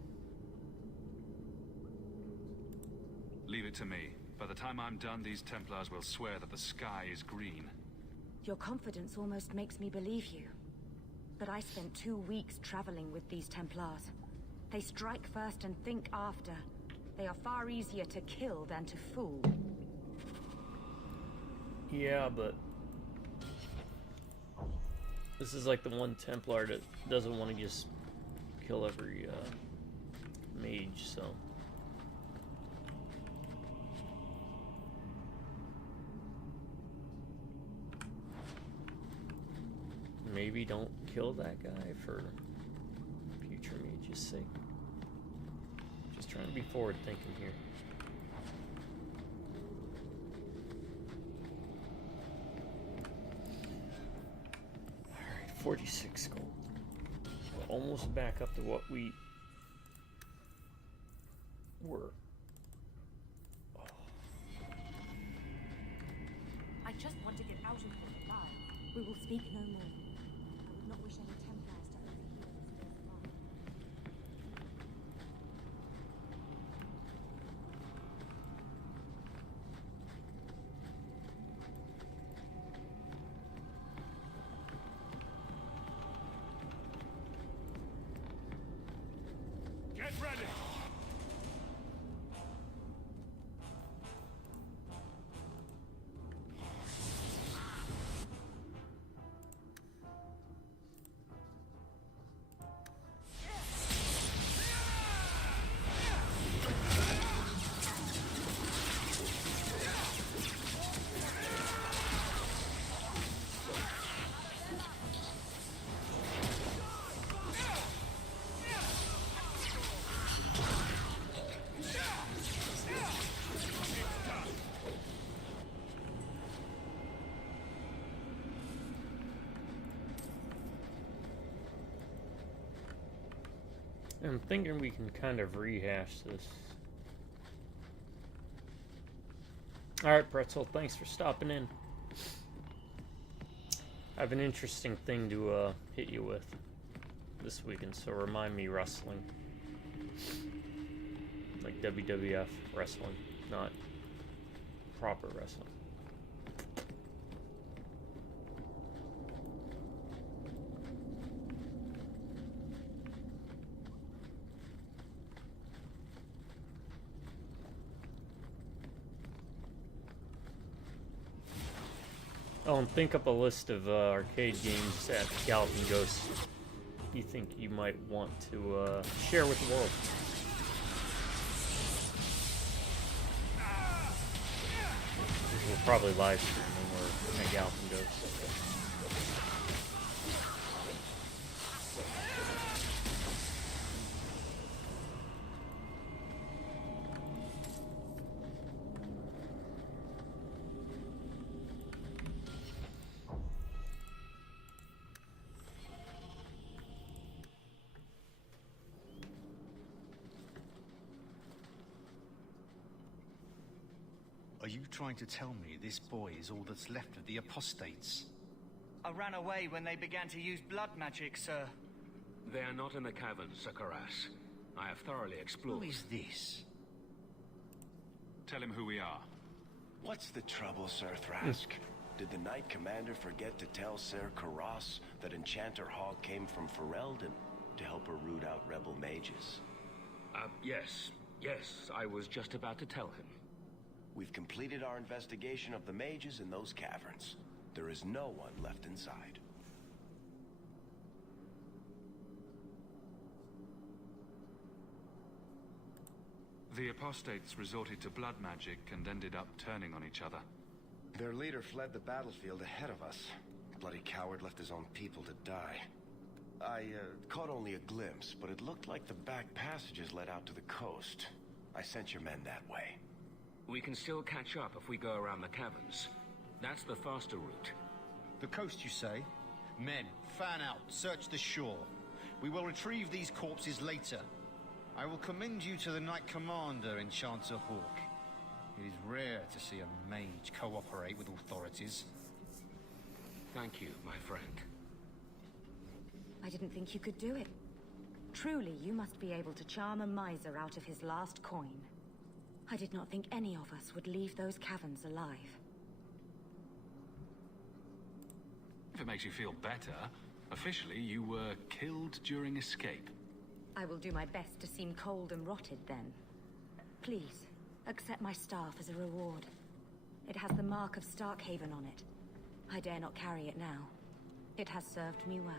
Leave it to me. By the time I'm done, these Templars will swear that the sky is green. Your confidence almost makes me believe you. But I spent 2 weeks traveling with these Templars. They strike first and think after. They are far easier to kill than to fool. Yeah, but this is like the one Templar that doesn't want to just kill every mage, so. Maybe don't kill that guy for future mage's sake. Just trying to be forward thinking here. Alright, 46 gold. We're almost back up to what we were. I just want to get out of here alive. We will speak no more. I would not wish any Templars to overhear this first line. Get ready! I'm thinking we can kind of rehash this. Alright, Pretzel, thanks for stopping in. I have an interesting thing to hit you with this weekend, so remind me wrestling. Like WWF wrestling, not proper wrestling. Oh, and think up a list of arcade games at Galloping Ghost you think you might want to share with the world. We'll probably live stream when we're at Galloping Ghost. Are you trying to tell me this boy is all that's left of the apostates? I ran away when they began to use blood magic, sir. They are not in the caverns, Sir Karas. I have thoroughly explored. Who is this? Tell him who we are. What's the trouble, Sir Thrask? Did the Knight Commander forget to tell Sir Karas that Enchanter Hawk came from Ferelden to help her root out rebel mages? Yes. Yes, I was just about to tell him. We've completed our investigation of the mages in those caverns. There is no one left inside. The apostates resorted to blood magic and ended up turning on each other. Their leader fled the battlefield ahead of us. Bloody coward left his own people to die. I caught only a glimpse, but it looked like the back passages led out to the coast. I sent your men that way. We can still catch up if we go around the caverns. That's the faster route. The coast, you say? Men, fan out, search the shore. We will retrieve these corpses later. I will commend you to the Knight Commander, Enchanter Hawk. It is rare to see a mage cooperate with authorities. Thank you, my friend. I didn't think you could do it. Truly, you must be able to charm a miser out of his last coin. I did not think any of us would leave those caverns alive. If it makes you feel better, officially you were killed during escape. I will do my best to seem cold and rotted then. Please, accept my staff as a reward. It has the mark of Starkhaven on it. I dare not carry it now. It has served me well.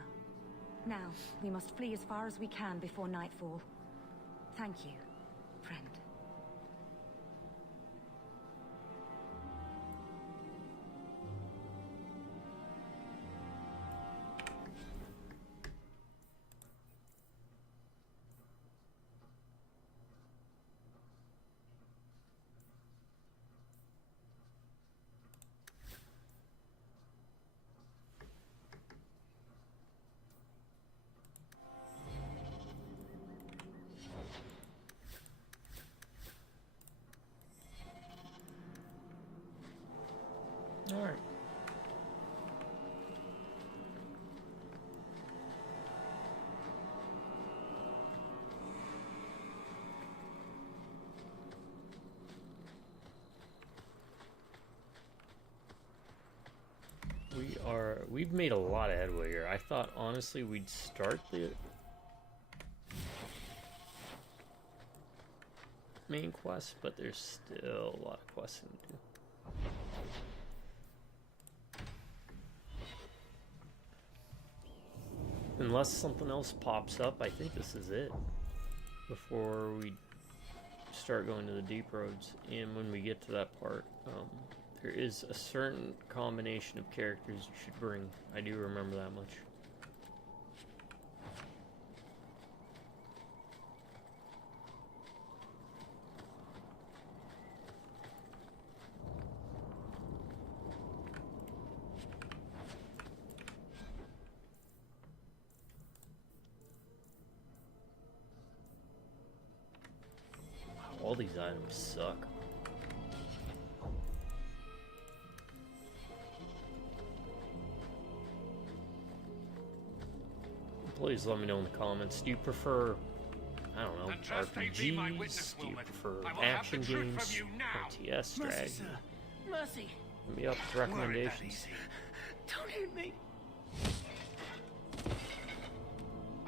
Now, we must flee as far as we can before nightfall. Thank you, friend. All right. We've made a lot of headway here. I thought honestly we'd start the main quest, but there's still a lot of questing to do. Unless something else pops up, I think this is it before we start going to the deep roads. And when we get to that part, there is a certain combination of characters you should bring. I do remember that much. All these items suck. Please let me know in the comments. Do you prefer, I don't know, RPGs? Do you prefer action games? RTS strategy? Mercy. Let me up with recommendations. Don't hit me.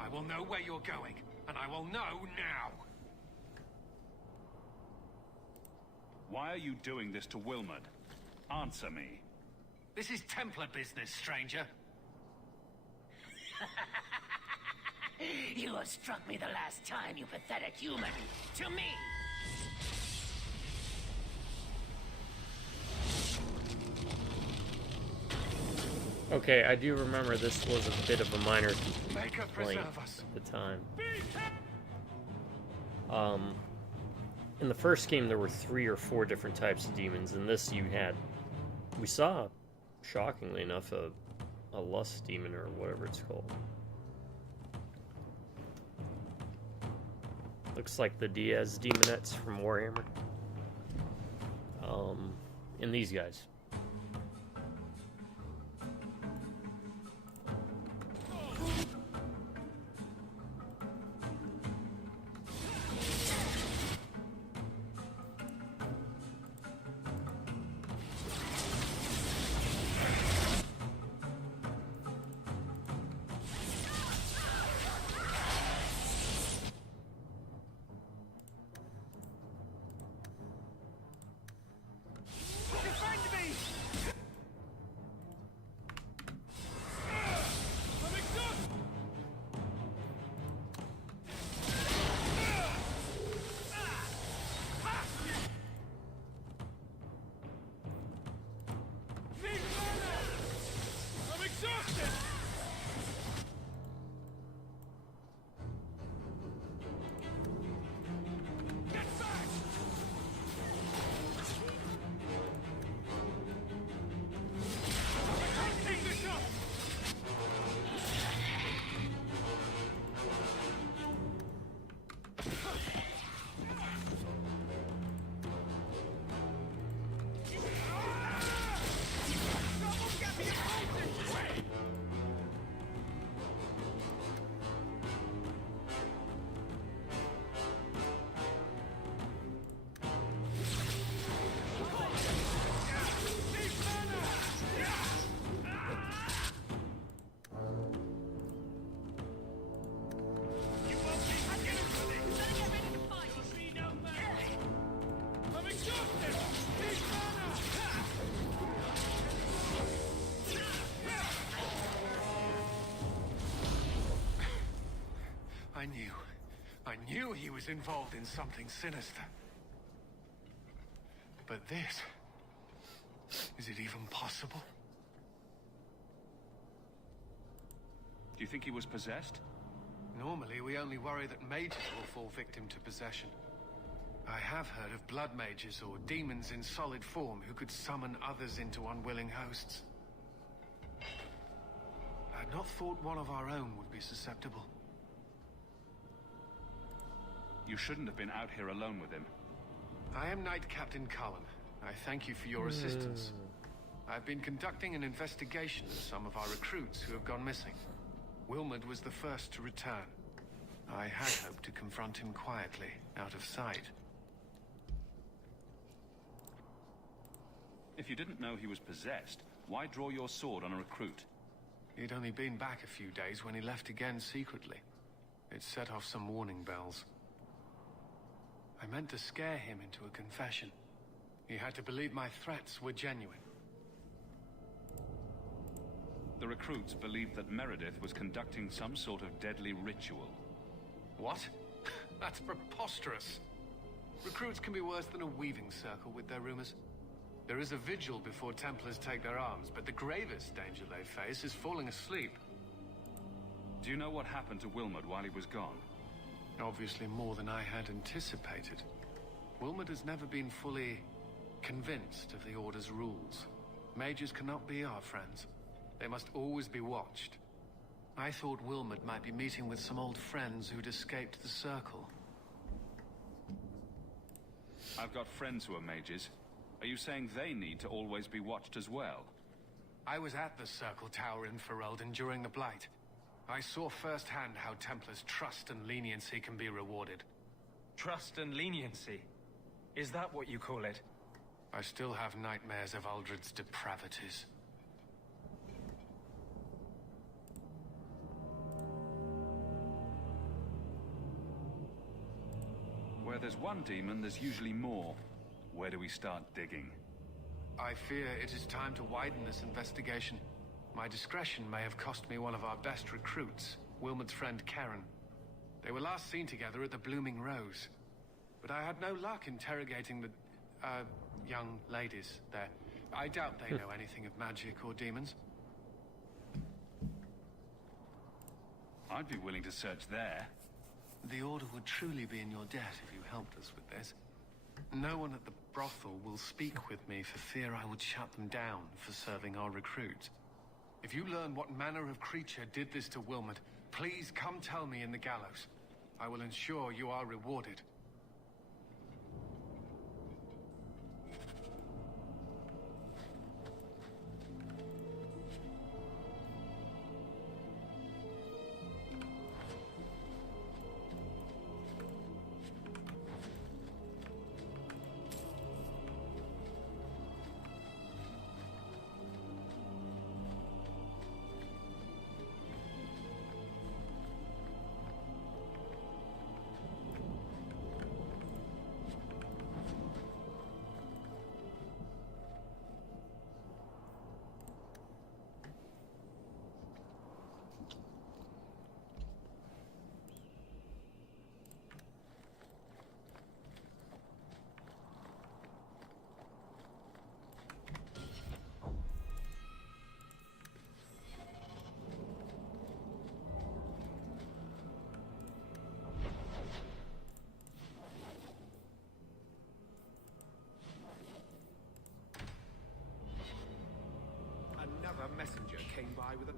I will know where you're going, and I will know now. Why are you doing this to Wilmot? Answer me. This is Templar business, stranger. You have struck me the last time, you pathetic human. To me! Okay, I do remember this was a bit of a minor complaint at the time. In the first game there were 3 or 4 different types of demons. In this we saw, shockingly enough, a lust demon or whatever it's called. Looks like the Diaz demonettes from Warhammer. in these guys. I knew he was involved in something sinister. But this... is it even possible? Do you think he was possessed? Normally, we only worry that mages will fall victim to possession. I have heard of blood mages or demons in solid form who could summon others into unwilling hosts. I'd not thought one of our own would be susceptible. You shouldn't have been out here alone with him. I am Knight Captain Cullen. I thank you for your assistance. I've been conducting an investigation of some of our recruits who have gone missing. Wilmot was the first to return. I had hoped to confront him quietly, out of sight. If you didn't know he was possessed, why draw your sword on a recruit? He'd only been back a few days when he left again secretly. It set off some warning bells. I meant to scare him into a confession. He had to believe my threats were genuine. The recruits believed that Meredith was conducting some sort of deadly ritual. What? That's preposterous. Recruits can be worse than a weaving circle with their rumors. There is a vigil before Templars take their arms, but the gravest danger they face is falling asleep. Do you know what happened to Wilmot while he was gone? Obviously more than I had anticipated. Wilmot has never been fully convinced of the Order's rules. Mages cannot be our friends. They must always be watched. I thought Wilmot might be meeting with some old friends who'd escaped the Circle. I've got friends who are mages. Are you saying they need to always be watched as well? I was at the Circle Tower in Ferelden during the Blight. I saw firsthand how Templars' trust and leniency can be rewarded. Trust and leniency? Is that what you call it? I still have nightmares of Uldred's depravities. Where there's one demon, there's usually more. Where do we start digging? I fear it is time to widen this investigation. My discretion may have cost me one of our best recruits, Wilmot's friend Karen. They were last seen together at the Blooming Rose. But I had no luck interrogating the, young ladies there. I doubt they know anything of magic or demons. I'd be willing to search there. The Order would truly be in your debt if you helped us with this. No one at the brothel will speak with me for fear I would shut them down for serving our recruits. If you learn what manner of creature did this to Wilmot, please come tell me in the gallows. I will ensure you are rewarded. messenger came by with a...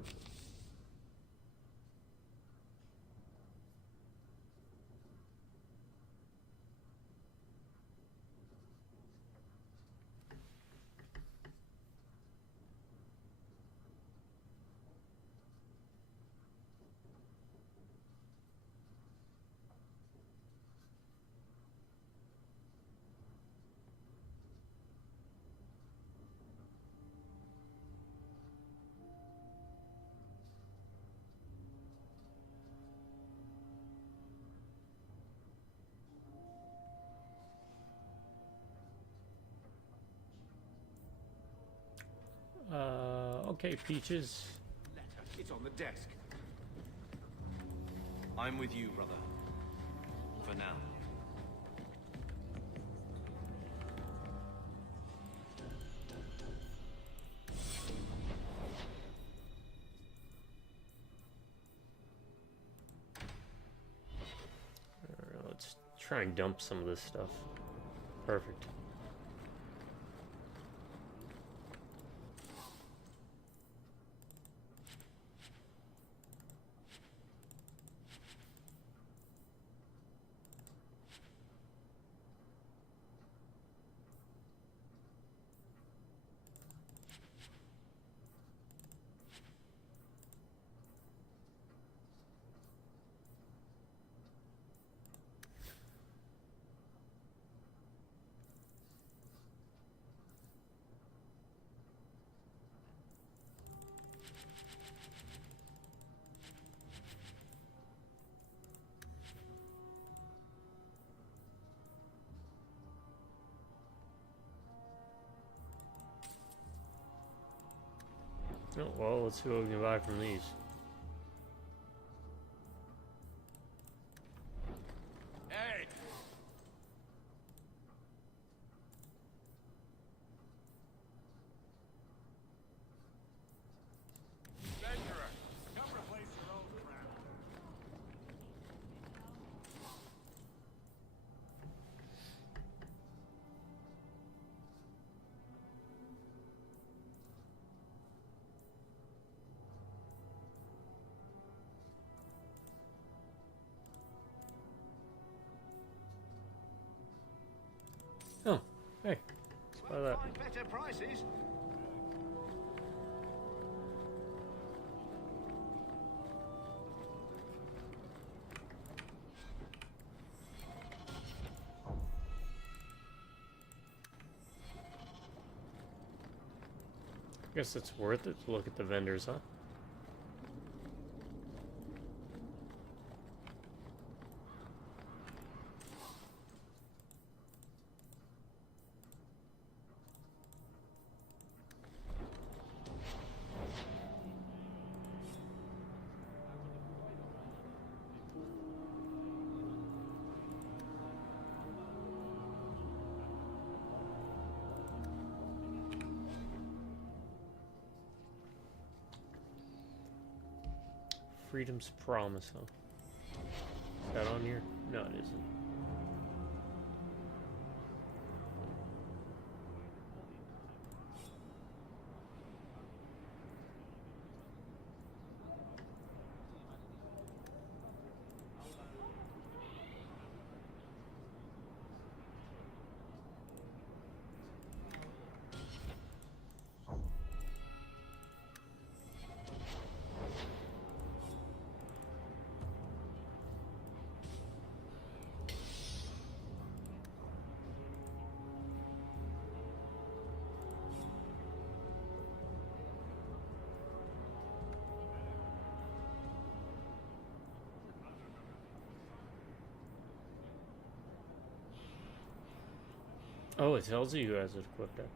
Okay, Peaches. It's on the desk. I'm with you, brother. For now. Let's try and dump some of this stuff. Perfect. Oh, well, let's see what we can buy from these. Hey! Venturer, come replace your own crap. Oh, hey, let's buy that. Find better prices. Guess it's worth it to look at the vendors, huh? Freedom's Promise, huh? Is that on here? No, it isn't. Oh, it tells you who has it equipped up.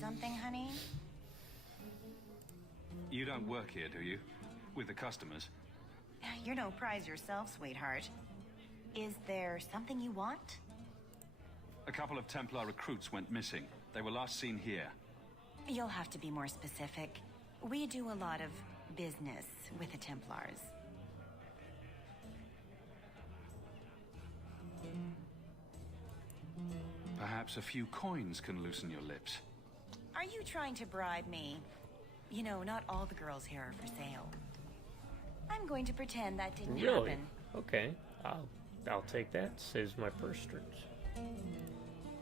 something, honey? You don't work here, do you? With the customers? You're no prize yourself, sweetheart. Is there something you want? A couple of Templar recruits went missing. They were last seen here. You'll have to be more specific. We do a lot of business with the Templars. Perhaps a few coins can loosen your lips. Are you trying to bribe me? You know, not all the girls here are for sale. I'm going to pretend that didn't Really? happen. Okay. I'll take that. Saves my purse strings.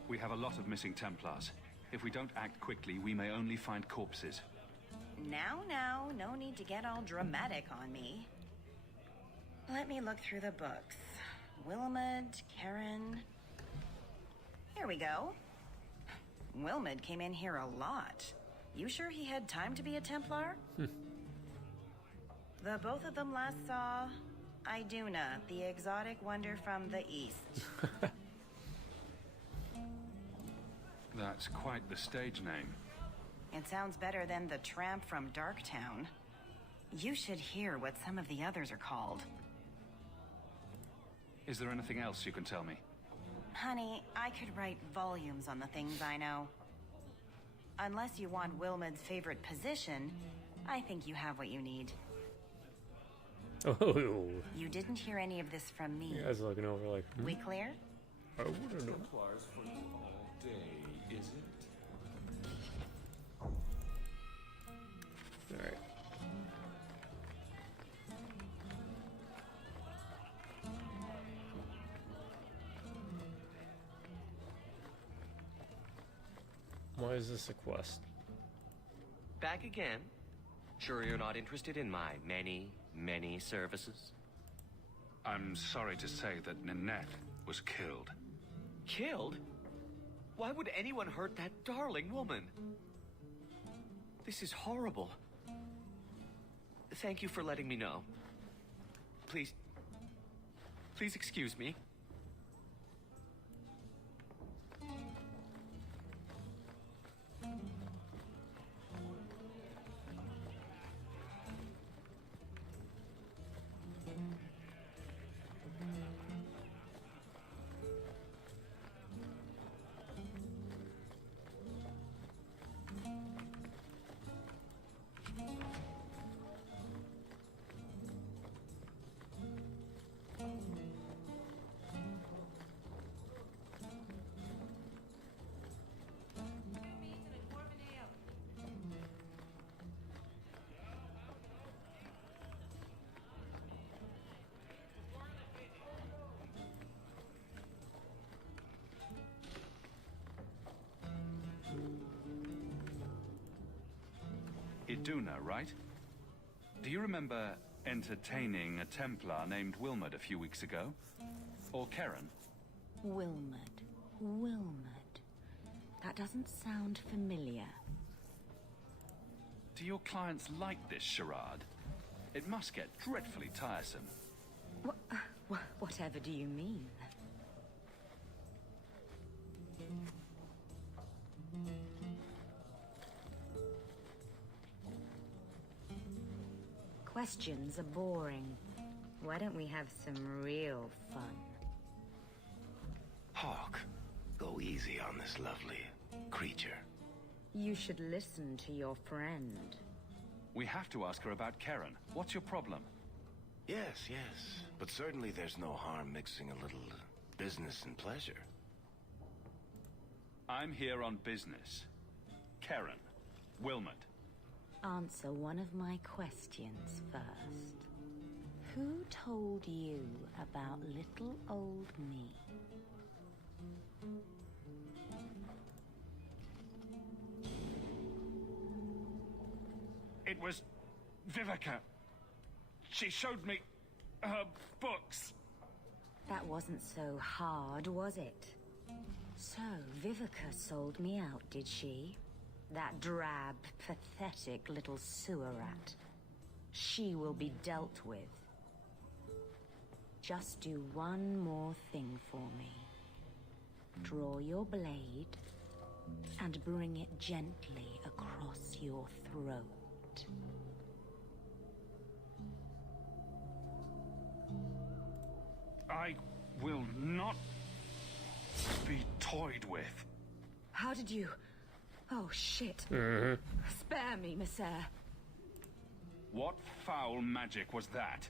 We have a lot of missing Templars. If we don't act quickly, we may only find corpses. Now, no need to get all dramatic on me. Let me look through the books. Wilmot, Karen... Here we go. Wilmot came in here a lot. You sure he had time to be a Templar? The both of them last saw Iduna, the exotic wonder from the east. That's quite the stage name. It sounds better than the tramp from Darktown. You should hear what some of the others are called. Is there anything else you can tell me? Honey, I could write volumes on the things I know. Unless you want Wilmot's favorite position, I think you have what you need. Oh. You didn't hear any of this from me. You guys looking over like... We clear? I wouldn't know. Templars for you all day, is it? Alright. Why is this a quest? Back again? Sure you're not interested in my many services? I'm sorry to say that Ninette was killed. Killed? Why would anyone hurt that darling woman? This is horrible. Thank you for letting me know. Please excuse me. Iduna, right? Do you remember entertaining a Templar named Wilmot a few weeks ago? Or Karen? Wilmot. That doesn't sound familiar. Do your clients like this charade? It must get dreadfully tiresome. Whatever do you mean? Questions are boring. Why don't we have some real fun? Hawk, go easy on this lovely creature. You should listen to your friend. We have to ask her about Karen. What's your problem? Yes. But certainly there's no harm mixing a little business and pleasure. I'm here on business. Karen. Wilmot. Answer one of my questions first. Who told you about little old me? It was Vivica. She showed me her books. That wasn't so hard, was it? So, Vivica sold me out, did she? That drab, pathetic little sewer rat. She will be dealt with. Just do one more thing for me. Draw your blade and bring it gently across your throat. I will not be toyed with. How did you... Oh, shit. Spare me, Messer. What foul magic was that?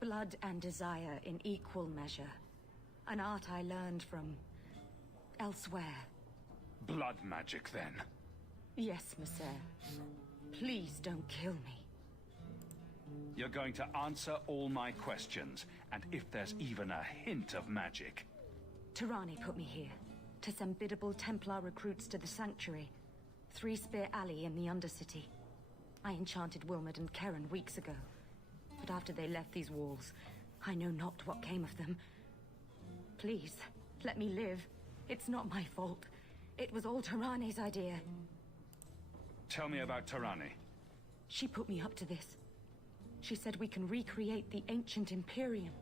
Blood and desire in equal measure. An art I learned from... elsewhere. Blood magic, then? Yes, Messer. Please don't kill me. You're going to answer all my questions, and if there's even a hint of magic... Tirani put me here, to send biddable Templar recruits to the Sanctuary. 3 Spear Alley in the Undercity. I enchanted Wilmot and Keren weeks ago. But after they left these walls, I know not what came of them. Please, let me live. It's not my fault. It was all Tirani's idea. Tell me about Tirani. She put me up to this. She said we can recreate the ancient Imperium.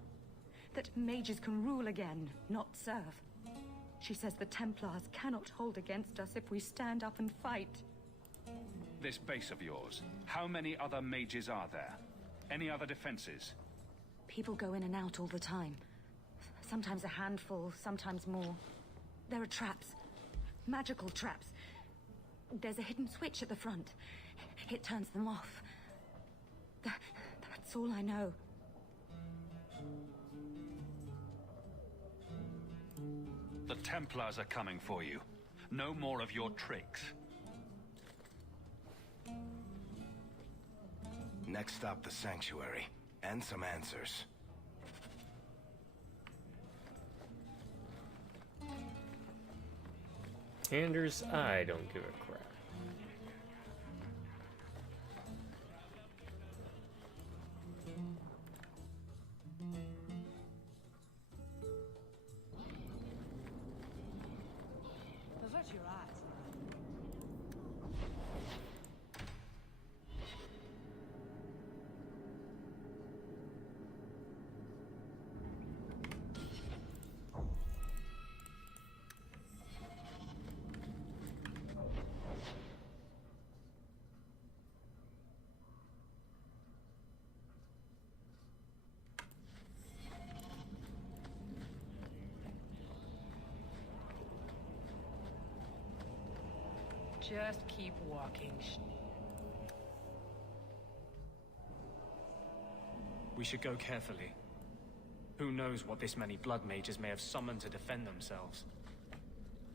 That mages can rule again, not serve. She says the Templars cannot hold against us if we stand up and fight. This base of yours, how many other mages are there? Any other defenses? People go in and out all the time. Sometimes a handful, sometimes more. There are traps. Magical traps. There's a hidden switch at the front. It turns them off. That's all I know. The Templars are coming for you. No more of your tricks. Next stop, the Sanctuary. And some answers. Anders, I don't give a crap. Avert your eyes. Just keep walking. We should go carefully. Who knows what this many blood mages may have summoned to defend themselves.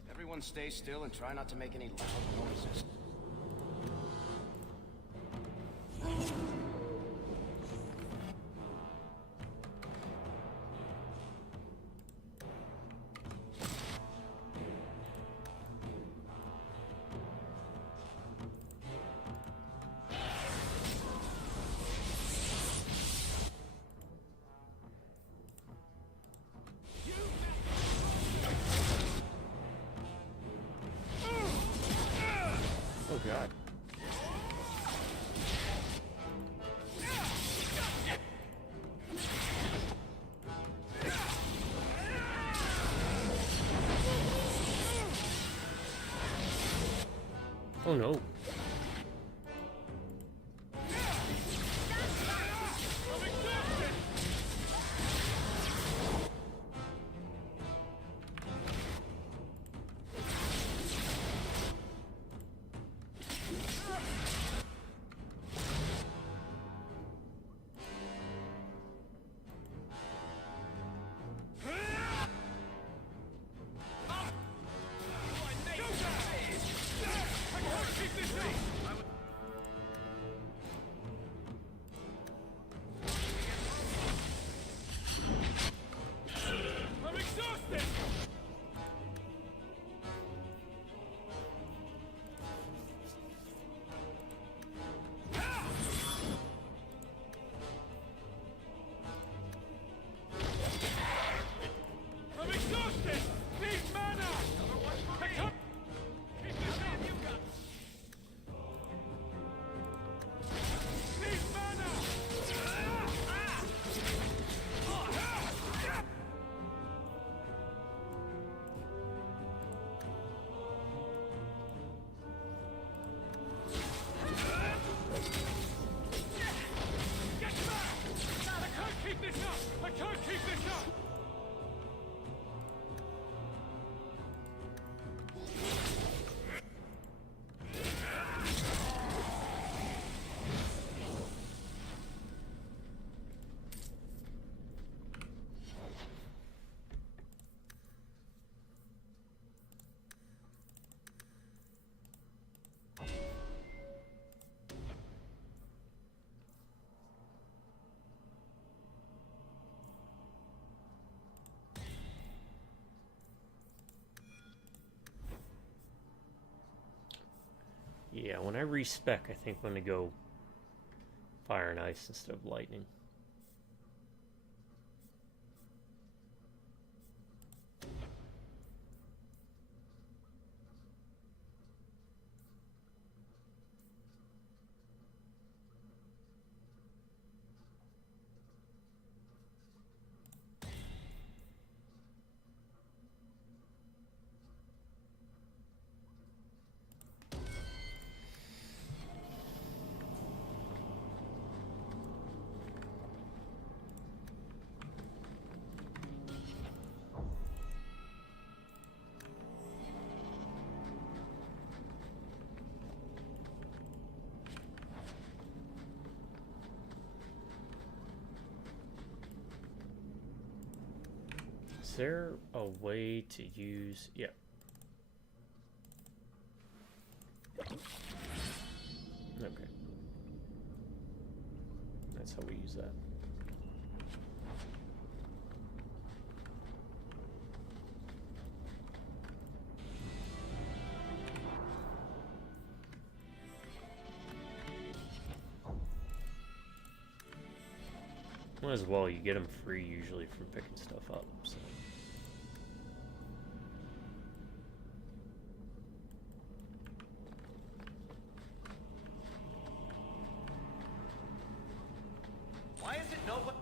Everyone stay still and try not to make any loud noises. Oh god. Oh no. Keep this Yeah, when I respec, I think I'm going to go fire and ice instead of lightning. Is there a way to use... Yeah. Okay. That's how we use that. Might as well, you get them free usually from picking stuff up, so... Why is it no...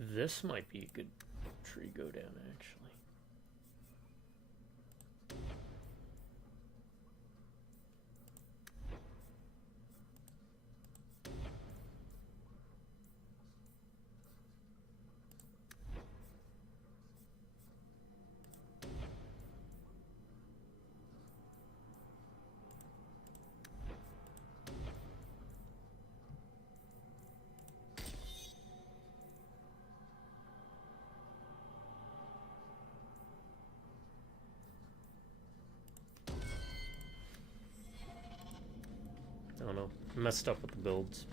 This might be a good tree go down, actually. I don't know. Messed up with the builds.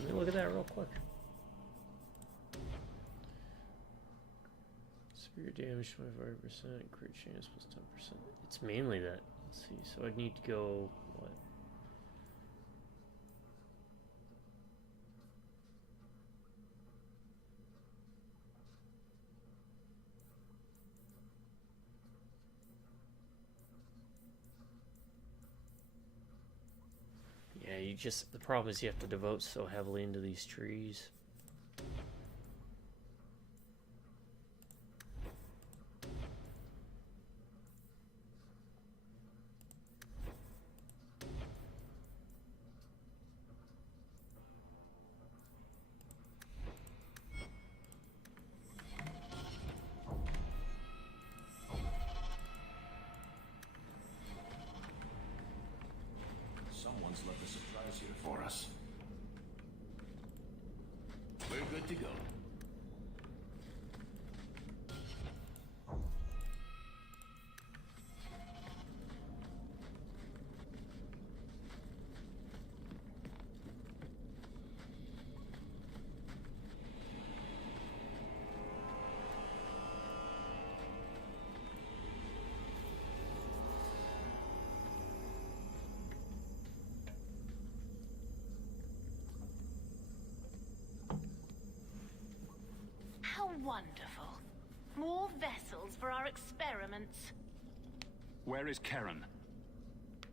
Let me look at that real quick. Severe damage 25%, crit chance plus 10%. It's mainly that. Let's see, so I'd need to go what? Yeah, you just, the problem is you have to devote so heavily into these trees. Someone's left a surprise here for us. We're good to go. How wonderful. More vessels for our experiments. Where is Karen?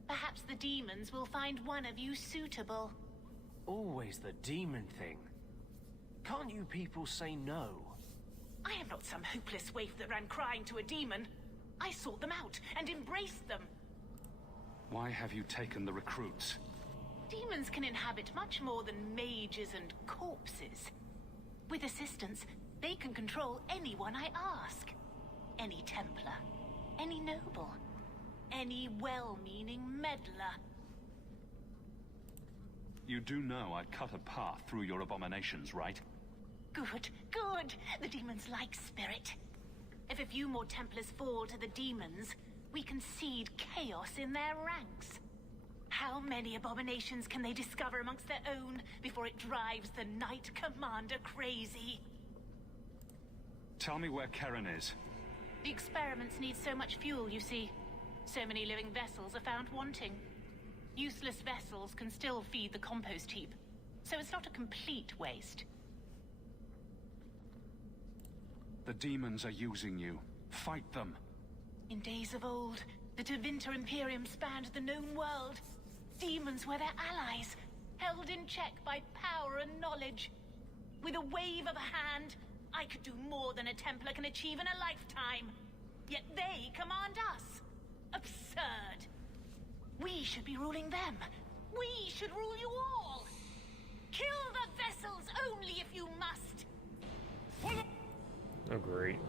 Perhaps the demons will find one of you suitable. Always the demon thing. Can't you people say no? I am not some hopeless waif that ran crying to a demon. I sought them out and embraced them. Why have you taken the recruits? Demons can inhabit much more than mages and corpses. With assistance, they can control anyone I ask. Any Templar, any noble, any well-meaning meddler. You do know I cut a path through your abominations, right? Good, good. The demons like spirit. If a few more Templars fall to the demons, we can seed chaos in their ranks. How many abominations can they discover amongst their own before it drives the Knight Commander crazy? Tell me where Karen is. The experiments need so much fuel, you see. So many living vessels are found wanting. Useless vessels can still feed the compost heap, so it's not a complete waste. The demons are using you. Fight them. In days of old, the Tevinter Imperium spanned the known world. Demons were their allies, held in check by power and knowledge. With a wave of a hand, I could do more than a Templar can achieve in a lifetime. Yet they command us. Absurd. We should be ruling them. We should rule you all. Kill the vessels only if you must. Oh, great.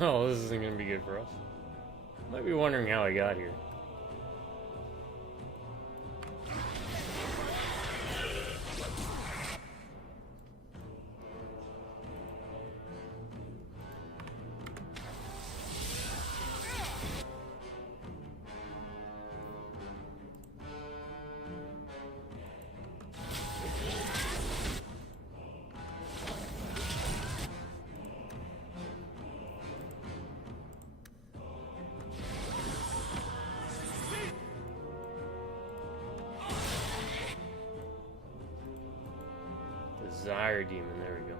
No, this isn't gonna be good for us. Might be wondering how I got here. Desire Demon, there we go.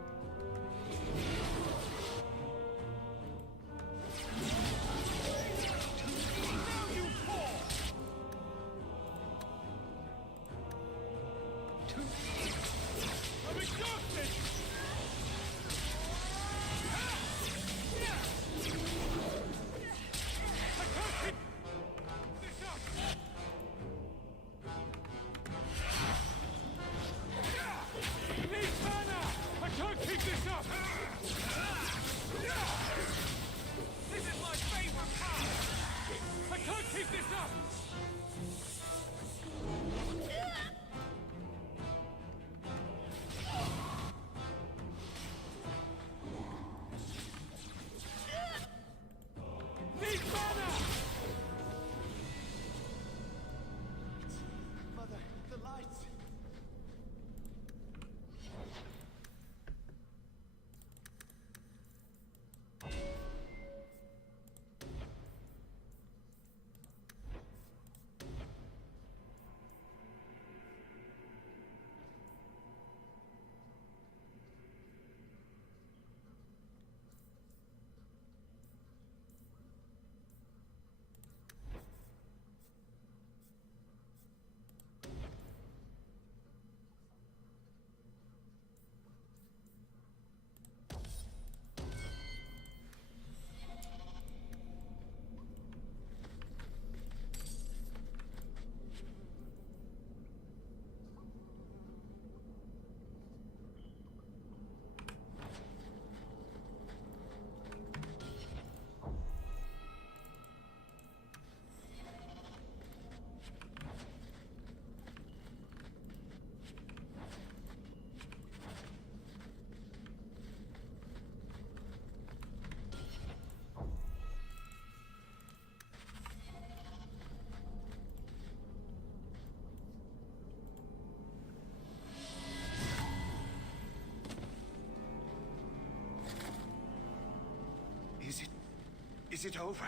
Is it over?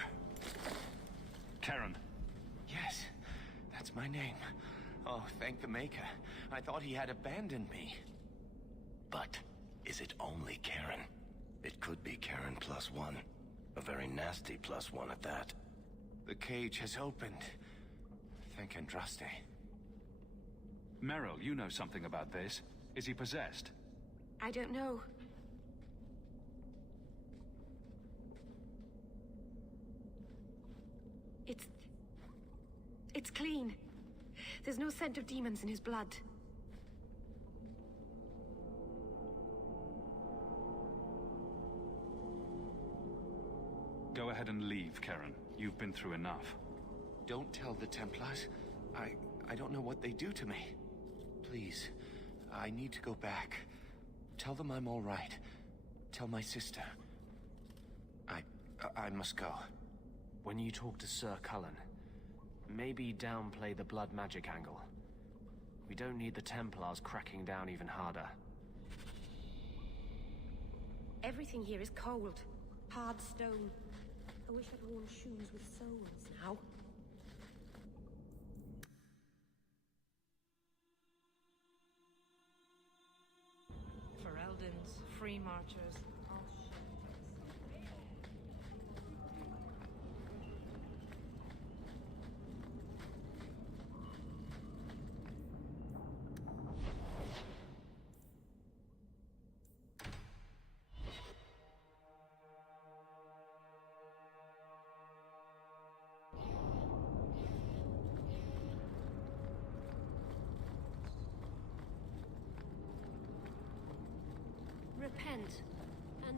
Karen. Yes, that's my name. Oh, thank the Maker. I thought he had abandoned me. But is it only Karen? It could be Karen +1. A very nasty +1 at that. The cage has opened. Thank Andraste. Meryl, you know something about this. Is he possessed? I don't know. It's clean. There's no scent of demons in his blood. Go ahead and leave, Karen. You've been through enough. Don't tell the Templars. I don't know what they do to me. Please, I need to go back. Tell them I'm all right. Tell my sister. I must go. When you talk to Sir Cullen, maybe downplay the blood magic angle. We don't need the Templars cracking down even harder. Everything here is cold. Hard stone. I wish I'd worn shoes with soles now. Fereldans, free marchers. Repent, and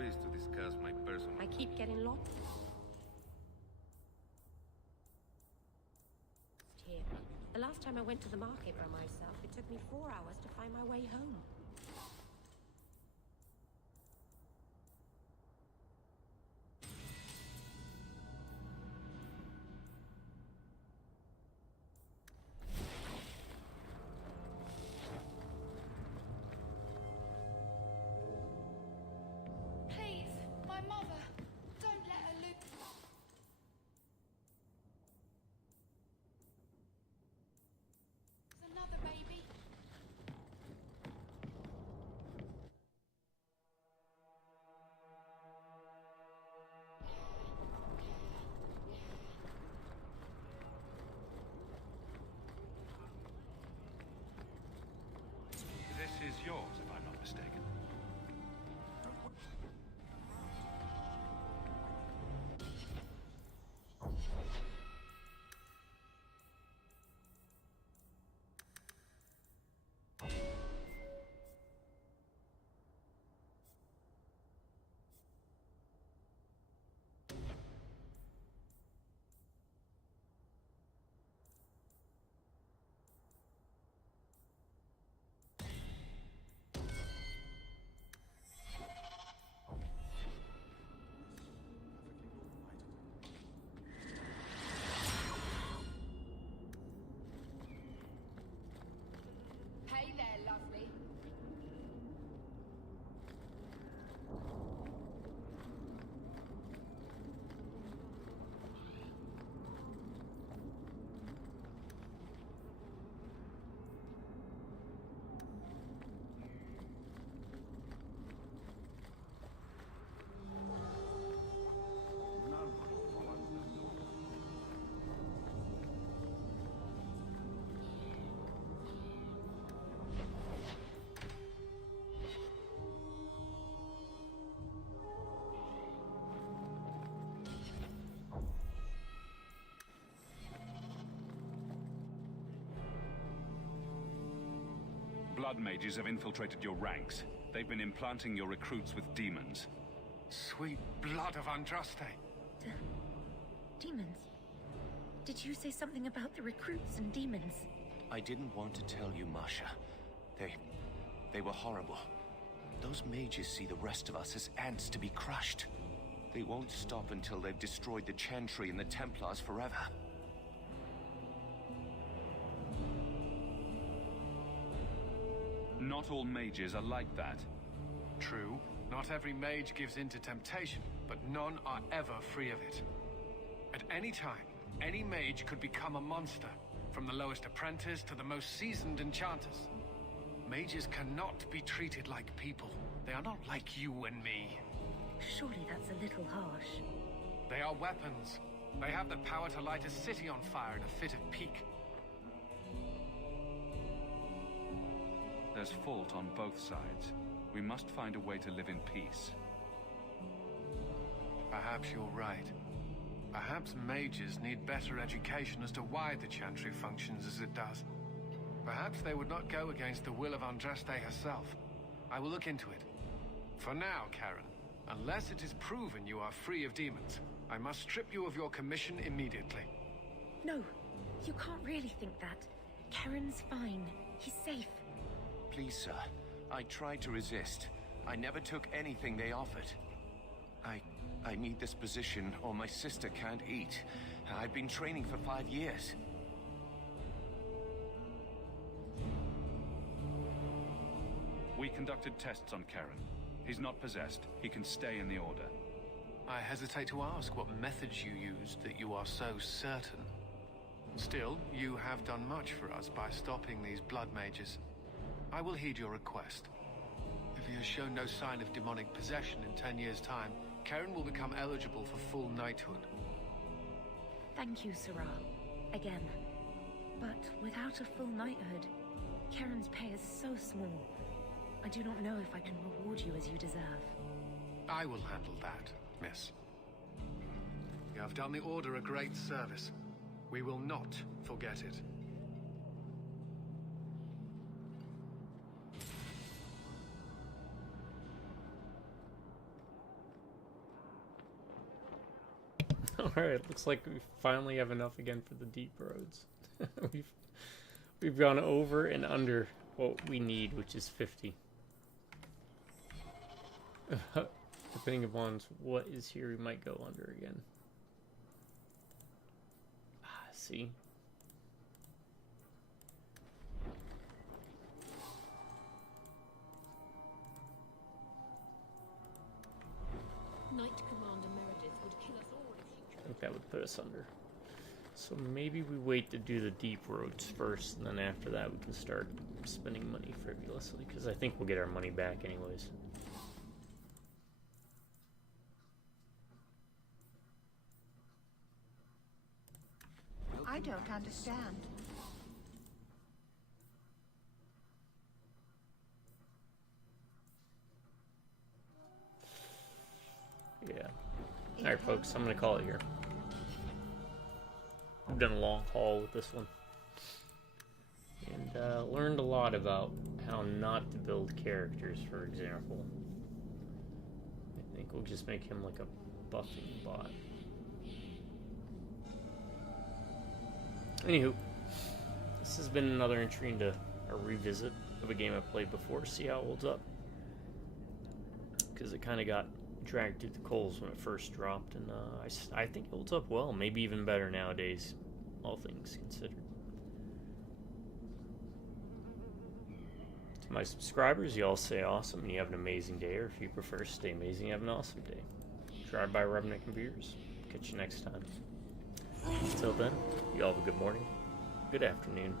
wish to discuss my personal... I keep getting lost here. The last time I went to the market by myself, it took me 4 hours to find my way home. Please, my mother. Don't let her lose. There's another baby. This is yours, if I'm not mistaken. Hey there, lovely. Blood mages have infiltrated your ranks. They've been implanting your recruits with demons. Sweet blood of Andraste. Demons? Did you say something about the recruits and demons? I didn't want to tell you, Masha. They were horrible. Those mages see the rest of us as ants to be crushed. They won't stop until they've destroyed the Chantry and the Templars forever. Not all mages are like that. True. Not every mage gives in to temptation, but none are ever free of it. At any time, any mage could become a monster, from the lowest apprentice to the most seasoned enchanters. Mages cannot be treated like people. They are not like you and me. Surely that's a little harsh. They are weapons. They have the power to light a city on fire in a fit of pique. There's fault on both sides. We must find a way to live in peace. Perhaps you're right. Perhaps mages need better education as to why the Chantry functions as it does. Perhaps they would not go against the will of Andraste herself. I will look into it. For now, Karen, unless it is proven you are free of demons, I must strip you of your commission immediately. No, you can't really think that. Karen's fine. He's safe. Please, sir. I tried to resist. I never took anything they offered. I need this position or my sister can't eat. I've been training for 5 years. We conducted tests on Karen. He's not possessed. He can stay in the Order. I hesitate to ask what methods you used that you are so certain. Still, you have done much for us by stopping these blood mages. I will heed your request. If he has shown no sign of demonic possession in 10 years' time, Karen will become eligible for full knighthood. Thank you, Sarah. Again. But without a full knighthood, Karen's pay is so small. I do not know if I can reward you as you deserve. I will handle that, miss. You have done the Order a great service. We will not forget it. Alright, looks like we finally have enough again for the deep roads. We've gone over and under what we need, which is 50. Depending upon what is here, we might go under again. See? Knight Commander Meredith would kill us all if she I think that would put us under. So maybe we wait to do the deep roads first, and then after that we can start spending money frivolously, because I think we'll get our money back anyways. I don't understand. Yeah. Alright, folks, I'm going to call it here. I've done a long haul with this one. And learned a lot about how not to build characters, for example. I think we'll just make him like a buffing bot. Anywho, this has been another entry into a revisit of a game I played before, see how it holds up. Because it kind of got dragged through the coals when it first dropped, and I think it holds up well, maybe even better nowadays, all things considered. To my subscribers, you all stay awesome and you have an amazing day, or if you prefer, stay amazing and have an awesome day. Drive by Revenant Computers. Catch you next time. Until then, you all have a good morning, good afternoon,